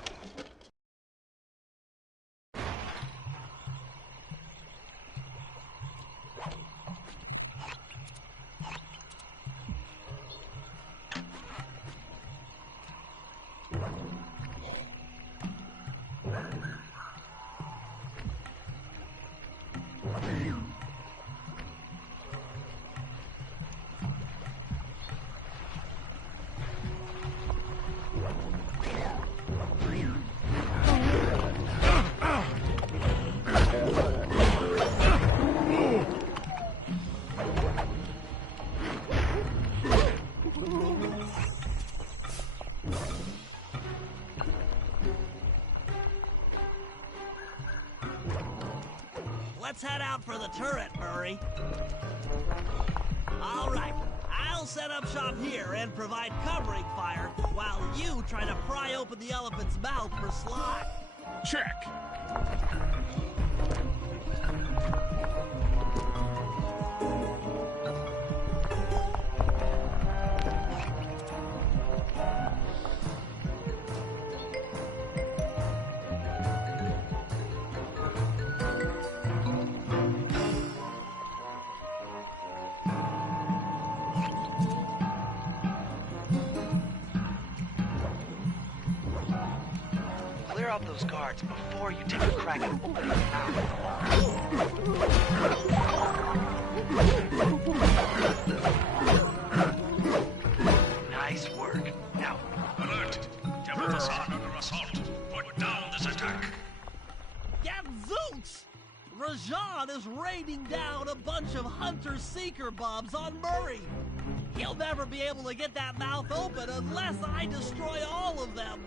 Let's head out for the turret, Murray. All right, I'll set up shop here and provide covering fire while you try to pry open the elephant's mouth for Sly. Check. Clear out those guards before you take a crack at opening the mouth. Nice work. Now, Alert! Temple Facade under assault. Put down this attack. Gadzooks! Rajan is raining down a bunch of Hunter-Seeker bombs on Murray. He'll never be able to get that mouth open unless I destroy all of them.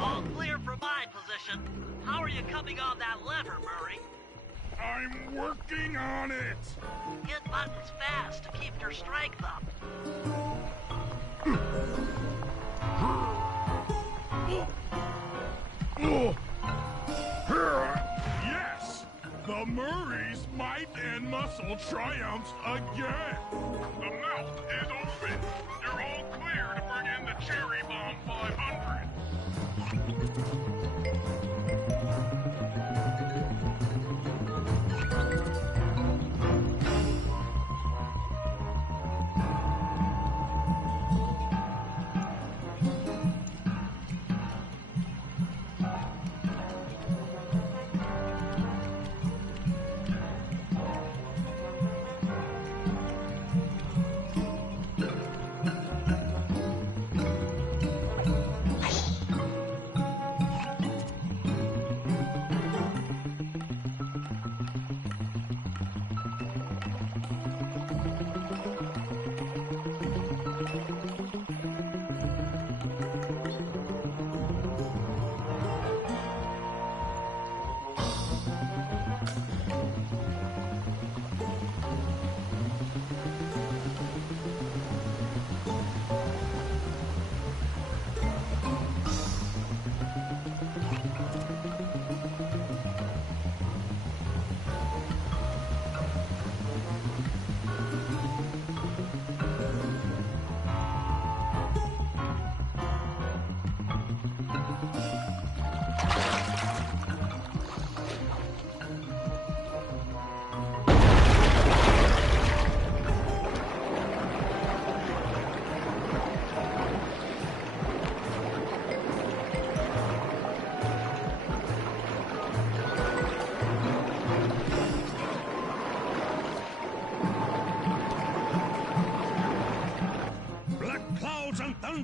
All clear from my position. How are you coming on that lever, Murray? I'm working on it. Hit buttons fast to keep your strength up. Yes! The Murray's might and muscle triumphs again. The mouth is open. You're all clear to bring in the Cherry Bomb 500.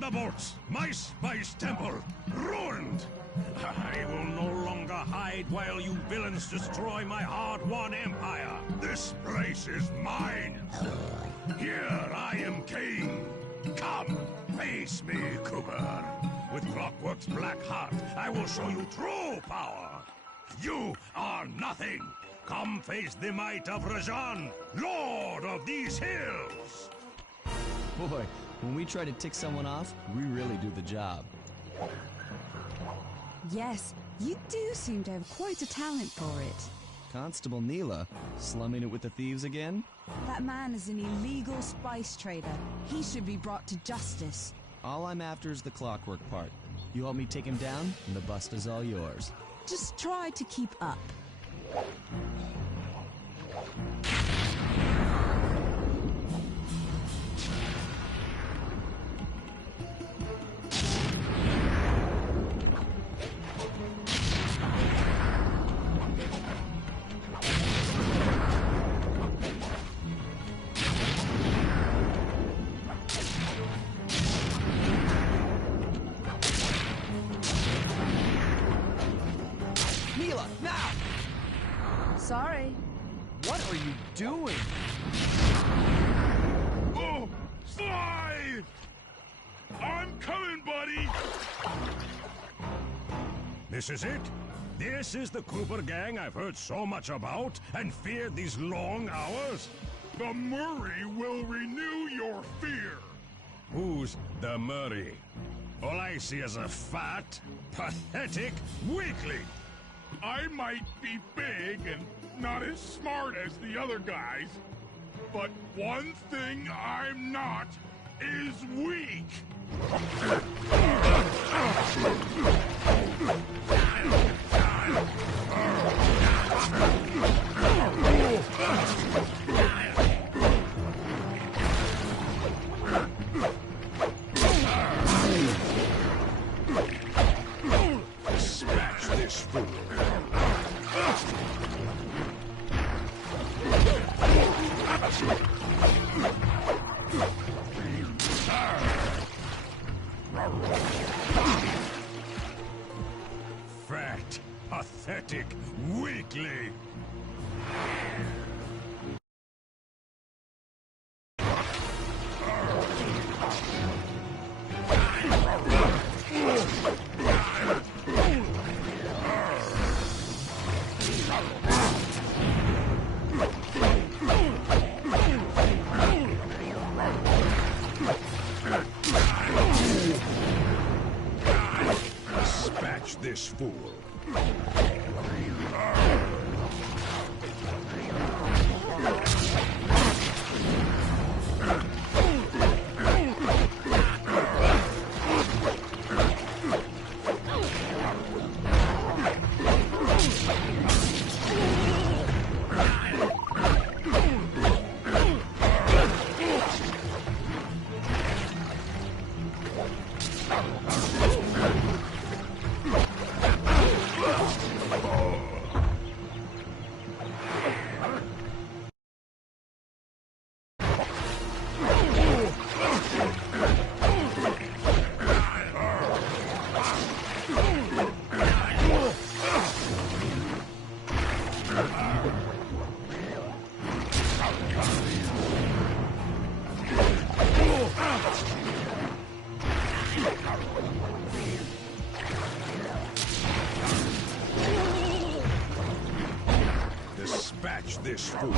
Thunderbolts! My spice temple ruined! I will no longer hide while you villains destroy my hard-won empire. This place is mine. Here I am king. Come, face me, Cooper. With Clockwork's black heart, I will show you true power. You are nothing. Come face the might of Rajan, Lord of these hills. Boy, when we try to tick someone off, we really do the job. Yes, you do seem to have quite a talent for it. Constable Neela, slumming it with the thieves again? That man is an illegal spice trader. He should be brought to justice. All I'm after is the Clockwork part. You help me take him down, and the bust is all yours. Just try to keep up. Neela, now! Sorry. What are you doing? Oh, Sly! I'm coming, buddy! This is it? This is the Cooper gang I've heard so much about and feared these long hours? The Murray will renew your fear. Who's the Murray? All I see is a fat, pathetic weakling. I might be big and not as smart as the other guys, but one thing I'm not is weak. Smash this fool. Fat, pathetic weakling. Dispatch this fool. Dispatch this fool.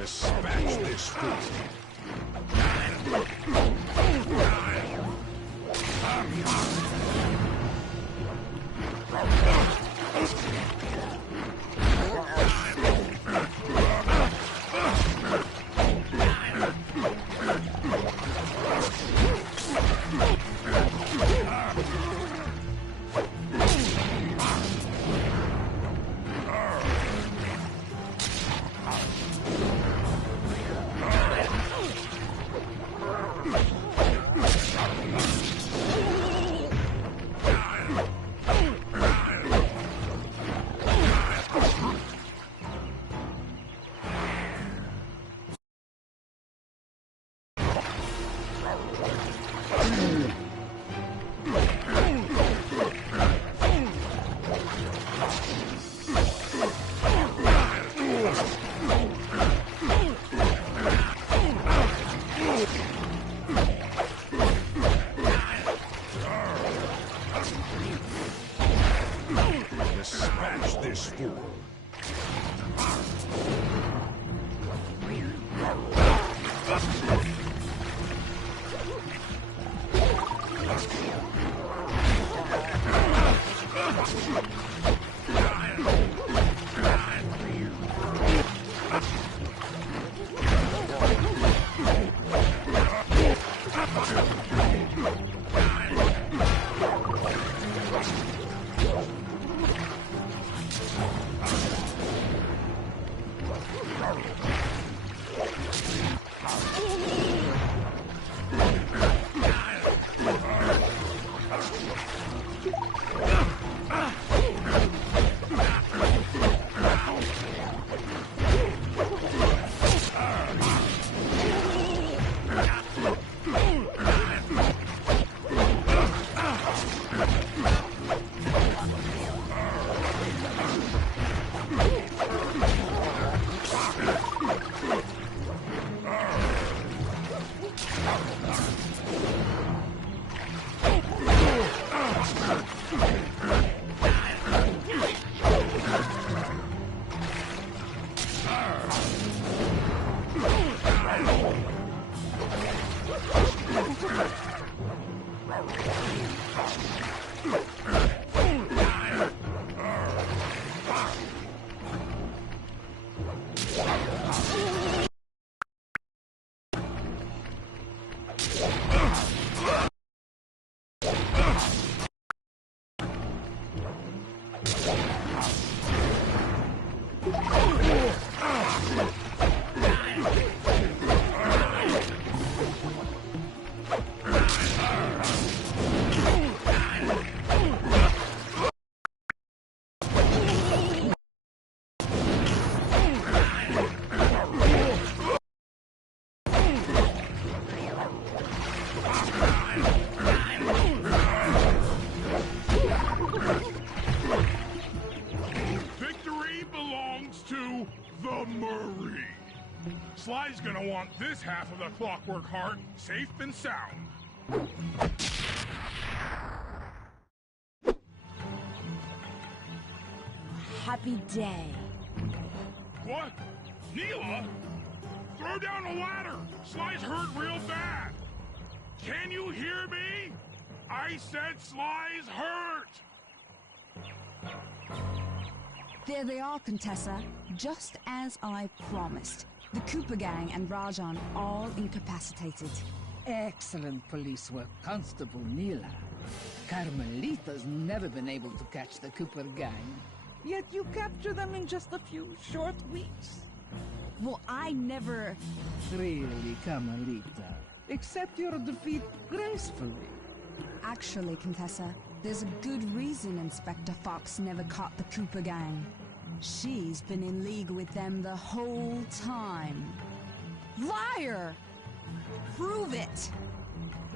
Dispatch this fool. Sly's gonna want this half of the Clockwork Heart safe and sound. Happy day. What? Neela? Throw down a ladder! Sly's hurt real bad! Can you hear me? I said Sly's hurt! There they are, Contessa. Just as I promised. The Cooper Gang and Rajan all incapacitated. Excellent police work, Constable Neela. Carmelita's never been able to catch the Cooper Gang. Yet you capture them in just a few short weeks. Well, I never... Really, Carmelita. Accept your defeat gracefully. Actually, Contessa, there's a good reason Inspector Fox never caught the Cooper gang. She's been in league with them the whole time. Liar! Prove it!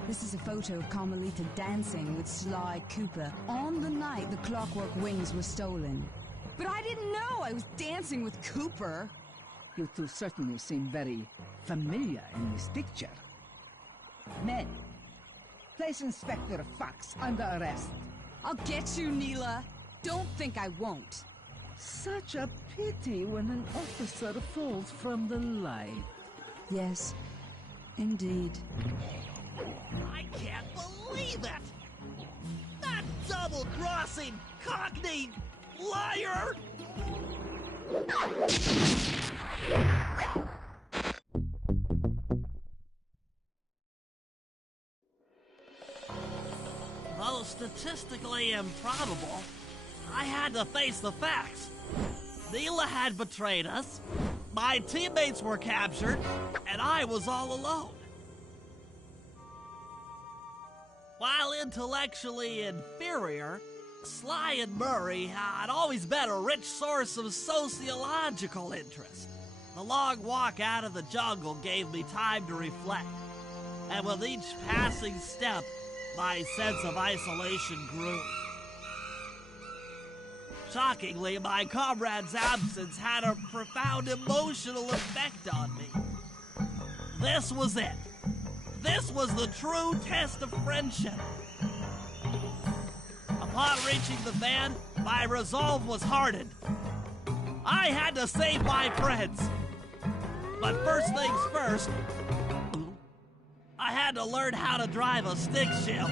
This is a photo of Carmelita dancing with Sly Cooper on the night the Clockwork Wings were stolen. But I didn't know I was dancing with Cooper. You two certainly seem very familiar in this picture. Men, place Inspector Fox under arrest. I'll get you, Neela. Don't think I won't. Such a pity when an officer falls from the light. Yes, indeed. I can't believe it! That double-crossing, cockney liar! Though statistically improbable, I had to face the facts. Neela had betrayed us, my teammates were captured, and I was all alone. While intellectually inferior, Sly and Murray had always been a rich source of sociological interest. The long walk out of the jungle gave me time to reflect, and with each passing step, my sense of isolation grew. Shockingly, my comrade's absence had a profound emotional effect on me. This was it. This was the true test of friendship. Upon reaching the van, my resolve was hardened. I had to save my friends. But first things first, I had to learn how to drive a stick shift.